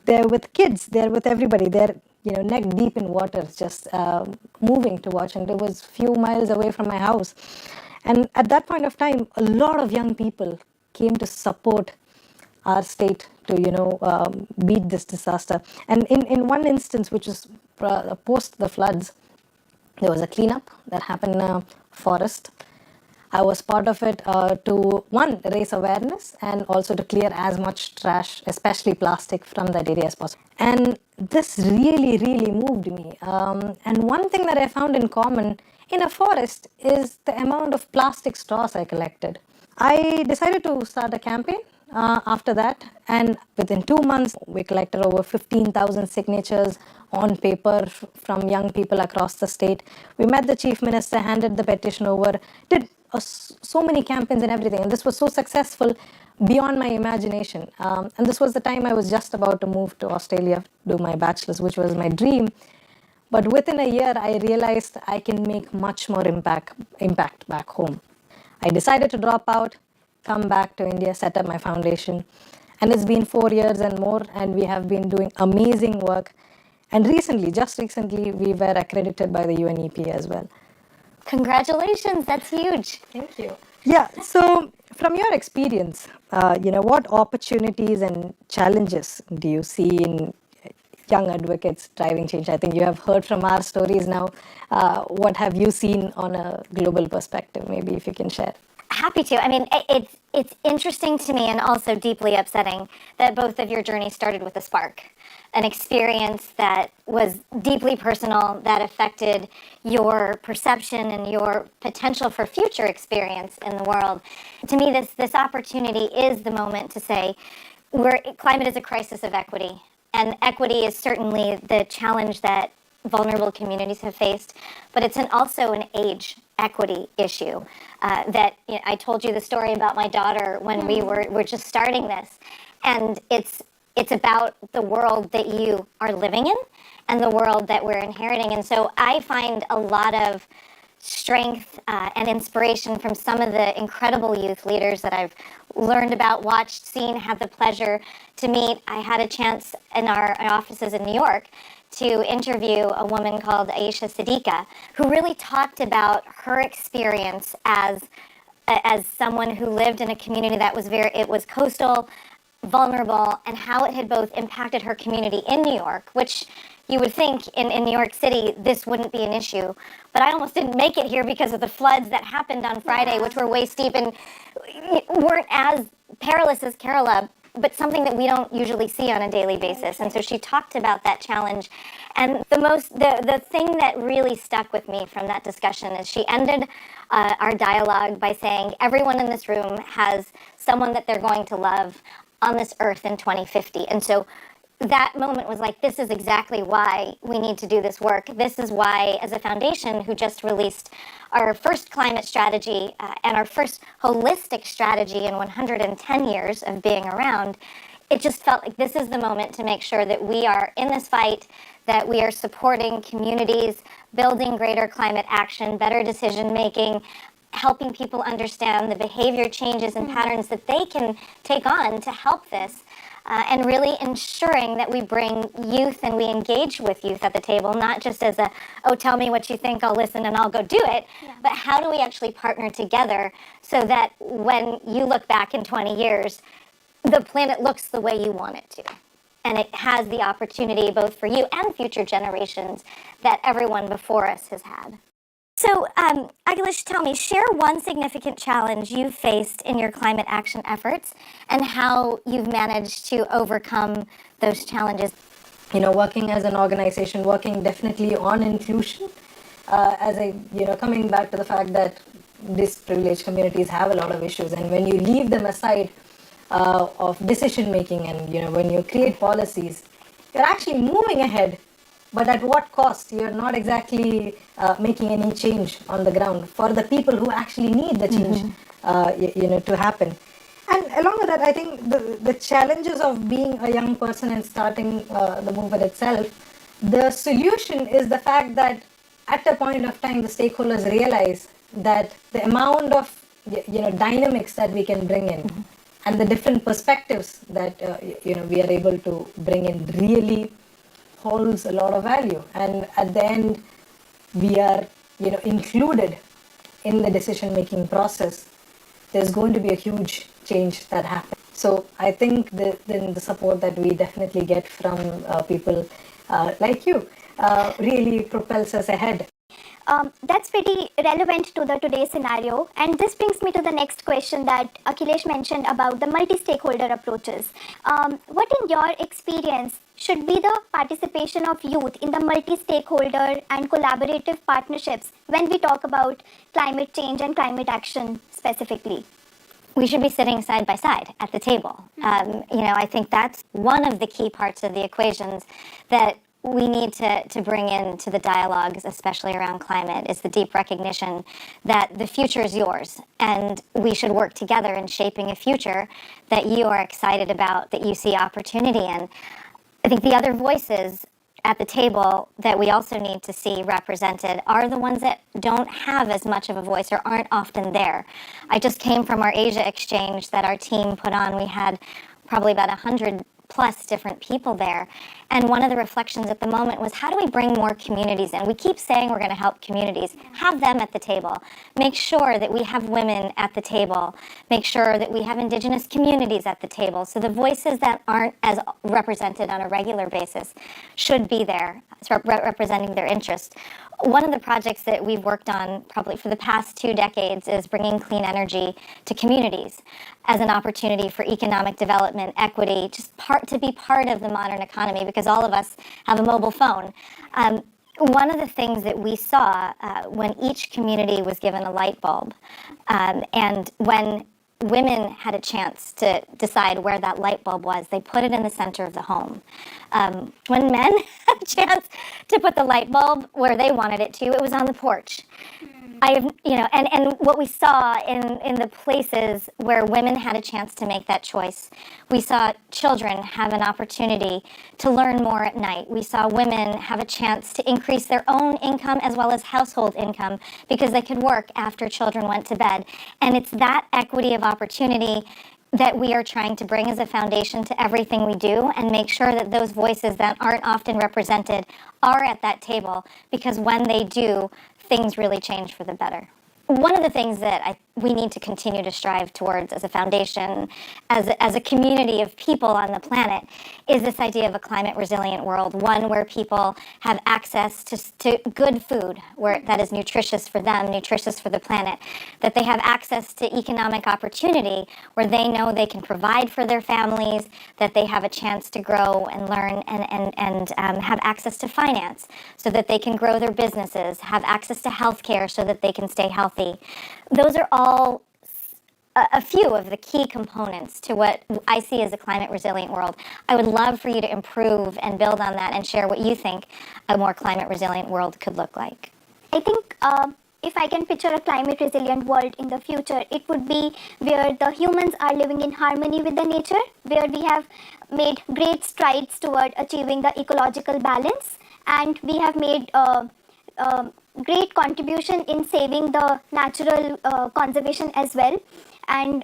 They're with kids, they're with everybody. They're neck deep in water, just moving to watch. And it was a few miles away from my house. And at that point of time, a lot of young people came to support our state to, beat this disaster. And in one instance, which is post the floods, there was a cleanup that happened in a forest. I was part of it to, one, raise awareness and also to clear as much trash, especially plastic, from that area as possible. And this really, really moved me. And one thing that I found in common in a forest is the amount of plastic straws I collected. I decided to start a campaign after that, and within 2 months, we collected over 15,000 signatures on paper from young people across the state. We met the Chief Minister, handed the petition over, did so many campaigns and everything, and this was so successful beyond my imagination. And this was the time I was just about to move to Australia to do my bachelor's, which was my dream. But within a year, I realized I can make much more impact back home. I decided to drop out, come back to India, set up my foundation. And it's been 4 years and more, and we have been doing amazing work. And just recently, we were accredited by the UNEP as well. Congratulations, that's huge. Thank you. Yeah, so from your experience, what opportunities and challenges do you see in young advocates driving change. I think you have heard from our stories now. What have you seen on a global perspective? Maybe if you can share. Happy to. I mean, it's interesting to me and also deeply upsetting that both of your journeys started with a spark, an experience that was deeply personal, that affected your perception and your potential for future experience in the world. To me, this opportunity is the moment to say, climate is a crisis of equity, and equity is certainly the challenge that vulnerable communities have faced, but it's also an age equity issue. I told you the story about my daughter when we were just starting this, and it's about the world that you are living in and the world that we're inheriting. And so I find a lot of strength and inspiration from some of the incredible youth leaders that I've learned about, watched, seen, had the pleasure to meet. I had a chance in our offices in New York to interview a woman called Aisha Siddiqa, who really talked about her experience as someone who lived in a community that was coastal, vulnerable, and how it had both impacted her community in New York, which you would think in New York City this wouldn't be an issue. But I almost didn't make it here because of the floods that happened on Friday, which were waist deep and weren't as perilous as Kerala, but something that we don't usually see on a daily basis. And so she talked about that challenge. And the thing that really stuck with me from that discussion is she ended our dialogue by saying, everyone in this room has someone that they're going to love on this earth in 2050. And so that moment was like, this is exactly why we need to do this work. This is why, as a foundation who just released our first climate strategy and our first holistic strategy in 110 years of being around, it just felt like this is the moment to make sure that we are in this fight, that we are supporting communities, building greater climate action, better decision making, helping people understand the behavior changes and patterns that they can take on to help this. And really ensuring that we bring youth and we engage with youth at the table, not just as tell me what you think, I'll listen and I'll go do it, but how do we actually partner together so that when you look back in 20 years, the planet looks the way you want it to. And it has the opportunity both for you and future generations that everyone before us has had. So, Akhilesh, tell me, share one significant challenge you've faced in your climate action efforts and how you've managed to overcome those challenges. Working as an organization, working definitely on inclusion, coming back to the fact that disprivileged communities have a lot of issues, and when you leave them aside of decision making and when you create policies, you're actually moving ahead. But at what cost? You're not exactly making any change on the ground for the people who actually need the change, to happen. And along with that, I think the challenges of being a young person and starting the movement itself, the solution is the fact that at a point of time, the stakeholders realize that the amount of dynamics that we can bring in and the different perspectives that we are able to bring in really holds a lot of value, and at the end we are included in the decision making process. There's going to be a huge change that happens. So I think the support that we definitely get from people like you really propels us ahead. That's pretty relevant to the today's scenario, and this brings me to the next question that Akhilesh mentioned about the multi-stakeholder approaches. What in your experience should be the participation of youth in the multi-stakeholder and collaborative partnerships when we talk about climate change and climate action specifically? We should be sitting side by side at the table. I think that's one of the key parts of the equations that we need to bring into the dialogues, especially around climate, is the deep recognition that the future is yours, and we should work together in shaping a future that you are excited about, that you see opportunity in. I think the other voices at the table that we also need to see represented are the ones that don't have as much of a voice or aren't often there. I just came from our Asia exchange that our team put on. We had probably about 100+ different people there. And one of the reflections at the moment was, how do we bring more communities in? We keep saying we're going to help communities. Have them at the table. Make sure that we have women at the table. Make sure that we have Indigenous communities at the table. So the voices that aren't as represented on a regular basis should be there, representing their interests. One of the projects that we've worked on probably for the past 2 decades is bringing clean energy to communities as an opportunity for economic development, equity, just to be part of the modern economy, because all of us have a mobile phone. One of the things that we saw when each community was given a light bulb, and when women had a chance to decide where that light bulb was, they put it in the center of the home. When men had a chance to put the light bulb where they wanted it to, it was on the porch. And what we saw in the places where women had a chance to make that choice, we saw children have an opportunity to learn more at night. We saw women have a chance to increase their own income as well as household income because they could work after children went to bed. And it's that equity of opportunity that we are trying to bring as a foundation to everything we do, and make sure that those voices that aren't often represented are at that table, because when they do, things really change for the better. One of the things that we need to continue to strive towards as a foundation, as a community of people on the planet, is this idea of a climate resilient world, one where people have access to good food, where that is nutritious for them, nutritious for the planet, that they have access to economic opportunity where they know they can provide for their families, that they have a chance to grow and learn and have access to finance so that they can grow their businesses, have access to healthcare so that they can stay healthy. Those are all a few of the key components to what I see as a climate resilient world. I would love for you to improve and build on that and share what you think a more climate resilient world could look like. I think if I can picture a climate resilient world in the future, it would be where the humans are living in harmony with the nature, where we have made great strides toward achieving the ecological balance, and we have made great contribution in saving the natural conservation as well, and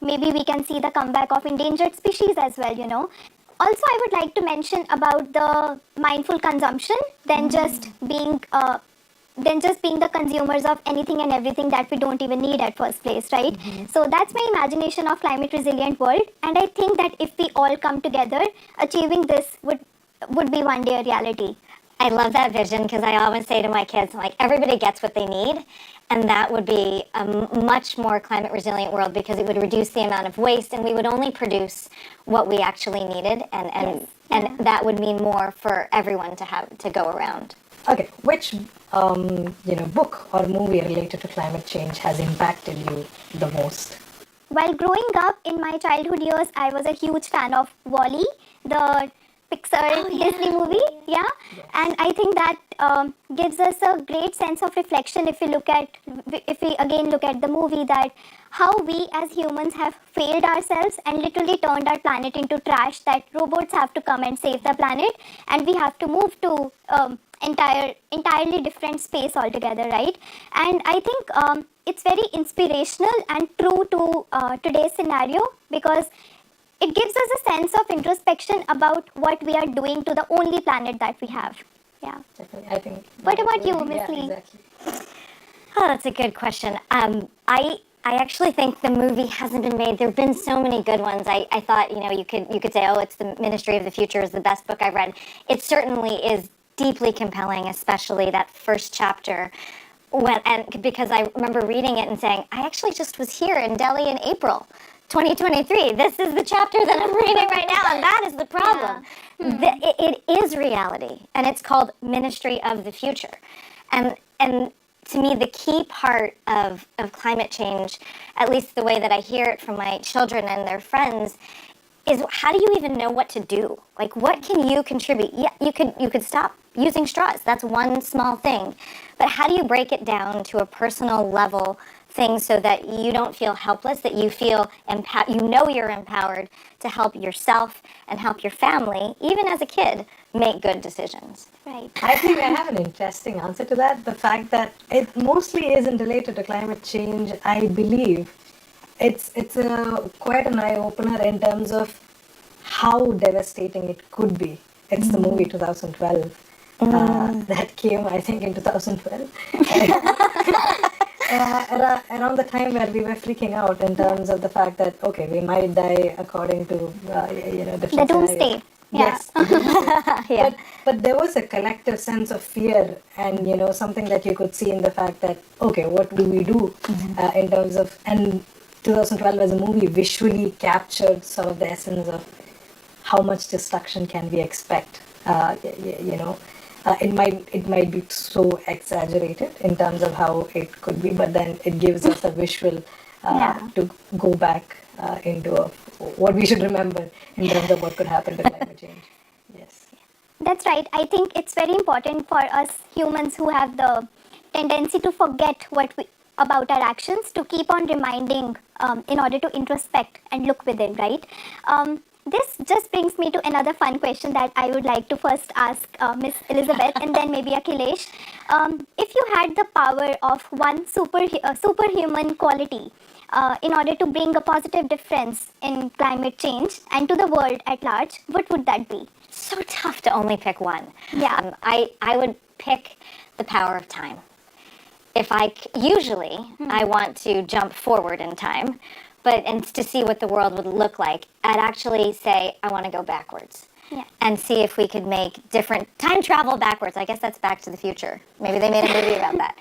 maybe we can see the comeback of endangered species as well, you know. Also, I would like to mention about the mindful consumption than just being the consumers of anything and everything that we don't even need at first place, right? So that's my imagination of climate resilient world, and I think that if we all come together, achieving this would be one day a reality. I love that vision, because I always say to my kids, like, everybody gets what they need, and that would be a much more climate resilient world, because it would reduce the amount of waste, and we would only produce what we actually needed, and that would mean more for everyone to go around. Okay, which book or movie related to climate change has impacted you the most? While growing up in my childhood years, I was a huge fan of WALL-E, the Pixar Disney movie, and I think that gives us a great sense of reflection if we again look at the movie, that how we as humans have failed ourselves and literally turned our planet into trash, that robots have to come and save the planet, and we have to move to entirely different space altogether, right? And I think it's very inspirational and true to today's scenario, because it gives us a sense of introspection about what we are doing to the only planet that we have. Yeah. Definitely, I think. What about you, Miss Lee? Exactly. Oh, that's a good question. I actually think the movie hasn't been made. There have been so many good ones. I thought, you could say, oh, it's the Ministry of the Future is the best book I've read. It certainly is deeply compelling, especially that first chapter. Because I remember reading it and saying, I actually just was here in Delhi in April 2023. This is the chapter that I'm reading right now, and that is the problem. It is reality, and it's called Ministry of the Future. And to me, the key part of climate change, at least the way that I hear it from my children and their friends, is how do you even know what to do? Like, what can you contribute? Yeah, you could stop using straws. That's one small thing. But how do you break it down to a personal level thing so that you don't feel helpless, that you feel you're empowered to help yourself and help your family, even as a kid, make good decisions. Right. I think I have an interesting answer to that. The fact that it mostly isn't related to climate change, I believe. It's quite an eye-opener in terms of how devastating it could be. It's the movie 2012 that came, I think, in 2012. Around the time where we were freaking out in terms of the fact that, okay, we might die according to, different The doomsday. scenarios. Yes. But there was a collective sense of fear and, something that you could see in the fact that, okay, what do we do in terms of, and 2012 as a movie visually captured sort of the essence of how much destruction can we expect, it might be so exaggerated in terms of how it could be, but then it gives us a visual to go back into what we should remember in terms of what could happen to climate change. Yes. That's right. I think it's very important for us humans who have the tendency to forget about our actions to keep on reminding in order to introspect and look within, right? This just brings me to another fun question that I would like to first ask Miss Elizabeth and then maybe Akhilesh. If you had the power of one superhuman quality in order to bring a positive difference in climate change and to the world at large, what would that be? So tough to only pick one. Yeah. I would pick the power of time. Usually I want to jump forward in time, and to see what the world would look like, I'd actually say I want to go backwards. Yeah. And see if we could make different time travel backwards. I guess that's Back to the Future. Maybe they made a movie about that.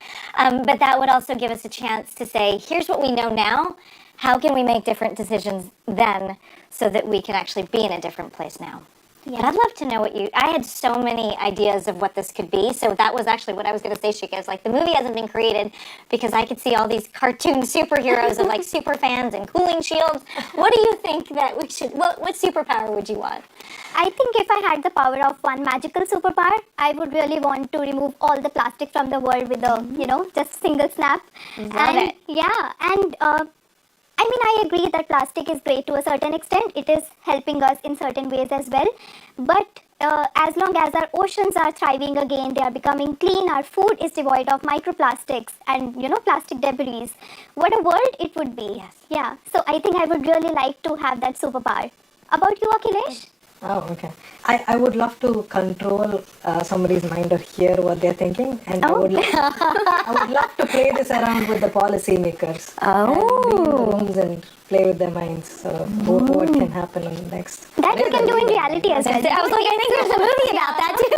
But that would also give us a chance to say, here's what we know now. How can we make different decisions then so that we can actually be in a different place now? Yeah. But I'd love to know I had so many ideas of what this could be. So that was actually what I was going to say, Shika. It's like the movie hasn't been created because I could see all these cartoon superheroes of like super fans and cooling shields. What do you think that we should, what superpower would you want? I think if I had the power of one magical superpower, I would really want to remove all the plastic from the world with just single snap. Love it. Yeah, and I agree that plastic is great to a certain extent. It is helping us in certain ways as well. But as long as our oceans are thriving again, they are becoming clean, our food is devoid of microplastics and, plastic debris. What a world it would be. Yes. Yeah, so I think I would really like to have that superpower. About you, Akhilesh? Oh, okay. I would love to control somebody's mind or hear what they're thinking, and I would love to play this around with the policymakers. And be in the rooms and play with their minds. So what can happen on the next? That you can do in reality as well. I was like, I think there's a movie about that too.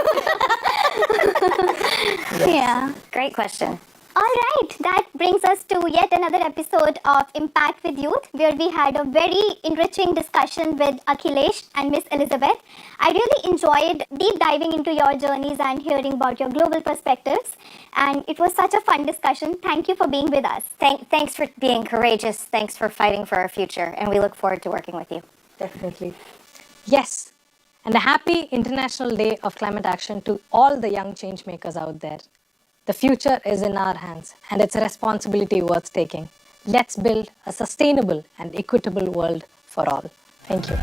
Yes. Yeah. Great question. All right, that brings us to yet another episode of Impact with Youth, where we had a very enriching discussion with Akhilesh and Miss Elizabeth. I really enjoyed deep diving into your journeys and hearing about your global perspectives. And it was such a fun discussion. Thank you for being with us. Thanks for being courageous. Thanks for fighting for our future. And we look forward to working with you. Definitely. Yes. And a happy International Day of Climate Action to all the young change makers out there. The future is in our hands, and it's a responsibility worth taking. Let's build a sustainable and equitable world for all. Thank you.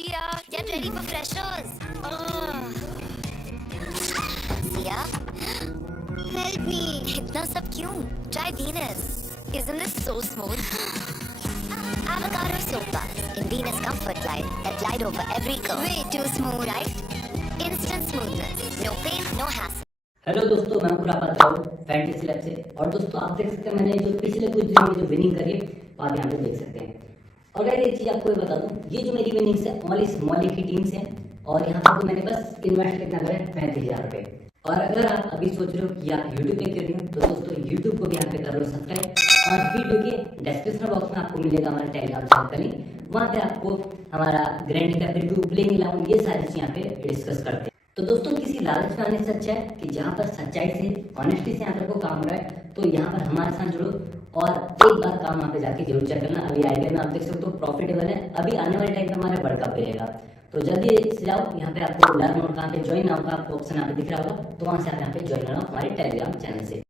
Sia, get ready for freshers. Sia, help me. इतना सब क्यों? Try Venus. Isn't this so smooth? Avocado soap bars in Venus Comfort Glide that glide over every curve. Way too smooth, right? Instant smoothness. No pain, no hassle. Hello दोस्तों, मैं पूरा बात कर रहा हूँ फैंटेसी लैब से। और दोस्तों आप देख सकते हैं मैंने जो पिछले कुछ दिनों में जो विनिंग करी है आप यहाँ पे देख सकते हैं। और अगर एक चीज़ आपको बता दूँ, ये जो मेरी विनिंग्स है ओनली स्मॉल की टीम्स है और यहाँ पर तो मैंने बस इन्वेस्ट कितना करा है 35,000 रुपये। और अगर आप अभी सोच रहे हो कि आप यूट्यूब पे कर रहे हो तो दोस्तों यूट्यूब को भी यहाँ पे कर लो सब्सक्राइब और वीडियो के डिस्क्रिप्शन बॉक्स में आपको मिलेगा हमारा टेलीग्राम चैनल का लिंक। वहाँ पे आपको हमारा गारंटी का रिव्यू प्लेइंग अलाउंड ये सारी चीज़ यहाँ पे डिस्कस करते हैं। तो दोस्तों किसी लालच में आने से अच्छा है कि जहाँ पर सच्चाई से ऑनेस्टी से यहाँ पर को काम हो रहा है तो यहाँ पर हमारे साथ जुड़ो और एक बार काम वहाँ पे जाके जरूर चेक करना। अभी आईपीएल में आप देख सकते हो प्रॉफिटेबल है, अभी आने वाले टाइम पे हमारा वर्ल्ड कप रहेगा तो जल्दी से जाओ। यहाँ पे आपको लर्न और कहाँ पे ज्वाइन नाउ का आपको ऑप्शन यहाँ पे दिख रहा होगा तो वहाँ से आप यहाँ पे ज्वाइन करना हमारे टेलीग्राम चैनल से।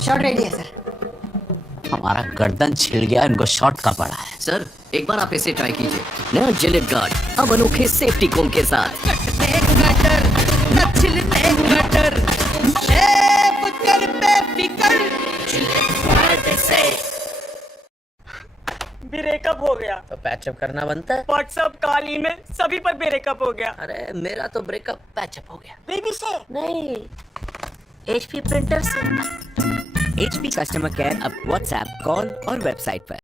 शॉट रेडी है सर। हमारा गर्दन छिल गया, इनको शॉट का पड़ा है। सर एक बार आप इसे ट्राई कीजिए। नया जिलेट गार्ड अब अनोखे सेफ्टी कोम के साथ। ब्रेकअप हो गया तो पैचअप करना बनता है। व्हाट्सएप कॉल ईमेल सभी पर ब्रेकअप हो गया। अरे मेरा तो ब्रेकअप पैचअप हो गया। बेबी से नहीं, HP प्रिंटर से। HP कस्टमर केयर अब व्हाट्सएप कॉल और वेबसाइट पर।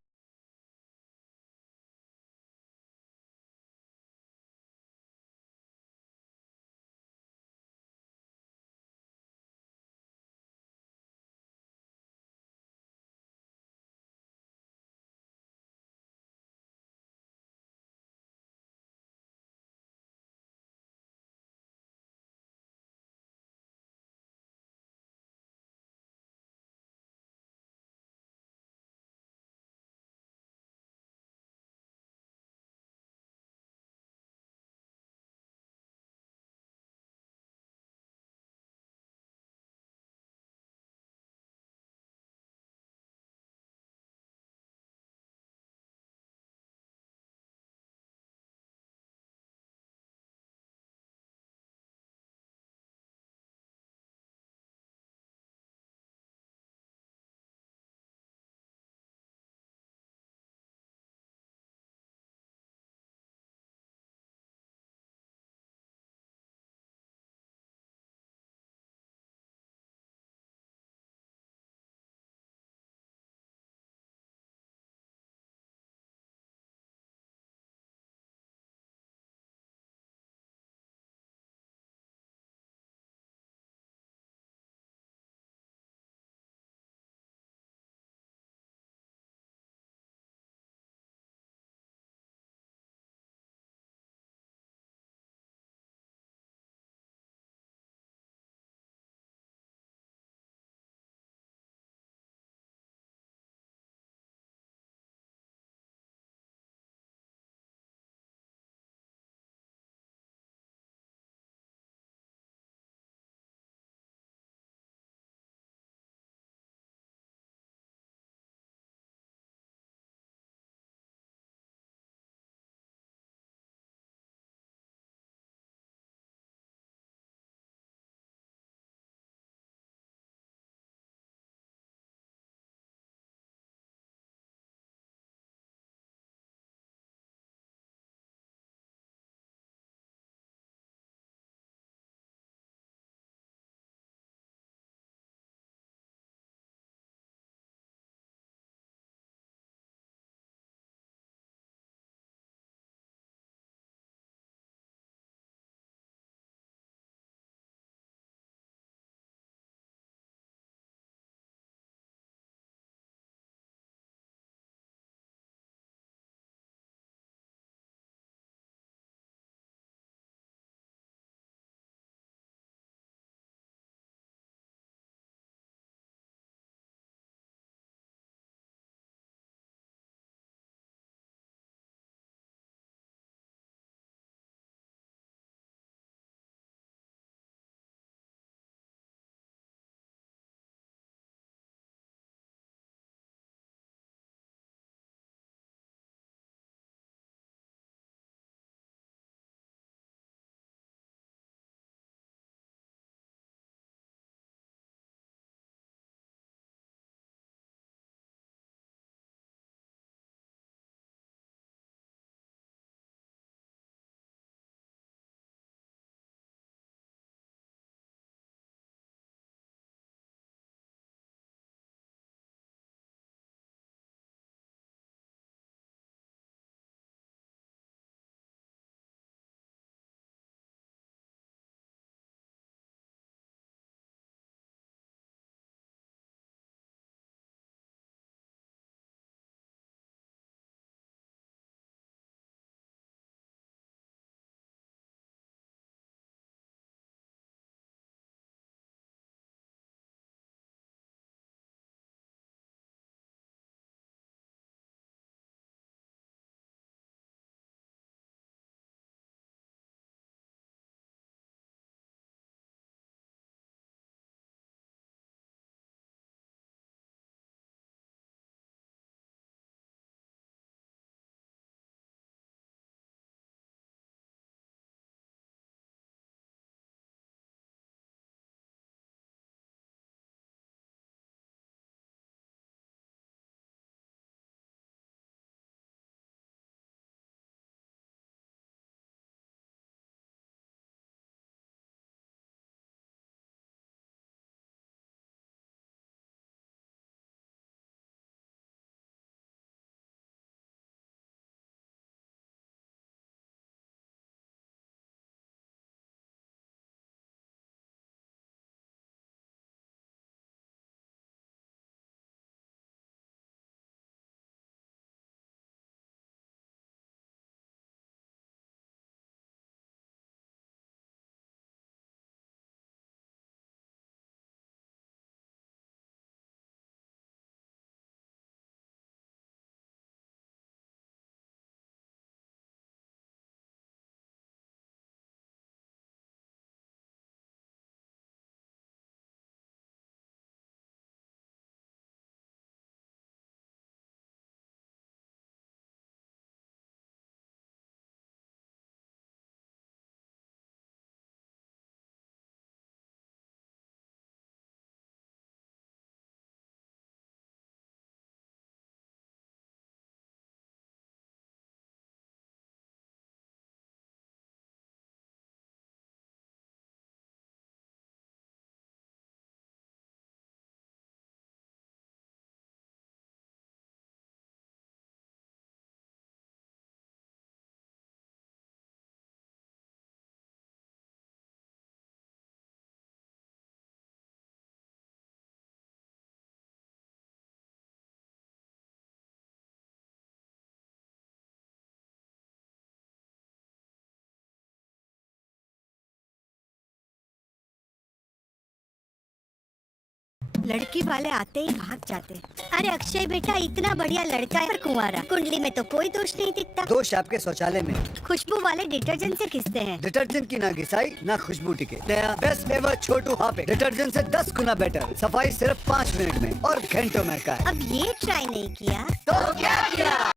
लड़की वाले आते ही भाग जाते। अरे अक्षय बेटा, इतना बढ़िया लड़का है पर कुंवारा। कुंडली में तो कोई दोष नहीं दिखता। दोष आपके शौचालय में। खुशबू वाले डिटर्जेंट से घिसते हैं। डिटर्जेंट की ना घिसाई ना खुशबू टिके। नया बेस्ट एवर छोटू हार्पिक डिटर्जेंट से 10 गुना बेटर। सफाई सिर्फ 5 मिनट में और घंटों में का। अब ये ट्राई नहीं किया तो क्या किया?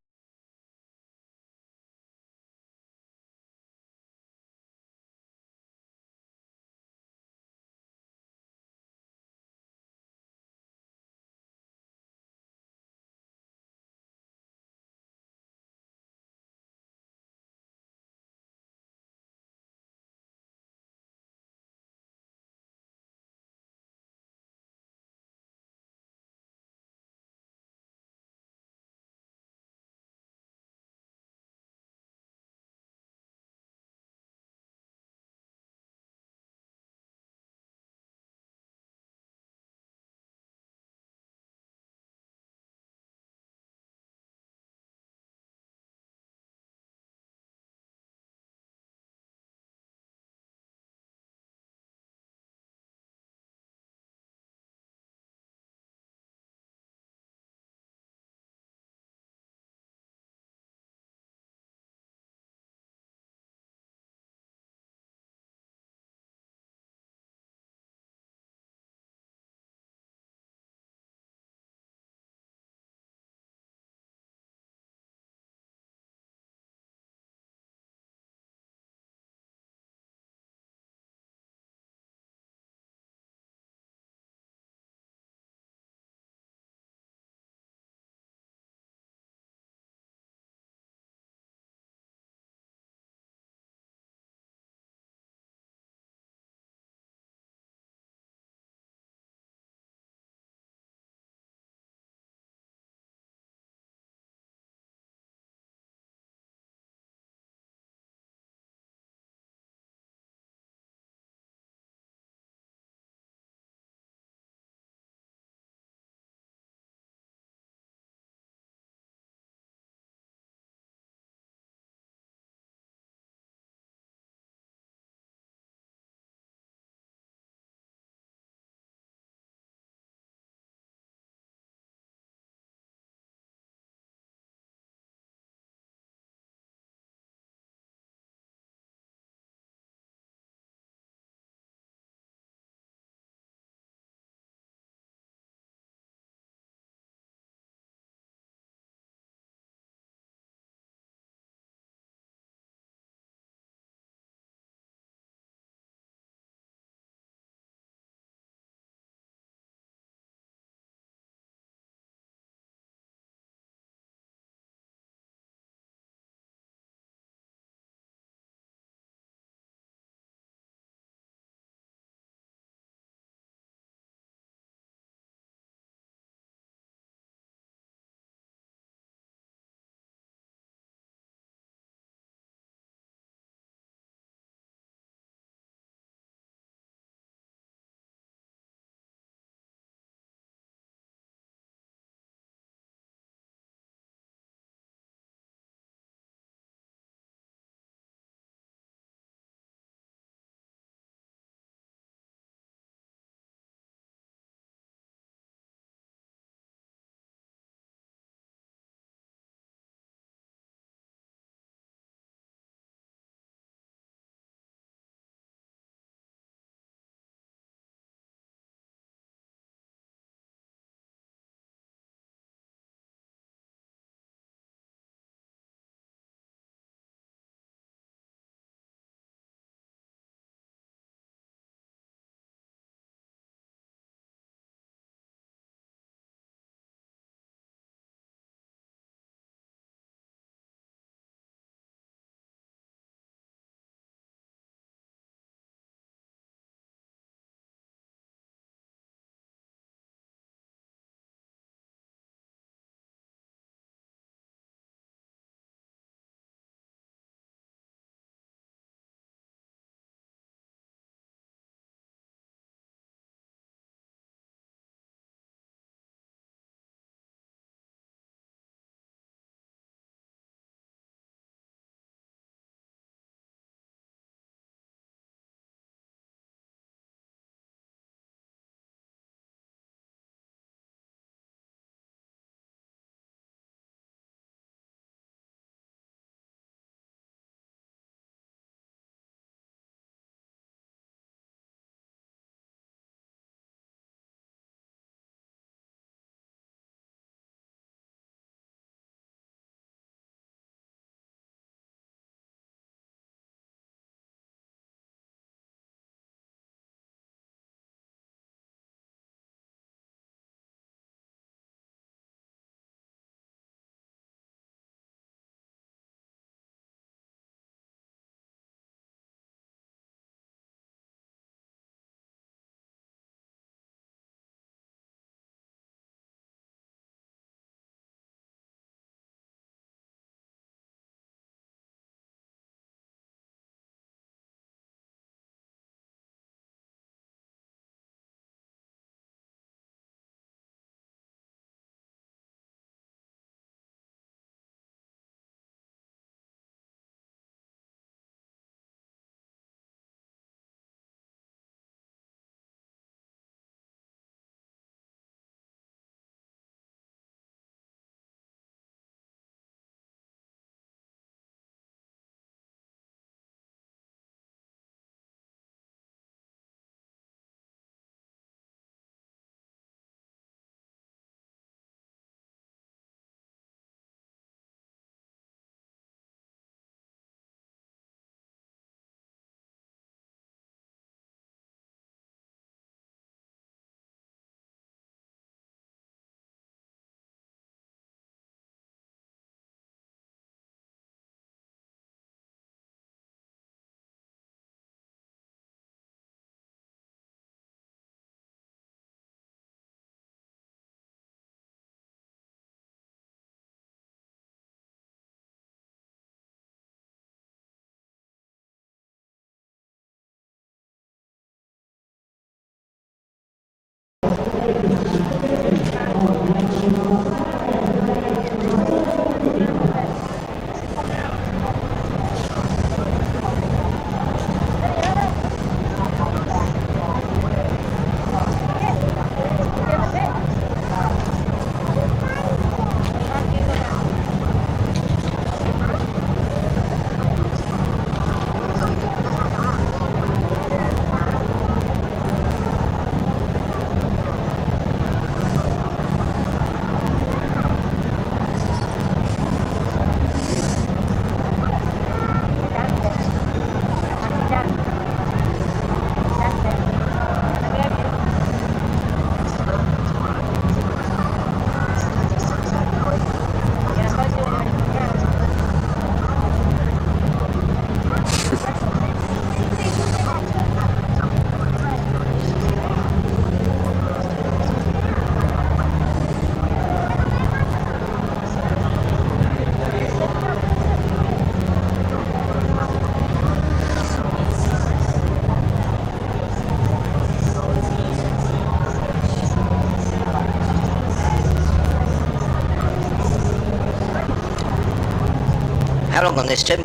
How long on this, Tim?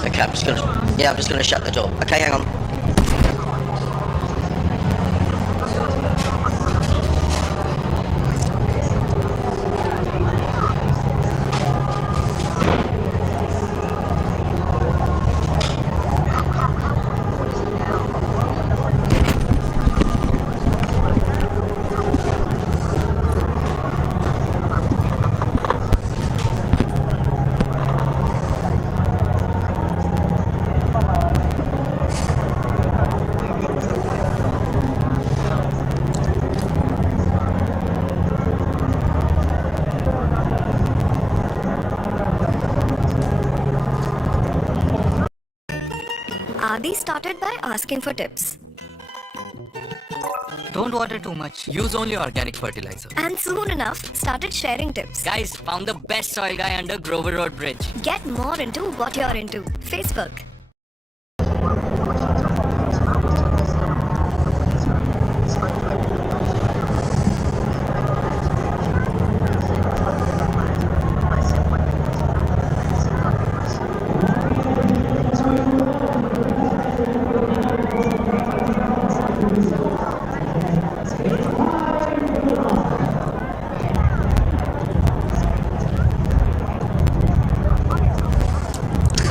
Okay, I'm just gonna shut the door. Okay, hang on. Adi started by asking for tips. Don't water too much. Use only organic fertilizer. And soon enough, started sharing tips. Guys, found the best soil guy under Grover Road Bridge. Get more into what you're into. Facebook.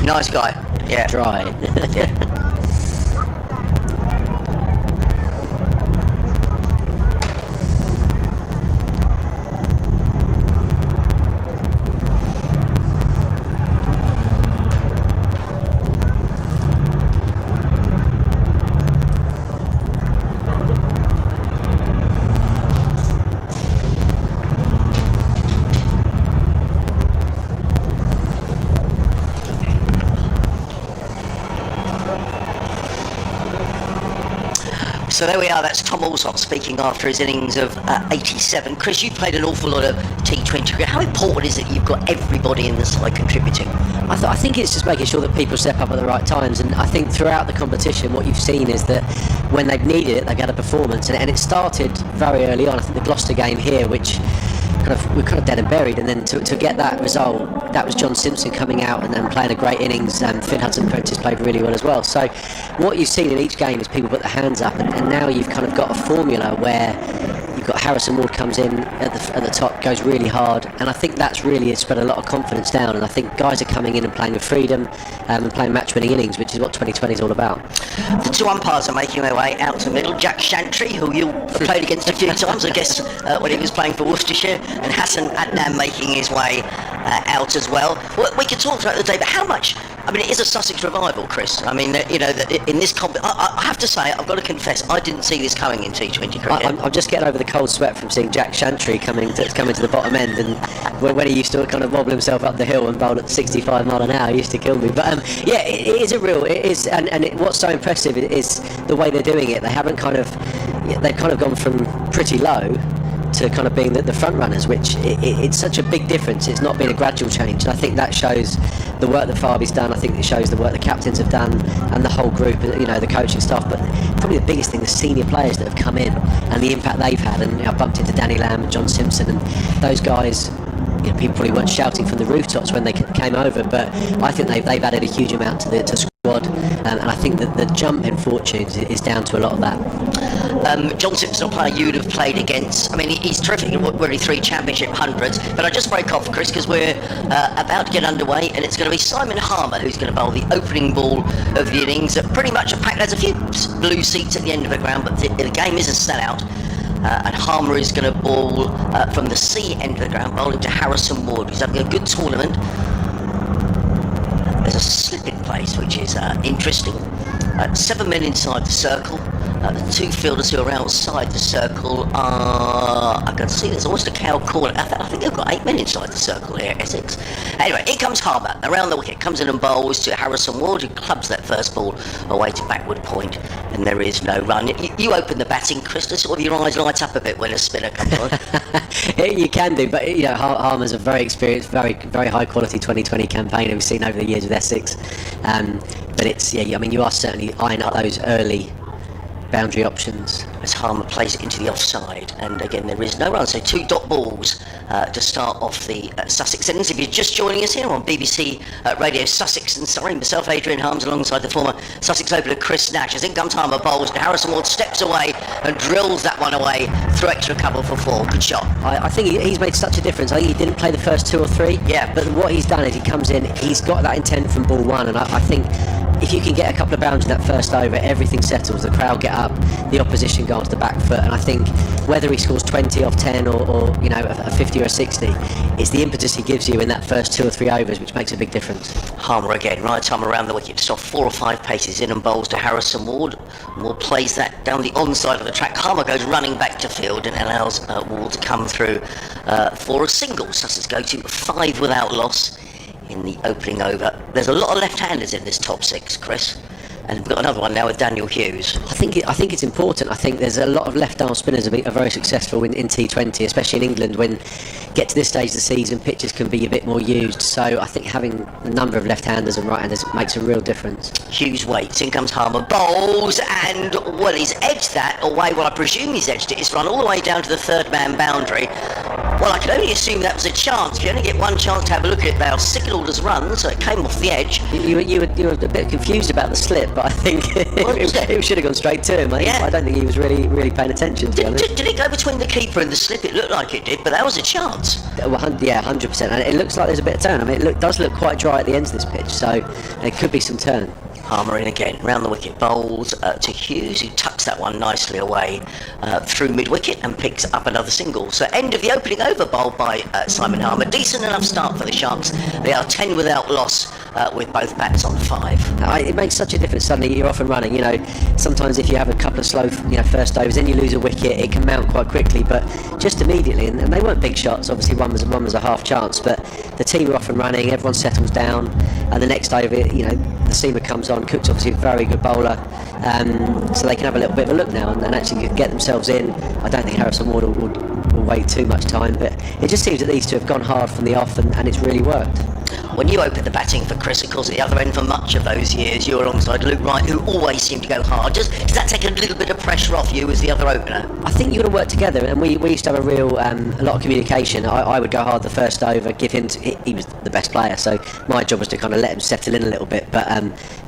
Nice guy. Yeah. Dry. Yeah. So there we are, that's Tom Allsop speaking after his innings of 87. Chris, you've played an awful lot of T20 cricket. How important is it you've got everybody in the side contributing? I think it's just making sure that people step up at the right times, and I think throughout the competition what you've seen is that when they've needed it, they've had a performance, and it started very early on. I think the Gloucester game here, which we're kind of dead and buried, and then to get that result, that was John Simpson coming out and then playing a great innings, and Finn Hudson-Prentice played really well as well. So what you've seen in each game is people put their hands up, and now you've kind of got a formula where you've got Harrison Ward comes in at the top, goes really hard, and I think that's really spread a lot of confidence down, and I think guys are coming in and playing with freedom and playing match-winning innings, which is what 2020 is all about. The two umpires are making their way out to middle. Jack Shantry, who you played against a few times, I guess, when he was playing for Worcestershire, and Hassan Adnan making his way out as well. We could talk throughout the day, but how much? I mean, it is a Sussex revival, Chris. I mean, you know, in this I have to say, I've got to confess, I didn't see this coming in T20 cricket. I'm just getting over the cold sweat from seeing Jack Shantry coming to the bottom end, and when he used to kind of wobble himself up the hill and bowl at 65 mile an hour, he used to kill me. But yeah, it is what's so impressive is the way they're doing it. They've kind of gone from pretty low to kind of being the front runners, which it's such a big difference. It's not been a gradual change, and I think that shows the work that Fabi's done. I think it shows the work the captains have done and the whole group, the coaching staff. But probably the biggest thing, the senior players that have come in and the impact they've had. And I bumped into Danny Lamb and John Simpson, and those guys. People probably weren't shouting from the rooftops when they came over, but I think they've added a huge amount to the squad, and I think that the jump in fortunes is down to a lot of that. John Simpson, a player you would have played against. I mean, he's terrific. We're only 3 championship hundreds, but I just break off, Chris, because we're about to get underway, and it's going to be Simon Harmer who's going to bowl the opening ball of the innings. Pretty much packed. There's a few blue seats at the end of the ground, but the game is a sellout. And Harmer is going to bowl from the C end of the ground, bowling to Harrison Ward, who's having a good tournament. There's a slip in place, which is interesting. 7 men inside the circle. The 2 fielders who are outside the circle are... I can see there's almost a cow corner. I think they've got 8 men inside the circle here, Essex. Anyway, in comes Harmer. Around the wicket, comes in and bowls to Harrison Ward, who clubs that first ball away to backward point, and there is no run. You open the batting, Chris, sort of your eyes light up a bit when a spinner comes on. You can do, but Harmer's a very experienced, very very high quality 2020 campaigner we've seen over the years with Essex. But it's you are certainly eyeing up those early boundary options. As Harmer plays it into the offside, and again there is no run, so 2 dot balls to start off the Sussex innings. If you're just joining us here on BBC Radio Sussex and Surrey, myself Adrian Harms alongside the former Sussex opener Chris Nash. As in comes Harmer, bowls, and Harrison Ward steps away and drills that one away through extra cover for 4. Good shot. I think he's made such a difference. I think he didn't play the first 2 or 3, but what he's done is he comes in, he's got that intent from ball 1, and I think if you can get a couple of bounds in that first over, everything settles, the crowd get up, the opposition go onto the back foot, and I think whether he scores 20 off 10 or a 50 or a 60, it's the impetus he gives you in that first 2 or 3 overs which makes a big difference. Harmer again, right time around the wicket, just off 4 or 5 paces in and bowls to Harrison Ward. Ward plays that down the onside of the track. Harmer goes running back to field and allows Ward to come through for a single. Sussex go to 5 without loss in the opening over. There's a lot of left-handers in this top 6, Chris, and we've got another one now with Daniel Hughes. I think it's important. I think there's a lot of left-arm spinners are very successful in T20, especially in England. When get to this stage of the season, pitches can be a bit more used, so I think having a number of left-handers and right-handers makes a real difference. Hughes waits, in comes Harmer, bowls, and he's edged that away. Well, I presume he's edged it. It's run all the way down to the 3rd man boundary. Well, I can only assume that was a chance. You only get one chance to have a look at it. They'll stick it all as run, so it came off the edge. You were a bit confused about the slip, but I think it should have gone straight to him. I don't think he was really paying attention, to be honest. Did it go between the keeper and the slip? It looked like it did, but that was a chance. Well, 100%. And it looks like there's a bit of turn. I mean, it does look quite dry at the ends of this pitch, so there could be some turn. Harmer in again, round the wicket, bowls to Hughes, who tucks that one nicely away through mid-wicket and picks up another single. So end of the opening over, bowled by Simon Harmer. Decent enough start for the Sharks. They are 10 without loss with both bats on 5. It makes such a difference. Suddenly you're off and running. Sometimes if you have a couple of slow first overs, then you lose a wicket, it can mount quite quickly, but just immediately, and they weren't big shots, obviously one was a half chance, but the team are off and running, everyone settles down, and the next over, the seamer comes on. Cook's obviously a very good bowler, so they can have a little bit of a look now and actually get themselves in. I don't think Harrison Ward will wait too much time, but it just seems that these two have gone hard from the off, and it's really worked. When you opened the batting for Chris, of course, at the other end for much of those years, you were alongside Luke Wright, who always seemed to go hard. Does that take a little bit of pressure off you as the other opener? I think you've got to work together, and we used to have a lot of communication. I would go hard the first over, give him he was the best player, so my job was to kind of let him settle in a little bit, but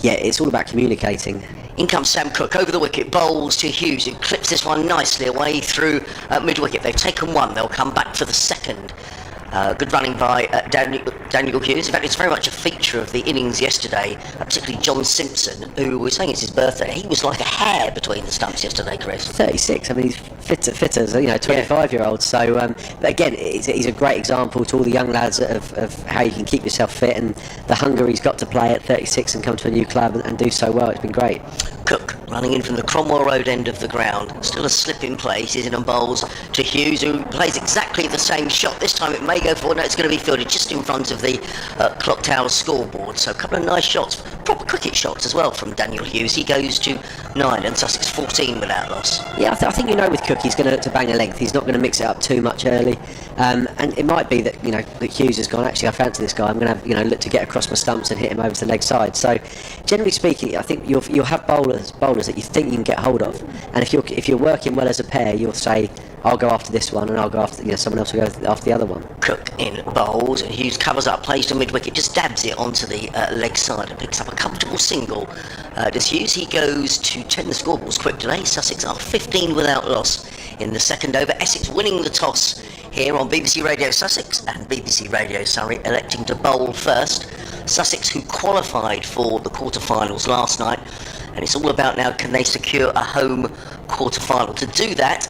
it's all about communicating. In comes Sam Cook over the wicket, bowls to Hughes, who clips this one nicely away through mid-wicket. They've taken 1, they'll come back for the 2nd. Good running by Daniel Hughes. In fact, it's very much a feature of the innings yesterday, particularly John Simpson, who was saying it's his birthday. He was like a hair between the stumps yesterday, Chris. 36. I mean, he's fit as 25-year-old. So, but again, he's a great example to all the young lads of how you can keep yourself fit and the hunger he's got to play at 36 and come to a new club and do so well. It's been great. Cook running in from the Cromwell Road end of the ground. Still a slip in place. He's in on bowls to Hughes, who plays exactly the same shot. This time it may go forward. No, it's going to be fielded just in front of the clock tower scoreboard. So a couple of nice shots, proper cricket shots as well from Daniel Hughes. He goes to 9 and Sussex 14 without loss. Yeah, I think with Cook he's going to look to bang a length. He's not going to mix it up too much early, and it might be that that Hughes has gone, actually I fancy this guy, I'm going to have look to get across my stumps and hit him over to the leg side. So generally speaking, I think you'll have bowlers that you think you can get hold of, and if you're working well as a pair, you'll say I'll go after this one and I'll go after someone else will go after the other one. Cook in bowls, and Hughes covers up, plays to mid wicket, just dabs it onto the leg side and picks up a comfortable single. Does Hughes, he goes to 10 the scoreboard's quick today. Sussex are 15 without loss in the second over. Essex winning the toss here on BBC Radio Sussex and BBC Radio Surrey, electing to bowl first. Sussex, who qualified for the quarter-finals last night, and it's all about now, can they secure a home quarter-final? To do that,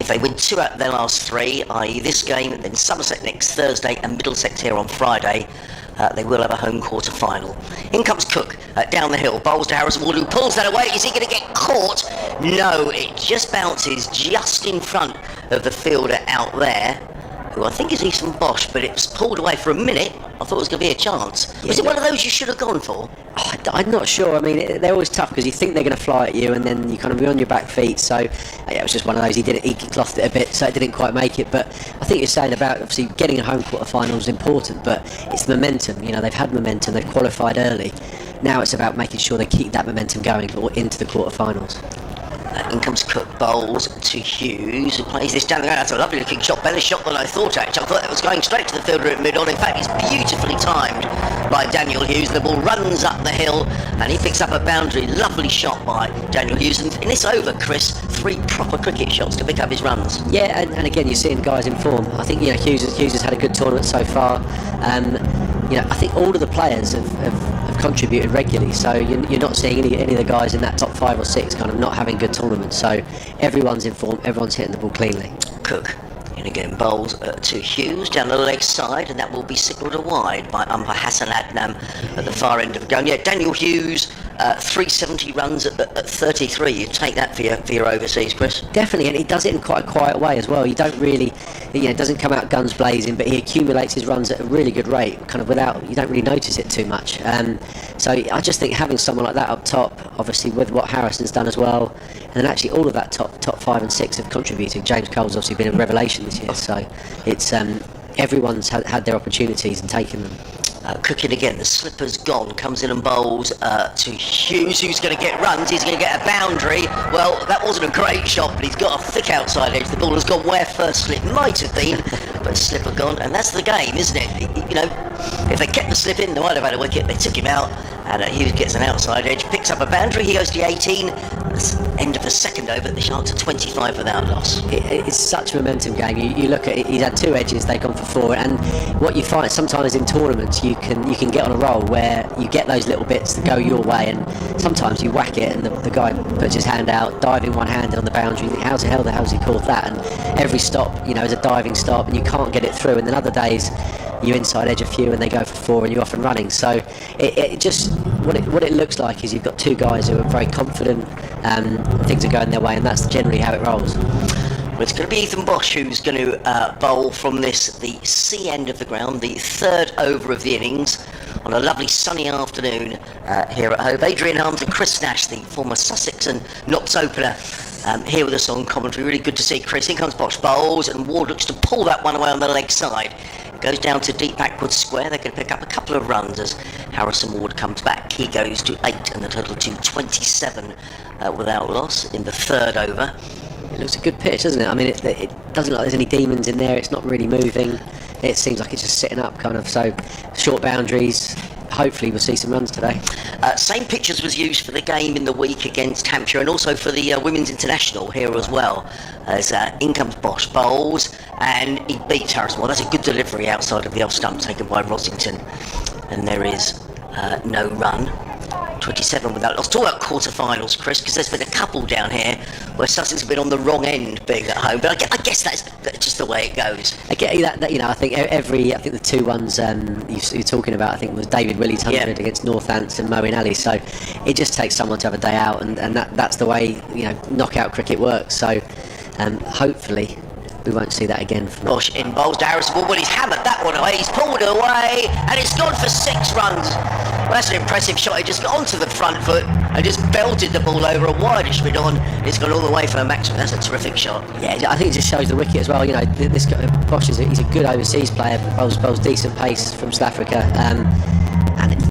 if they win 2 out of their last 3, i.e. this game, then Somerset next Thursday and Middlesex here on Friday, they will have a home quarter-final. In comes Cook down the hill, bowls to Harrison Ward, who pulls that away. Is he going to get caught? No, it just bounces just in front of the fielder out there, who I think is Ethan Bosch, but it's pulled away for a minute. I thought it was going to be a chance. Was it one of those you should have gone for? I'm not sure. I mean, they're always tough because you think they're going to fly at you, and then you kind of be on your back feet. So yeah, it was just one of those. He clothed it a bit, so it didn't quite make it. But I think you're saying about obviously getting a home quarter final is important, but it's the momentum. They've had momentum. They've qualified early. Now it's about making sure they keep that momentum going into the quarterfinals. In comes Cook, bowls to Hughes, who plays this down the ground. That's a lovely looking shot, better shot than I thought actually. I thought it was going straight to the fielder at mid-on. In fact, it's beautifully timed by Daniel Hughes. The ball runs up the hill and he picks up a boundary. Lovely shot by Daniel Hughes. And in this over, Chris, 3 proper cricket shots to pick up his runs. Yeah, and again, you're seeing guys in form. I think Hughes has had a good tournament so far. I think all of the players have contributed regularly, so you're not seeing any of the guys in that top 5 or 6 kind of not having good tournaments. So everyone's in form, everyone's hitting the ball cleanly. Cook in again, bowls to Hughes down the leg side, and that will be signalled a wide by umpire Hassan Adnam at the far end of the ground. Yeah, Daniel Hughes, 370 runs at 33. You take that for your overseas, Chris? Definitely, and he does it in quite a quiet way as well. You don't really, it doesn't come out guns blazing, but he accumulates his runs at a really good rate, kind of you don't really notice it too much. So I just think having someone like that up top, obviously with what Harrison's done as well, and then actually all of that top 5 and 6 have contributed. James Cole's obviously been a revelation this year, so it's everyone's had their opportunities and taken them. Cooking again, the slipper's gone, comes in and bowls to Hughes, who's going to get runs, he's going to get a boundary. Well, that wasn't a great shot, but he's got a thick outside edge. The ball has gone where first slip might have been, but slipper gone, and that's the game, isn't it? If they kept the slip in, they might have had a wicket. They took him out, and Hughes gets an outside edge, picks up a boundary, he goes to 18. That's the end of the second over. The Sharks are 25 without loss. It's such a momentum game. You look at it, he's had 2 edges, they've gone for 4, and what you find sometimes in tournaments, you can get on a roll where you get those little bits that go your way, and sometimes you whack it and the guy puts his hand out, diving one-handed on the boundary. You think, how the hell's he caught that? And every stop, is a diving stop, and you can't get it through. And then other days, you inside edge a few and they go for 4 and you're off and running. So it just what it looks like is you've got 2 guys who are very confident, things are going their way, and that's generally how it rolls. Well, it's going to be Ethan Bosch who's going to bowl from the C end of the ground, the 3rd over of the innings, on a lovely sunny afternoon here at home. Adrian Harms and Chris Nash, the former Sussex and Notts opener, here with us on commentary. Really good to see Chris. Here comes Bosch, bowls, and Ward looks to pull that one away on the leg side. Goes down to deep backward square. They can pick up a couple of runs as Harrison Ward comes back. He goes to 8 and the total to 27 without loss in the 3rd over. It looks a good pitch, doesn't it? I mean, it doesn't look like there's any demons in there. It's not really moving. It seems like it's just sitting up, kind of. So short boundaries. Hopefully we'll see some runs today. Same pitches was used for the game in the week against Hampshire, and also for the Women's International here as well. As in comes Bosch, bowls, and he beats Harrison. Well, that's a good delivery outside of the off stump taken by Rosington, and there is no run. 27 without loss. Talk about quarterfinals, Chris, because there's been a couple down here where Sussex have been on the wrong end being at home, but I guess that's just the way it goes. I get that, you know, I think the two ones you're talking about, I think was David Willie's 100 against Northants and Moeen Ali, so it just takes someone to have a day out, and that's the way, you know, knockout cricket works, so hopefully we won't see that again. Bosch in bowls to Harrison Ward. Well, he's hammered that one away. He's pulled it away, and it's gone for 6 runs. Well, that's an impressive shot. He just got onto the front foot and just belted the ball over a wideish mid on. It's gone all the way for a maximum. That's a terrific shot. Yeah, I think it just shows the wicket as well. You know, this guy, Bosch he's a good overseas player. Bowls decent pace from South Africa. And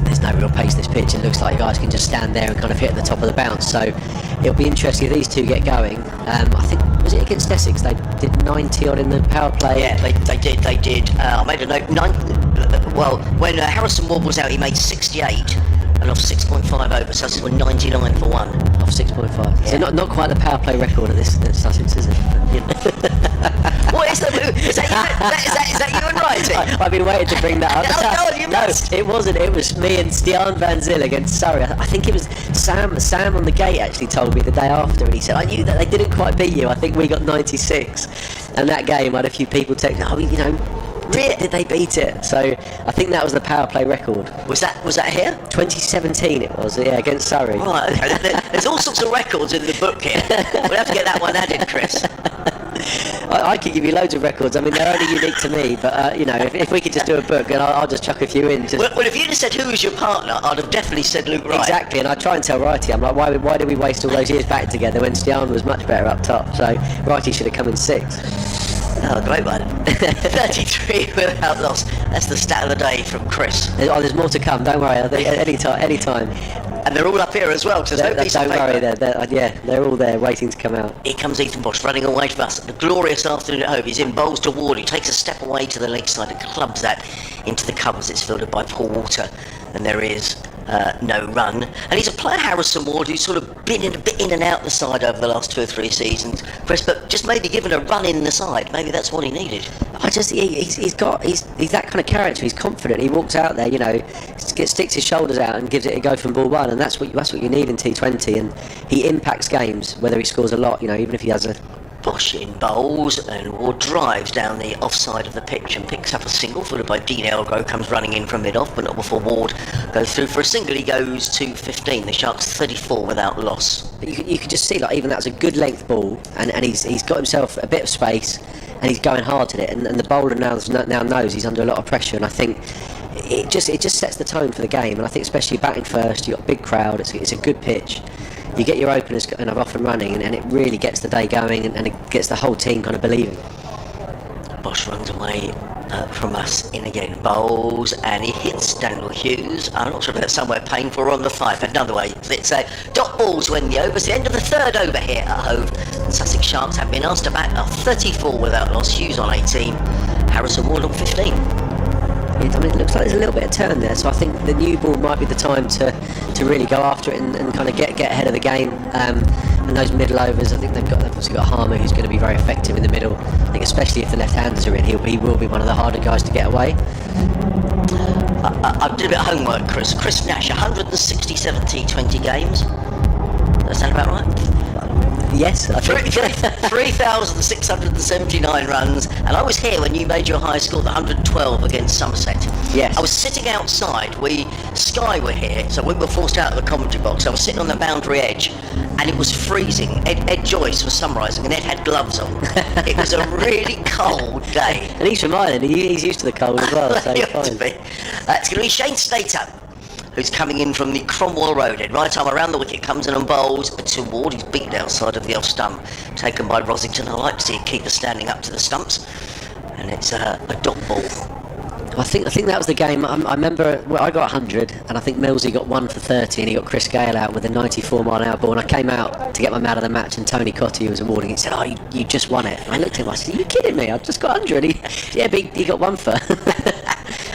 there's no real pace this pitch. It looks like guys can just stand there and kind of hit at the top of the bounce. So it'll be interesting if these two get going. I think, was it against Essex? They did 90 odd in the power play. Yeah, they did. I made a note. When Harrison Ward was out, he made 68 and off 6.5 over. Sussex were 99 for 1. Off 6.5. Yeah. So not quite the power play record at Sussex, is it? What is the move? Is that you in writing? I've been waiting to bring that up. Oh, God, you must. No, it wasn't. It was me and Stiaan van Zyl against Surrey. I think it was Sam on the gate actually told me the day after, and he said, I knew that they didn't quite beat you. I think we got 96. And that game, I had a few people texting, did they beat it? So I think that was the power play record. Was that here? 2017 it was, yeah, against Surrey. Right, okay. There's all sorts of records in the book here. We'll have to get that one added, Chris. I could give you loads of records. I mean, they're only unique to me, but if we could just do a book, and I'll just chuck a few in. Well, if you'd have said who was your partner, I'd have definitely said Luke Wright. Exactly, and I try and tell Wrighty, I'm like, why did we waste all those years back together when Stiaan was much better up top? So Wrighty should have come in 6. Oh, great one. 33 without loss. That's the stat of the day from Chris. There's more to come, don't worry. Anytime. And they're all up here as well, because there's no piece of paper. Don't worry, they're all there waiting to come out. Here comes Ethan Bosch running away from us. A glorious afternoon at home. He's in bowls to Ward. He takes a step away to the leg side and clubs that into the covers. It's fielded by Paul Walter, and there is no run. And he's a player, Harrison Ward, who's sort of been a bit in and out the side over the last 2 or 3 seasons, Chris, but just maybe given a run in the side. Maybe that's what he needed. He's that kind of character. He's confident. He walks out there, sticks his shoulders out and gives it a go from ball 1, and that's what you need in T20. And he impacts games, whether he scores a lot, even if he has a. Bosch in bowls, and Ward drives down the offside of the pitch and picks up a single, followed by Dean Elgrove, comes running in from mid-off, but not before Ward goes through for a single. He goes to 15. The Sharks 34 without loss. You can just see, even that's a good length ball, and he's got himself a bit of space, and he's going hard at it, and the bowler now knows he's under a lot of pressure, and I think it just sets the tone for the game, and I think especially batting first, you've got a big crowd, it's a good pitch. You get your openers kind of off and running, and it really gets the day going, and it gets the whole team kind of believing. Bosch runs away from us in again, bowls, and he hits Daniel Hughes. I'm not sure if that's somewhere painful or on the 5, but another way. It's dot balls when the over's the end of the 3rd over here at Hove. And Sussex Sharks have been asked to bat 34 without loss. Hughes on 18, Harrison Ward on 15. It looks like there's a little bit of turn there, so I think the new ball might be the time to really go after it and kind of get ahead of the game. And those middle overs, I think they've obviously got Harmer, who's going to be very effective in the middle. I think especially if the left-handers are in, he will be one of the harder guys to get away. I did a bit of homework, Chris. Chris Nash, 167 T20 games. Does that sound about right? Yes, I think. 3,679 runs, and I was here when you made your high score, the 112 against Somerset. Yes. I was sitting outside. Sky were here, so we were forced out of the commentary box. I was sitting on the boundary edge, and it was freezing. Ed Joyce was summarising, and Ed had gloves on. It was a really cold day. And he's from Ireland. He's used to the cold as well, so it's going to be Shane Slater, who's coming in from the Cromwell Road end. Right arm around the wicket, comes in and bowls to Ward. He's beaten outside of the off stump, taken by Rosington. I like to see a keeper standing up to the stumps, and it's a dot ball. I think that was the game. I remember I got 100, and I think Millsy got 1 for 30, and he got Chris Gale out with a 94-mile-an-hour ball. And I came out to get my man of the match, and Tony Cotty, who was awarding it, said, "Oh, you just won it." And I looked at him. I said, "Are you kidding me? I've just got 100." But he got 1 for.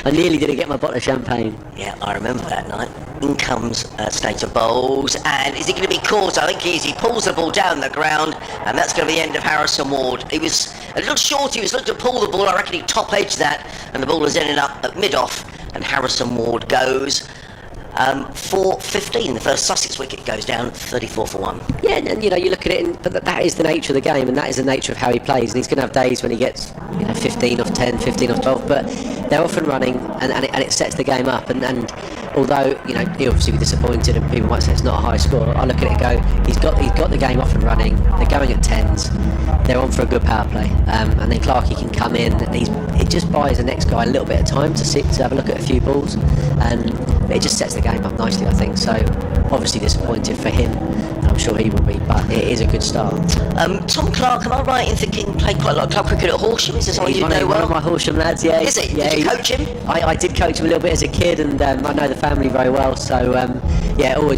I nearly didn't get my bottle of champagne. Yeah, I remember that night. In comes Slater bowls, and is he going to be caught? I think he is. He pulls the ball down the ground, and that's going to be the end of Harrison Ward. He was a little short. He was looking to pull the ball. I reckon he top-edged that, and the ball has ended up at mid-off, and Harrison Ward goes. 4-15, the first Sussex wicket goes down, 34 for 1. Yeah, and you know, you look at it, but that is the nature of the game, and that is the nature of how he plays. And he's going to have days when he gets 15 off 10, 15 off 12, but they're often running, and it sets the game up. And although he'll obviously be disappointed, and people might say it's not a high score, I look at it and go, he's got the game off and running. They're going at 10s. They're on for a good power play, and then Clarkey can come in, and it just buys the next guy a little bit of time to have a look at a few balls, and it just sets the game up nicely, I think. So obviously disappointed for him, and I'm sure he will be, but it is a good start. Tom Clark, am I right in thinking played quite a lot of club cricket at Horsham? Is this someone you know well? One of my Horsham lads, yeah. Is it? Yeah, did you coach him? I did coach him a little bit as a kid, and I know the family very well, so always